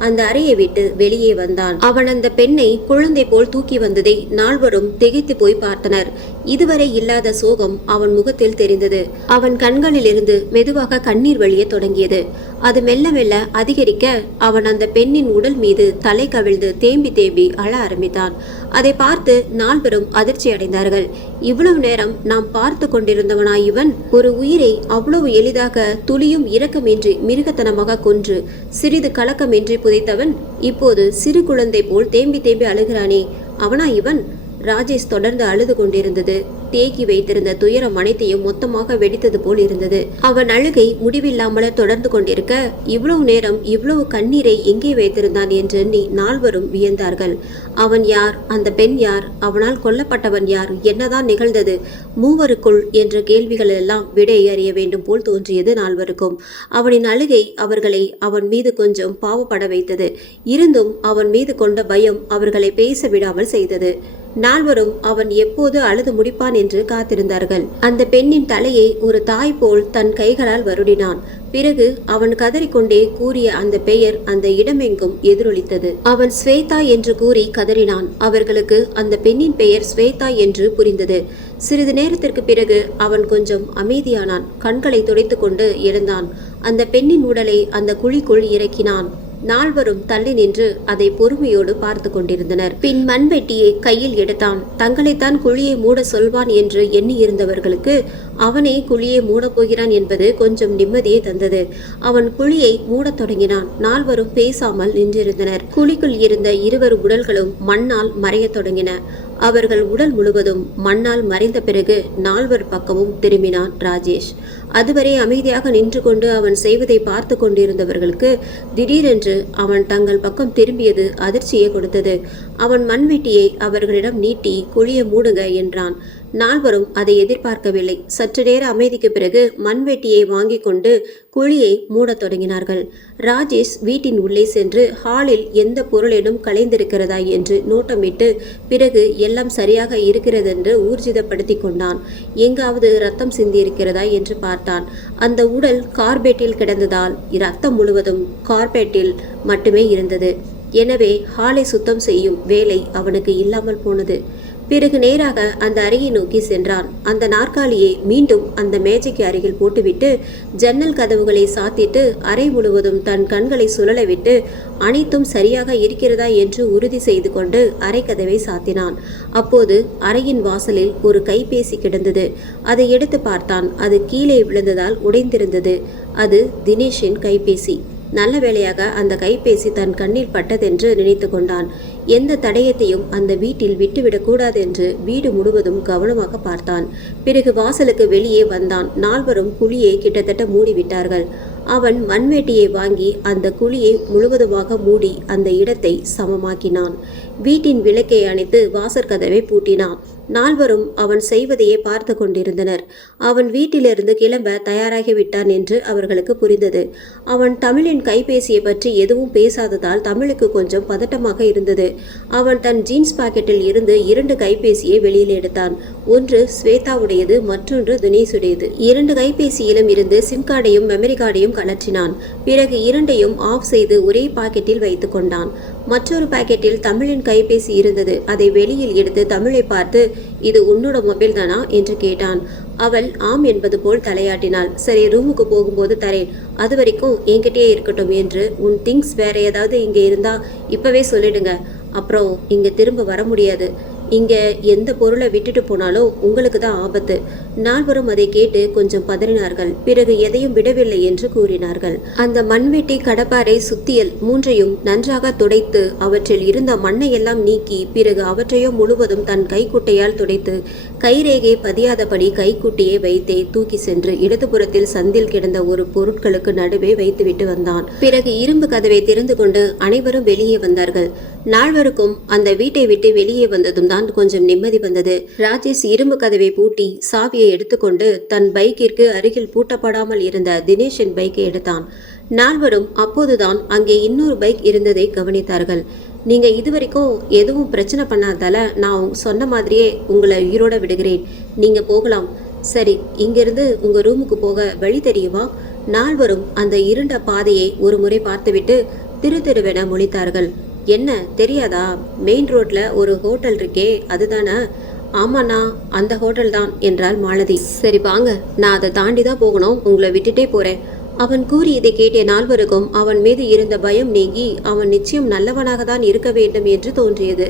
அந்த அறையை விட்டு வெளியே வந்தான். அவன் அந்த பெண்ணை குழந்தை போல் தூக்கி வந்ததை நால்வரும் திகைத்து போய் பார்த்தனர். இதுவரை இல்லாத சோகம் அவன் முகத்தில் தெரிந்தது. அவன் கண்களிலிருந்து மெதுவாக கண்ணீர் வழிய தொடங்கியது. அது மெல்ல மெல்ல அதிகரிக்க அவன் அந்த பெண்ணின் உடல் மீது தலை கவிழ்ந்து தேம்பி தேம்பி அழ ஆரம்பித்தான். அதை பார்த்து நால்வரும் அதிர்ச்சி அடைந்தார்கள். இவ்வளவு நேரம் நாம் பார்த்து கொண்டிருந்தவனாய் இவன் ஒரு உயிரை அவ்வளவு எளிதாக துளியும் இரக்கமின்றி மிருகத்தனமாக கொன்று சிறிது கலக்கமின்றி புதைத்தவன் இப்போது சிறு குழந்தை போல் தேம்பி தேம்பி அழுகிறானே, அவனா இவன்? ராஜேஷ் தொடர்ந்து அழுது கொண்டிருந்தது. தேக்கி வைத்திருந்த துயரம் அனைத்தையும் மொத்தமாக வெடித்தது போல் இருந்தது. அவன் அழுகை முடிவில்லாமல் தொடர்ந்து கொண்டிருக்க இவ்வளவு நேரம் இவ்வளவு கண்ணீரை எங்கே வைத்திருந்தான் என்று எண்ணி நால்வரும் வியந்தார்கள். அவன் யார்? அந்த பெண் யார்? அவனால் கொல்லப்பட்டவன் யார்? என்னதான் நிகழ்ந்தது மூவருக்குள் என்ற கேள்விகள் எல்லாம் விடை அறிய வேண்டும் போல் தோன்றியது நால்வருக்கும். அவனின் அழுகை அவர்களை அவன் மீது கொஞ்சம் பாவப்பட வைத்தது. இருந்தும் அவன் மீது கொண்ட பயம் அவர்களை பேச விடாமல் செய்தது. நால்வரும் அவன் எப்போது அழுது முடிப்பான் என்று காத்திருந்தார்கள். அந்த பெண்ணின் தலையை ஒரு தாய் போல் தன் கைகளால் வருடினான். பிறகு அவன் கதறிக்கொண்டே கூறிய அந்த பெயர் அந்த இடமெங்கும் எதிரொலித்தது. அவன் ஸ்வேதா என்று கூறி கதறினான். அவர்களுக்கு அந்த பெண்ணின் பெயர் ஸ்வேதா என்று புரிந்தது. சிறிது நேரத்திற்கு பிறகு அவன் கொஞ்சம் அமைதியானான். கண்களை துடைத்து கொண்டு எழுந்தான். அந்த பெண்ணின் உடலை அந்த குழிக்குள் இறக்கினான். நால்வரும் தள்ளி நின்று அதை பொறுமையோடு பார்த்து கொண்டிருந்தனர். பின் மண்வெட்டியை கையில் எடுத்தான். தங்களைத்தான் குழியை மூட சொல்வான் என்று எண்ணியிருந்தவர்களுக்கு அவனே குழியை மூடப் போகிறான் என்பது கொஞ்சம் நிம்மதியை தந்தது. அவன் குழியை மூடத் தொடங்கினான். நால்வரும் பேசாமல் நின்றிருந்தனர். குழிக்குள் இருந்த இருவர் உடல்களும் மண்ணால் மறையத் தொடங்கின. அவர்கள் உடல் முழுவதும் மண்ணால் மறைந்த பிறகு நால்வர் பக்கமும் திரும்பினான் ராஜேஷ். அதுவரை அமைதியாக நின்று கொண்டு அவன் செய்வதை பார்த்து கொண்டிருந்தவர்களுக்கு திடீரென்று அவன் தங்கள் பக்கம் திரும்பியது அதிர்ச்சியை கொடுத்தது. அவன் மண்வெட்டியை அவர்களிடம் நீட்டி குழியை மூடுங்க என்றான். நால்வரும் அதை எதிர்பார்க்கவில்லை. சற்று நேர அமைதிக்கு பிறகு மண்வெட்டியை வாங்கி கொண்டு குழியை மூடத் தொடங்கினார்கள். ராஜேஷ் வீட்டின் உள்ளே சென்று ஹாலில் எந்த பொருளேனும் கலைந்திருக்கிறதா என்று நோட்டமிட்டு பிறகு எல்லாம் சரியாக இருக்கிறதென்று ஊர்ஜிதப்படுத்தி கொண்டான். எங்காவது ரத்தம் சிந்தியிருக்கிறதா என்று பார்த்தான். அந்த உடல் கார்பெட்டில் கிடந்ததால் இரத்தம் முழுவதும் கார்பெட்டில் மட்டுமே இருந்தது. எனவே ஹாலை சுத்தம் செய்யும் வேலை அவனுக்கு இல்லாமல் போனது. பிறகு நேராக அந்த அறையை நோக்கி சென்றான். அந்த நாற்காலியை மீண்டும் அந்த மேஜைக்கு அருகில் போட்டுவிட்டு ஜன்னல் கதவுகளை சாத்திட்டு அறை முழுவதும் தன் கண்களை சுழல விட்டு அனைத்தும் சரியாக இருக்கிறதா என்று உறுதி செய்து கொண்டு அறை கதவை சாத்தினான். அப்போது அறையின் வாசலில் ஒரு கைபேசி கிடந்தது. அதை எடுத்து பார்த்தான். அது கீழே விழுந்ததால் உடைந்திருந்தது. அது தினேஷின் கைபேசி. நல்ல வேளையாக அந்த கைபேசி தன் கண்ணில் பட்டதென்று நினைத்து கொண்டான். எந்த தடயத்தையும் அந்த வீட்டில் விட்டுவிடக்கூடாது என்று வீடு முழுவதும் கவனமாக பார்த்தான். பிறகு வாசலுக்கு வெளியே வந்தான். நால்வரும் குழியை கிட்டத்தட்ட மூடிவிட்டார்கள். அவன் மண்வெட்டியை வாங்கி அந்த குழியை முழுவதுமாக மூடி அந்த இடத்தை சமமாக்கினான். வீட்டின் விளக்கை அணைத்து வாசற்கதவை பூட்டினான். நால்வரும் அவன் செய்வதையே பார்த்து கொண்டிருந்தனர். அவன் வீட்டிலிருந்து கிளம்ப தயாராகிவிட்டான் என்று அவர்களுக்கு புரிந்தது. அவன் தமிழின் கைபேசியை பற்றி எதுவும் பேசாததால் தமிழுக்கு கொஞ்சம் பதட்டமாக இருந்தது. அவன் தன் ஜீன்ஸ் பாக்கெட்டில் இருந்து 2 கைபேசியை வெளியில் எடுத்தான். ஒன்று ஸ்வேதாவுடையது, மற்றொன்று தினேஷுடையது. 2 கைபேசியிலும் இருந்து சிம் கார்டையும் மெமரி கார்டையும் கலற்றினான். பிறகு 2ஐயும் ஆஃப் செய்து ஒரே பாக்கெட்டில் வைத்து கொண்டான். மற்றொரு பாக்கெட்டில் தமிழின் கைபேசி இருந்தது. அதை வெளியில் எடுத்து தமிழை பார்த்து, இது உன்னோட மொபைல் தானா என்று கேட்டான். அவள் ஆம் என்பது போல் தலையாட்டினாள். சரி, ரூமுக்கு போகும்போது தரேன், அது வரைக்கும் என்கிட்டயே இருக்கட்டும் என்று. உன் திங்ஸ் வேற ஏதாவது இங்கே இருந்தா இப்பவே சொல்லிடுங்க, அப்புறம் இங்கே திரும்ப வர முடியாது. இங்கே எந்த பொருளை விட்டுட்டு போனாலும் உங்களுக்கு தான் ஆபத்து. நால்வரும் அதை கேட்டு கொஞ்சம் பதறினார்கள். பிறகு எதையும் விடவில்லை என்று கூறினார்கள். அந்த மண்வெட்டி, கடப்பாரை, சுத்தியல் மூன்றையும் நன்றாக துடைத்து அவற்றில் இருந்த மண்ணை எல்லாம் நீக்கி பிறகு அவற்றையும் முழுவதும் தன் கைக்குட்டையால் துடைத்து கைரேகை பதியாதபடி கைக்குட்டியை வைத்தே தூக்கி சென்று இடதுபுறத்தில் சந்தில் கிடந்த ஒரு பொருட்களுக்கு நடுவே வைத்துவிட்டு வந்தான். பிறகு இரும்பு கதவை திறந்து கொண்டு அனைவரும் வெளியே வந்தார்கள். நால்வருக்கும் அந்த வீட்டை விட்டு வெளியே வந்ததும் தான் கொஞ்சம் நிம்மதி வந்தது. ராஜேஷ் இரும்பு கதவை பூட்டி சாவியை எடுத்துக்கொண்டு தன் பைக்கிற்கு அருகில் பூட்டப்படாமல் இருந்த தினேஷின் பைக்கை எடுத்தான். நால்வரும் அப்போதுதான் அங்கே இன்னொரு பைக் இருந்ததை கவனித்தார்கள். நீங்க இதுவரைக்கும் எதுவும் பிரச்சனை பண்ணாதால நான் சொன்ன மாதிரியே உங்களை உயிரோட விடுகிறேன். நீங்க போகலாம். சரி, இங்கிருந்து உங்க ரூமுக்கு போக வழி தெரியுமா? நால்வரும் அந்த இருண்ட பாதையை ஒரு முறை பார்த்துவிட்டு திரு திருவென முழித்தார்கள். என்ன தெரியாதா? மெயின் ரோட்ல ஒரு ஹோட்டல் இருக்கே, அதுதானே? ஆமாண்ணா, அந்த ஹோட்டல் தான் என்றாள் மாலதி. சரி வாங்க, நான் அதை தாண்டி தான் போகணும், உங்களை விட்டுட்டே போறேன். அவன் கூறியதை கேட்ட நால்வருக்கும் அவன் மீது இருந்த பயம் நீங்கி அவன் நிச்சயம் நல்லவனாக தான் இருக்க வேண்டும் என்று தோன்றியது.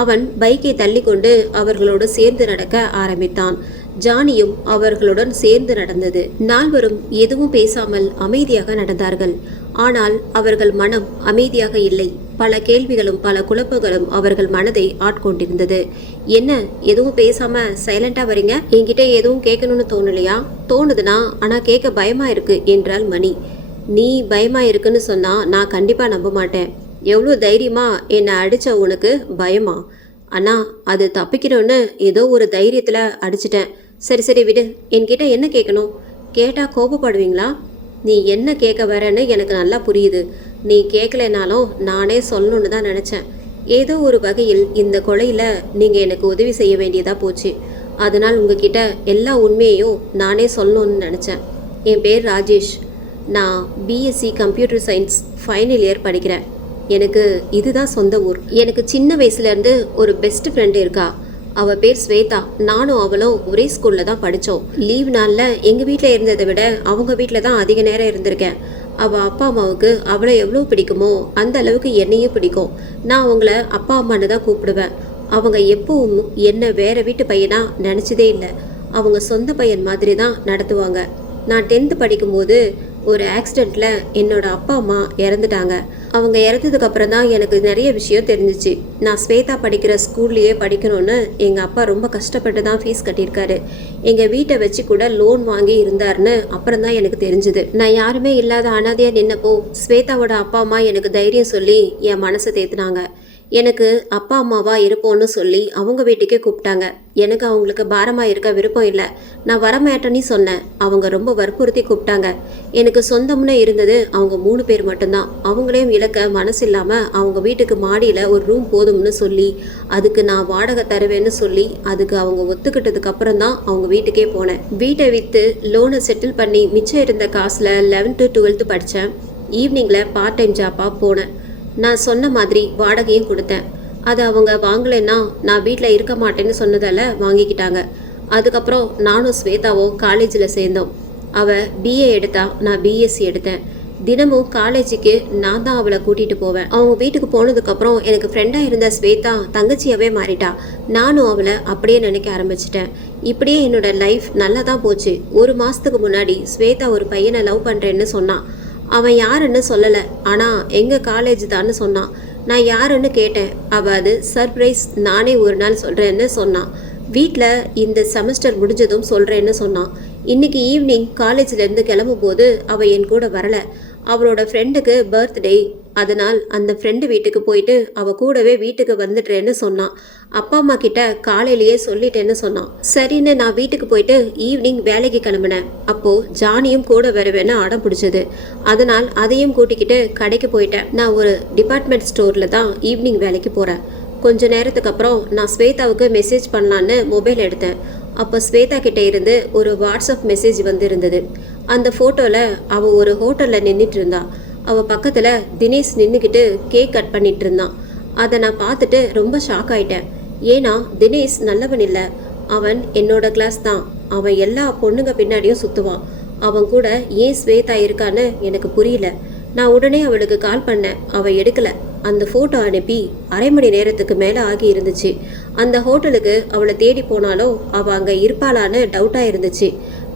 அவன் பைக்கை தள்ளிக்கொண்டு அவர்களோடு சேர்ந்து நடக்க ஆரம்பித்தான். ஜானியும் அவர்களுடன் சேர்ந்து நடந்தது. நால்வரும் எதுவும் பேசாமல் அமைதியாக நடந்தார்கள். ஆனால் அவர்கள் மனம் அமைதியாக இல்லை. பல கேள்விகளும் பல குழப்பங்களும் அவர்கள் மனதை ஆட்கொண்டிருந்தது. என்ன, எதுவும் பேசாம சைலண்டா வரீங்க? என்கிட்ட எதுவும் கேட்கணும்னு தோணலையா? தோணுதுன்னா ஆனா கேட்க பயமா இருக்கு என்றாள் மணி. நீ பயமா இருக்குன்னு சொன்னா நான் கண்டிப்பா நம்ப மாட்டேன். எவ்வளோ தைரியமா என்னை அடிச்ச உனக்கு பயமா? அண்ணா, அது தப்பிக்கணும்னு ஏதோ ஒரு தைரியத்துல அடிச்சிட்டேன். சரி சரி விடு. என்கிட்ட என்ன கேட்கணும்? கேட்டா கோபப்படுவீங்களா? நீ என்ன கேட்க வரேன்னு எனக்கு நல்லா புரியுது. நீ கேட்கலைனாலும் நானே சொல்லணும்னு தான் நினச்சேன். ஏதோ ஒரு வகையில் இந்த கொலையில் நீங்கள் எனக்கு உதவி செய்ய வேண்டியதாக போச்சு. அதனால் உங்ககிட்ட எல்லா உண்மையையும் நானே சொல்லணும்னு நினச்சேன். என் பேர் ராஜேஷ். நான் BSc computer science final year படிக்கிறேன். எனக்கு இதுதான் சொந்த ஊர். எனக்கு சின்ன வயசுலேருந்து ஒரு பெஸ்ட் ஃப்ரெண்டு இருக்கா. அவள் பேர் ஸ்வேதா. நானும் அவளும் ஒரே ஸ்கூலில் தான் படித்தோம். லீவ் நாளில் எங்கள் வீட்டில் இருந்ததை விட அவங்க வீட்டில் தான் அதிக நேரம் இருந்திருக்கேன். அவள் அப்பா அம்மாவுக்கு அவளை எவ்வளோ பிடிக்குமோ அந்த அளவுக்கு என்னையும் பிடிக்கும். நான் அவங்கள அப்பா அம்மான்னு தான் கூப்பிடுவேன். அவங்க எப்பவும் என்னை வேறு வீட்டு பையனாக நினச்சதே இல்லை. அவங்க சொந்த பையன் மாதிரி தான் நடத்துவாங்க. நான் 10th படிக்கும்போது ஒரு ஆக்சிடெண்ட்டில் என்னோட அப்பா அம்மா இறந்துட்டாங்க. அவங்க இறந்ததுக்கு அப்புறம் தான் எனக்கு நிறைய விஷயம் தெரிஞ்சிச்சு. நான் ஸ்வேதா படிக்கிற ஸ்கூல்லையே படிக்கணும்னு எங்கள் அப்பா ரொம்ப கஷ்டப்பட்டு தான் ஃபீஸ் கட்டியிருக்காரு. எங்கள் வீட்டை வச்சு கூட லோன் வாங்கி இருந்தாருன்னு அப்புறம் தான் எனக்கு தெரிஞ்சுது. நான் யாருமே இல்லாத அனாதையாக நின்னப்போ ஸ்வேதாவோட அப்பா அம்மா எனக்கு தைரியம் சொல்லி என் மனசை தேத்துனாங்க. எனக்கு அப்பா அம்மாவா இருப்போன்னு சொல்லி அவங்க வீட்டுக்கே கூப்பிட்டாங்க. எனக்கு அவங்களுக்கு பாரமாக இருக்க விருப்பம் இல்லை. நான் வரமாட்டேன்னு சொன்னேன். அவங்க ரொம்ப வற்புறுத்தி கூப்பிட்டாங்க. எனக்கு சொந்தம்னு இருந்தது அவங்க 3 பேர் மட்டும்தான். அவங்களையும் இழக்க மனசு இல்லாமல் அவங்க வீட்டுக்கு மாடியில் ஒரு ரூம் போதும்னு சொல்லி அதுக்கு நான் வாடகை தருவேன்னு சொல்லி அதுக்கு அவங்க ஒத்துக்கிட்டதுக்கு அப்புறம் தான் அவங்க வீட்டுக்கே போனேன். வீட்டை விற்று லோனை செட்டில் பண்ணி மிச்சம் இருந்த காசில் 11th to 12th படித்தேன். ஈவினிங்கில் பார்ட் டைம் ஜாப்பாக போனேன். நான் சொன்ன மாதிரி வாடகையும் கொடுத்தேன். அதை அவங்க வாங்கலைன்னா நான் வீட்டில் இருக்க மாட்டேன்னு சொன்னதால் வாங்கிக்கிட்டாங்க. அதுக்கப்புறம் நானும் ஸ்வேதாவும் காலேஜில் சேர்ந்தோம். அவள் பிஏ எடுத்தா, நான் பிஎஸ்சி எடுத்தேன். தினமும் காலேஜுக்கு நான் தான் அவளை கூட்டிகிட்டு போவேன். அவங்க வீட்டுக்கு போனதுக்கப்புறம் எனக்கு ஃப்ரெண்டாக இருந்த ஸ்வேதா தங்கச்சியாவே மாறிட்டா. நானும் அவளை அப்படியே நினைக்க ஆரம்பிச்சிட்டேன். இப்படியே என்னோட லைஃப் நல்லா தான் போச்சு. 1 மாதத்துக்கு முன்னாடி ஸ்வேதா ஒரு பையனை லவ் பண்ணுறேன்னு சொன்னான். அவன் யாருன்னு சொல்லலை, ஆனால் எங்கள் காலேஜ் தான்னு சொன்னான். நான் யாருன்னு கேட்டேன். அவள் அது சர்ப்ரைஸ், நானே ஒரு நாள் சொல்கிறேன்னு சொன்னான். வீட்டில் இந்த செமஸ்டர் முடிஞ்சதும் சொல்கிறேன்னு சொன்னான். இன்றைக்கி ஈவினிங் காலேஜ்லேருந்து கிளம்பும்போது அவள் என் கூட வரலை. அவளோட ஃப்ரெண்டுக்கு பர்த்டே, அதனால் அந்த ஃப்ரெண்டு வீட்டுக்கு போயிட்டு அவள் கூடவே வீட்டுக்கு வந்துடுறேன்னு சொன்னான். அப்பா அம்மா கிட்ட காலையிலேயே சொல்லிட்டேன்னு சொன்னான். சரின்னு நான் வீட்டுக்கு போயிட்டு ஈவினிங் வேலைக்கு கிளம்பினேன். அப்போது ஜானியும் கூட வருவேன்னு அடம் பிடிச்சது. அதனால் அதையும் கூட்டிக்கிட்டு கடைக்கு போயிட்டேன். நான் ஒரு டிபார்ட்மெண்ட் ஸ்டோரில் தான் ஈவினிங் வேலைக்கு போகிறேன். கொஞ்ச நேரத்துக்கு அப்புறம் நான் ஸ்வேதாவுக்கு மெசேஜ் பண்ணலான்னு மொபைல் எடுத்தேன். அப்போ ஸ்வேதா கிட்ட இருந்து ஒரு வாட்ஸ்அப் மெசேஜ் வந்திருந்தது. அந்த ஃபோட்டோவில் அவள் ஒரு ஹோட்டலில் நின்றுட்டு இருந்தா. அவள் பக்கத்தில் தினேஷ் நின்றுக்கிட்டு கேக் கட் பண்ணிட்டு இருந்தான். அதை நான் பார்த்துட்டு ரொம்ப ஷாக் ஆயிட்டேன். ஏன்னா தினேஷ் நல்லவன் இல்லை. அவன் என்னோட கிளாஸ் தான். அவன் எல்லா பொண்ணுங்க பின்னாடியும் சுற்றுவான். அவன் கூட ஏன் ஸ்வேதா இருக்கான்னு எனக்கு புரியல. நான் உடனே அவளுக்கு கால் பண்ணேன். அவள் எடுக்கலை. அந்த ஃபோட்டோ அனுப்பி அரை மணி நேரத்துக்கு மேலே ஆகி இருந்துச்சு. அந்த ஹோட்டலுக்கு அவளை தேடி போனாலும் அவள் அங்கே இருப்பாளான்னு டவுட்டாக இருந்துச்சு.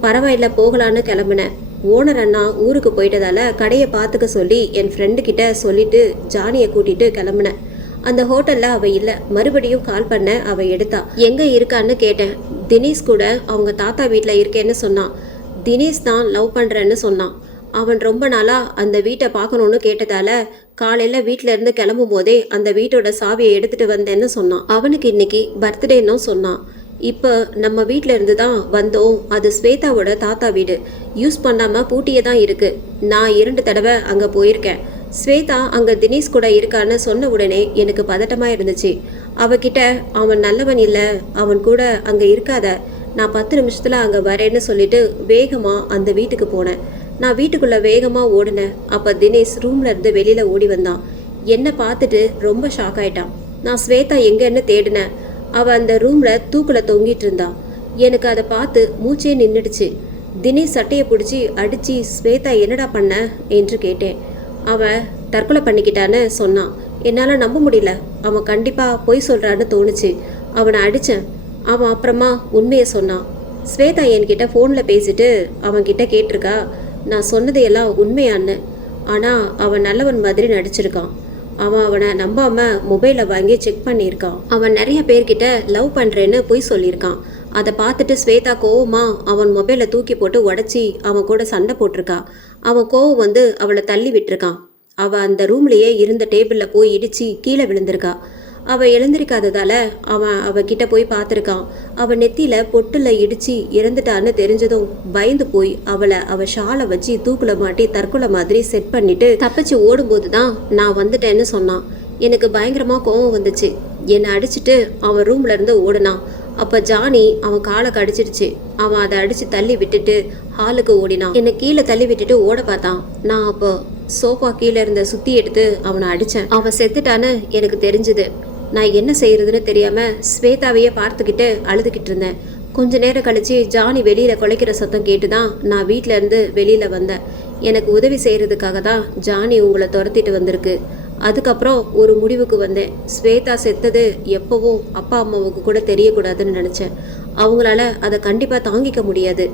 பரவாயில்ல போகலான்னு கிளம்புனேன். ஓனர் அண்ணா ஊருக்கு போயிட்டதால கடையை பார்த்துக்க சொல்லி என் ஃப்ரெண்டுக்கிட்ட சொல்லிட்டு ஜானியை கூட்டிகிட்டு கிளம்புனேன். அந்த ஹோட்டலில் அவள் இல்லை. மறுபடியும் கால் பண்ண அவள் எடுத்தா. எங்கே இருக்கான்னு கேட்டேன். தினேஷ் கூட அவங்க தாத்தா வீட்டில் இருக்கேன்னு சொன்னான். தினேஷ் தான் லவ் பண்ணுறேன்னு சொன்னான். அவன் ரொம்ப நாளாக அந்த வீட்டை பார்க்கணுன்னு கேட்டதால காலையில் வீட்டில் இருந்து கிளம்பும் போதே அந்த வீட்டோட சாவியை எடுத்துகிட்டு வந்தேன்னு சொன்னான். அவனுக்கு இன்னைக்கு பர்த்டேன்னும் சொன்னான். இப்போ நம்ம வீட்டில் இருந்து தான் வந்தோம். அது ஸ்வேதாவோட தாத்தா வீடு. யூஸ் பண்ணாமல் பூட்டியே தான் இருக்குது. நான் 2 தடவை அங்கே போயிருக்கேன். ஸ்வேதா அங்கே தினேஷ் கூட இருக்கான்னு சொன்ன உடனே எனக்கு பதட்டமாக இருந்துச்சு. அவகிட்ட அவன் நல்லவன் இல்லை, அவன் கூட அங்கே இருக்காத, நான் 10 நிமிஷத்தில் அங்கே வரேன்னு சொல்லிட்டு வேகமாக அந்த வீட்டுக்கு போனேன். நான் வீட்டுக்குள்ளே வேகமாக ஓடினேன். அப்போ தினேஷ் ரூமில் இருந்து வெளியில் ஓடி வந்தான். என்னை பார்த்துட்டு ரொம்ப ஷாக் ஆயிட்டான். நான் ஸ்வேதா எங்கன்னு தேடினேன். அவள் அந்த ரூமில் தூக்கில் தொங்கிட்டு இருந்தா. எனக்கு அதை பார்த்து மூச்சே நின்றுடுச்சு. தினேஷ் சட்டையை பிடிச்சி அடித்து ஸ்வேதா என்னடா பண்ண என்று கேட்டேன். அவன் தற்கொலை பண்ணிக்கிட்டான்னு சொன்னான். என்னால் நம்ப முடியல. அவன் கண்டிப்பாக பொய் சொல்கிறான்னு தோணுச்சு. அவனை அடித்தேன். அவன் அப்புறமா உண்மையை சொன்னான். ஸ்வேதா என்கிட்ட ஃபோனில் பேசிட்டு அவன்கிட்ட கேட்டிருக்கா நான் சொன்னதையெல்லாம் உண்மையான்னு. ஆனால் அவன் நல்லவன் மாதிரி நடிச்சிருக்கான். அவனை நம்பாமல் மொபைலை வாங்கி செக் பண்ணியிருக்கான். அவன் நிறைய பேர்கிட்ட லவ் பண்ணுறேன்னு பொய் சொல்லியிருக்கான். அதை பார்த்துட்டு ஸ்வேதா கோவமா அவன் மொபைலை தூக்கி போட்டு உடச்சி அவன் கூட சண்டை போட்டிருக்கா. அவன் கோவம் வந்து அவளை தள்ளி விட்டுருக்கான். அவள் அந்த ரூம்லேயே இருந்த டேபிளில் போய் இடித்து கீழே விழுந்திருக்கா. அவள் எழுந்திருக்காததால் அவன் அவகிட்ட போய் பார்த்துருக்கான். அவள் நெத்தியில் பொட்டில் இடித்து இறந்துட்டான்னு தெரிஞ்சதும் பயந்து போய் அவள் ஷாலை வச்சு தூக்கில் மாட்டி தற்கொலை மாதிரி செட் பண்ணிட்டு தப்பிச்சு ஓடும்போது தான் நான் வந்துட்டேன்னு சொன்னான். எனக்கு பயங்கரமாக கோவம் வந்துச்சு. என்னை அடிச்சுட்டு அவன் ரூம்லேருந்து ஓடினான். அப்போ ஜானி அவன் காலை கடிச்சிடுச்சு. அவன் அதை அடித்து தள்ளி விட்டுட்டு ஹாலுக்கு ஓடினான். என்னை கீழே தள்ளி விட்டுட்டு ஓட பார்த்தான். நான் அப்போ சோஃபா கீழே இருந்த சுற்றி எடுத்து அவனை அடித்தேன். அவன் செத்துட்டான்னு எனக்கு தெரிஞ்சுது. நான் என்ன செய்யறதுன்னு தெரியாமல் ஸ்வேதாவையே பார்த்துக்கிட்டு அழுதுகிட்டு இருந்தேன். கொஞ்ச நேரம் கழிச்சு ஜானி வெளியில் குலைக்கிற சத்தம் கேட்டு தான் நான் வீட்டிலேருந்து வெளியில் வந்தேன். எனக்கு உதவி செய்கிறதுக்காக தான் ஜானி உங்களை துரத்திட்டு வந்திருக்கு. அதுக்கப்புறம் ஒரு முடிவுக்கு வந்தேன். ஸ்வேதா செத்தது எப்போவோ அப்பா அம்மாவுக்கு கூட தெரியக்கூடாதுன்னு நினச்சேன். அவங்களால அதை கண்டிப்பாக தாங்கிக்க முடியாது.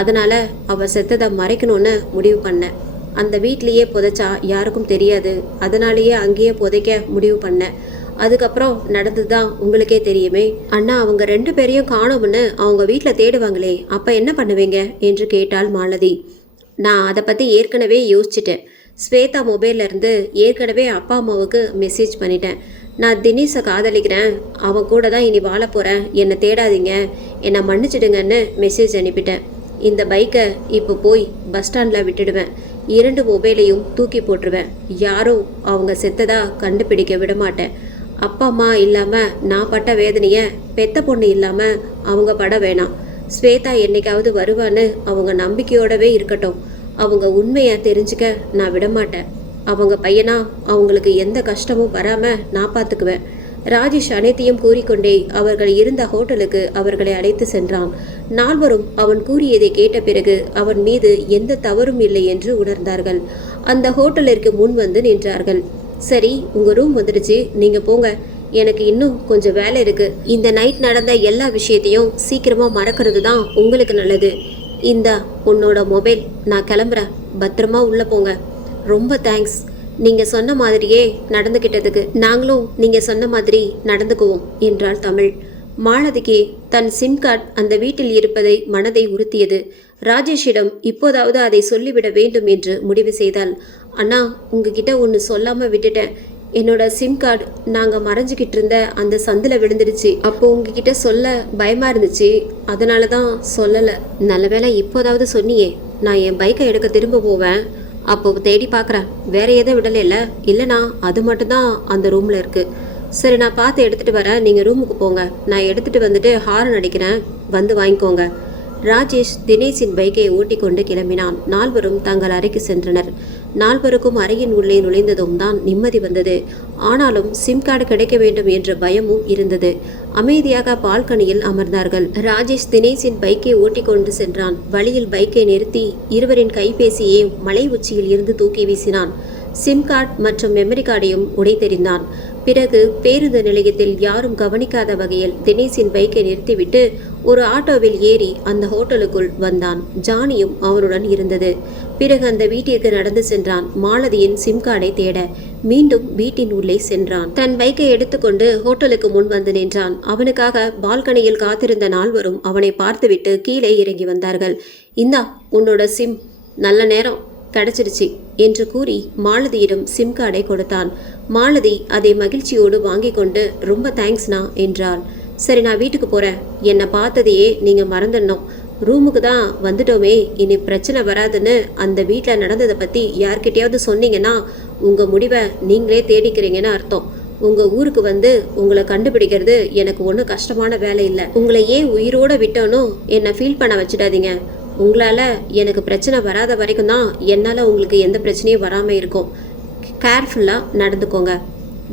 அதனால் அவள் செத்ததை மறைக்கணும்னு முடிவு பண்ணேன். அந்த வீட்லேயே புதைச்சா யாருக்கும் தெரியாது. அதனாலேயே அங்கேயே புதைக்க முடிவு பண்ணேன். அதுக்கப்புறம் நடந்தது தான் உங்களுக்கே தெரியுமே. அண்ணா அவங்க 2 பேரையும் காணோம்னு அவங்க வீட்டில் தேடுவாங்களே, அப்போ என்ன பண்ணுவீங்க என்று கேட்டாள் மாலதி. நான் அதை பற்றி ஏற்கனவே யோசிச்சுட்டேன். ஸ்வேதா மொபைல்லேருந்து ஏற்கனவே அப்பா அம்மாவுக்கு மெசேஜ் பண்ணிட்டேன். நான் தினேஷை காதலிக்கிறேன், அவன் கூட தான் இனி வாழ போகிறேன், என்னை தேடாதீங்க, என்னை மன்னிச்சிடுங்கன்னு மெசேஜ் அனுப்பிட்டேன். இந்த பைக்கை இப்போ போய் பஸ் ஸ்டாண்டில் விட்டுடுவேன். 2 மொபைலையும் தூக்கி போட்டுருவேன். யாரும் அவங்க செத்ததா கண்டுபிடிக்க விட மாட்டேன். அப்பா அம்மா இல்லாமல் நான் பட்ட வேதனையை பெத்த பொண்ணு இல்லாமல் அவங்க பட வேணாம். ஸ்வேதா என்னைக்காவது வருவான்னு அவங்க நம்பிக்கையோடவே இருக்கட்டும். அவங்க உண்மையை தெரிஞ்சுக்க நான் விடமாட்டேன். அவங்க பையனா அவங்களுக்கு எந்த கஷ்டமும் வராமல் நான் பார்த்துக்குவேன். ராஜேஷ் அனைத்தையும் கூறிக்கொண்டே அவர்கள் இருந்த ஹோட்டலுக்கு அவர்களை அழைத்து சென்றான். நால்வரும் அவன் கூறியதை கேட்ட பிறகு அவன் மீது எந்த தவறும் இல்லை என்று உணர்ந்தார்கள். அந்த ஹோட்டலிற்கு முன் வந்து நின்றார்கள். சரி, உங்கள் ரூம் வந்துடுச்சு, நீங்கள் போங்க. எனக்கு இன்னும் கொஞ்சம் வேலை இருக்குது. இந்த நைட் நடந்த எல்லா விஷயத்தையும் சீக்கிரமாக மறக்கிறது தான் உங்களுக்கு நல்லது. இந்த உன்னோட மொபைல், நான் கிளம்புறேன், பத்திரமா உள்ளே போங்க. ரொம்ப தேங்க்ஸ். நீங்கள் சொன்ன மாதிரியே நடந்துக்கிட்டதுக்கு நாங்களும் நீங்கள் சொன்ன மாதிரி நடந்துக்குவோம் என்றாள் தமிழ். மாலதிக்கு தன் சிம் கார்டு அந்த வீட்டில் இருப்பதை மனதை உறுத்தியது. ராஜேஷிடம் இப்போதாவது அதை சொல்லிவிட வேண்டும் என்று முடிவு செய்தாள். அண்ணா, உங்ககிட்ட ஒன்று சொல்லாமல் விட்டுட்டேன். என்னோட சிம் கார்டு நாங்கள் மறைஞ்சிக்கிட்டு இருந்த அந்த சந்தில் விழுந்துடுச்சு. அப்போ உங்ககிட்ட சொல்ல பயமாக இருந்துச்சு, அதனால தான் சொல்லலை. நல்ல வேளை இப்போதாவது சொன்னியே. நான் என் பைக்கை எடுக்க திரும்ப போவேன், அப்போ தேடி பார்க்குறேன். வேற எதுவும் விடலைல்ல? இல்லைண்ணா, அது மட்டும்தான் அந்த ரூமில் இருக்குது. சரி, நான் பார்த்து எடுத்துகிட்டு வரேன், நீங்கள் ரூமுக்கு போங்க. நான் எடுத்துகிட்டு வந்துட்டு ஹாரன் அடிக்கிறேன், வந்து வாங்கிக்கோங்க. ராஜேஷ் தினேஷின் பைக்கை ஓட்டிக்கொண்டு கிளம்பினான். நால்வரும் தங்கள் அறைக்கு சென்றனர். நால்வருக்கும் அறையின் உள்ளே நுழைந்ததும் தான் நிம்மதி வந்தது. ஆனாலும் சிம் கார்டு கிடைக்க வேண்டும் என்ற பயமும் இருந்தது. அமைதியாக பால்கனியில் அமர்ந்தார்கள். ராஜேஷ் தினேஷின் பைக்கை ஓட்டிக்கொண்டு சென்றான். வழியில் பைக்கை நிறுத்தி இருவரின் கைபேசியை மலை உச்சியில் இருந்து தூக்கி வீசினான். சிம் கார்டு மற்றும் மெமரி கார்டையும் உடைத்தெறிந்தான். பிறகு பேருந்து நிலையத்தில் யாரும் கவனிக்காத வகையில் தினேஷின் பைக்கை நிறுத்திவிட்டு ஒரு ஆட்டோவில் ஏறி அந்த ஹோட்டலுக்குள் வந்தான். ஜானியும் அவனுடன் இருந்தது. பிறகு அந்த வீட்டிற்கு நடந்து சென்றான். மாலதியின் சிம் கார்டை தேட மீண்டும் வீட்டின் உள்ளே சென்றான். தன் பைக்கை எடுத்துக்கொண்டு ஹோட்டலுக்கு முன் வந்து நின்றான். அவனுக்காக பால்கனியில் காத்திருந்த நால்வரும் அவனை பார்த்துவிட்டு கீழே இறங்கி வந்தார்கள். இந்தா உன்னோட சிம், நல்ல நேரம் கிடைச்சிருச்சு என்று கூறி மாலதியிடம் சிம் கார்டை கொடுத்தான். மாலதி அதை மகிழ்ச்சியோடு வாங்கி கொண்டு ரொம்ப தேங்க்ஸ்ண்ணா என்றாள். சரி, நான் வீட்டுக்கு போகிறேன். என்னை பார்த்ததையே நீங்கள் மறந்துடணும். ரூமுக்கு தான் வந்துட்டோமே, இனி பிரச்சனை வராதுன்னு அந்த வீட்டில் நடந்ததை பற்றி யார்கிட்டையாவது சொன்னீங்கன்னா உங்கள் முடிவை நீங்களே தேடிக்கிறீங்கன்னு அர்த்தம். உங்கள் ஊருக்கு வந்து உங்களை கண்டுபிடிக்கிறது எனக்கு ஒன்றும் கஷ்டமான வேலை இல்லை. உங்களை ஏன் உயிரோடு விட்டோன்னு என்னை ஃபீல் பண்ண வச்சிடாதீங்க. உங்களால் எனக்கு பிரச்சனை வராத வரைக்கும் தான் என்னால் உங்களுக்கு எந்த பிரச்சனையும் வராமல் இருக்கும். கேர்ஃபுல்லாக நடந்துக்கோங்க.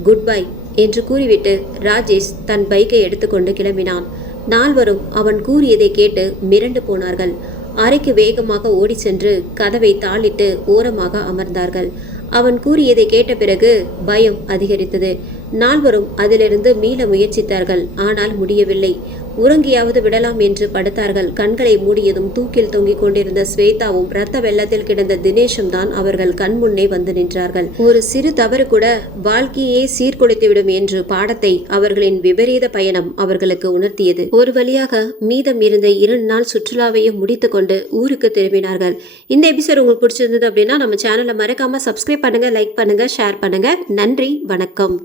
குட் பை என்று கூறிவிட்டு ராஜேஷ் தன் பைக்கை எடுத்துக்கொண்டு கிளம்பினான். நால்வரும் அவன் கூறியதை கேட்டு மிரண்டு போனார்கள். அறைக்கு வேகமாக ஓடி சென்று கதவை தாளிட்டு ஓரமாக அமர்ந்தார்கள். அவன் கூறியதை கேட்ட பிறகு பயம் அதிகரித்தது. நால்வரும் அதிலிருந்து மீள முயற்சித்தார்கள். ஆனால் முடியவில்லை. உறங்கியாவது விடலாம் என்று படுத்தார்கள். கண்களை மூடியதும் தூக்கில் தொங்கிக் கொண்டிருந்த ஸ்வேதாவும் இரத்த வெள்ளத்தில் கிடந்த தினேஷும் தான் அவர்கள் கண் முன்னே வந்து நின்றார்கள். ஒரு சிறு தவறு கூட வாழ்க்கையே சீர்குலைத்துவிடும் என்று பாடத்தை அவர்களின் விபரீத பயணம் அவர்களுக்கு உணர்த்தியது. ஒரு வழியாக மீதம் இருந்த 2 நாள் சுற்றுலாவையும் முடித்து கொண்டு ஊருக்கு திரும்பினார்கள். இந்த எபிசோட் உங்களுக்கு பிடிச்சிருந்தது அப்படின்னா நம்ம சேனலை மறக்காம சப்ஸ்கிரைப் பண்ணுங்க, லைக் பண்ணுங்க, ஷேர் பண்ணுங்க. நன்றி, வணக்கம்.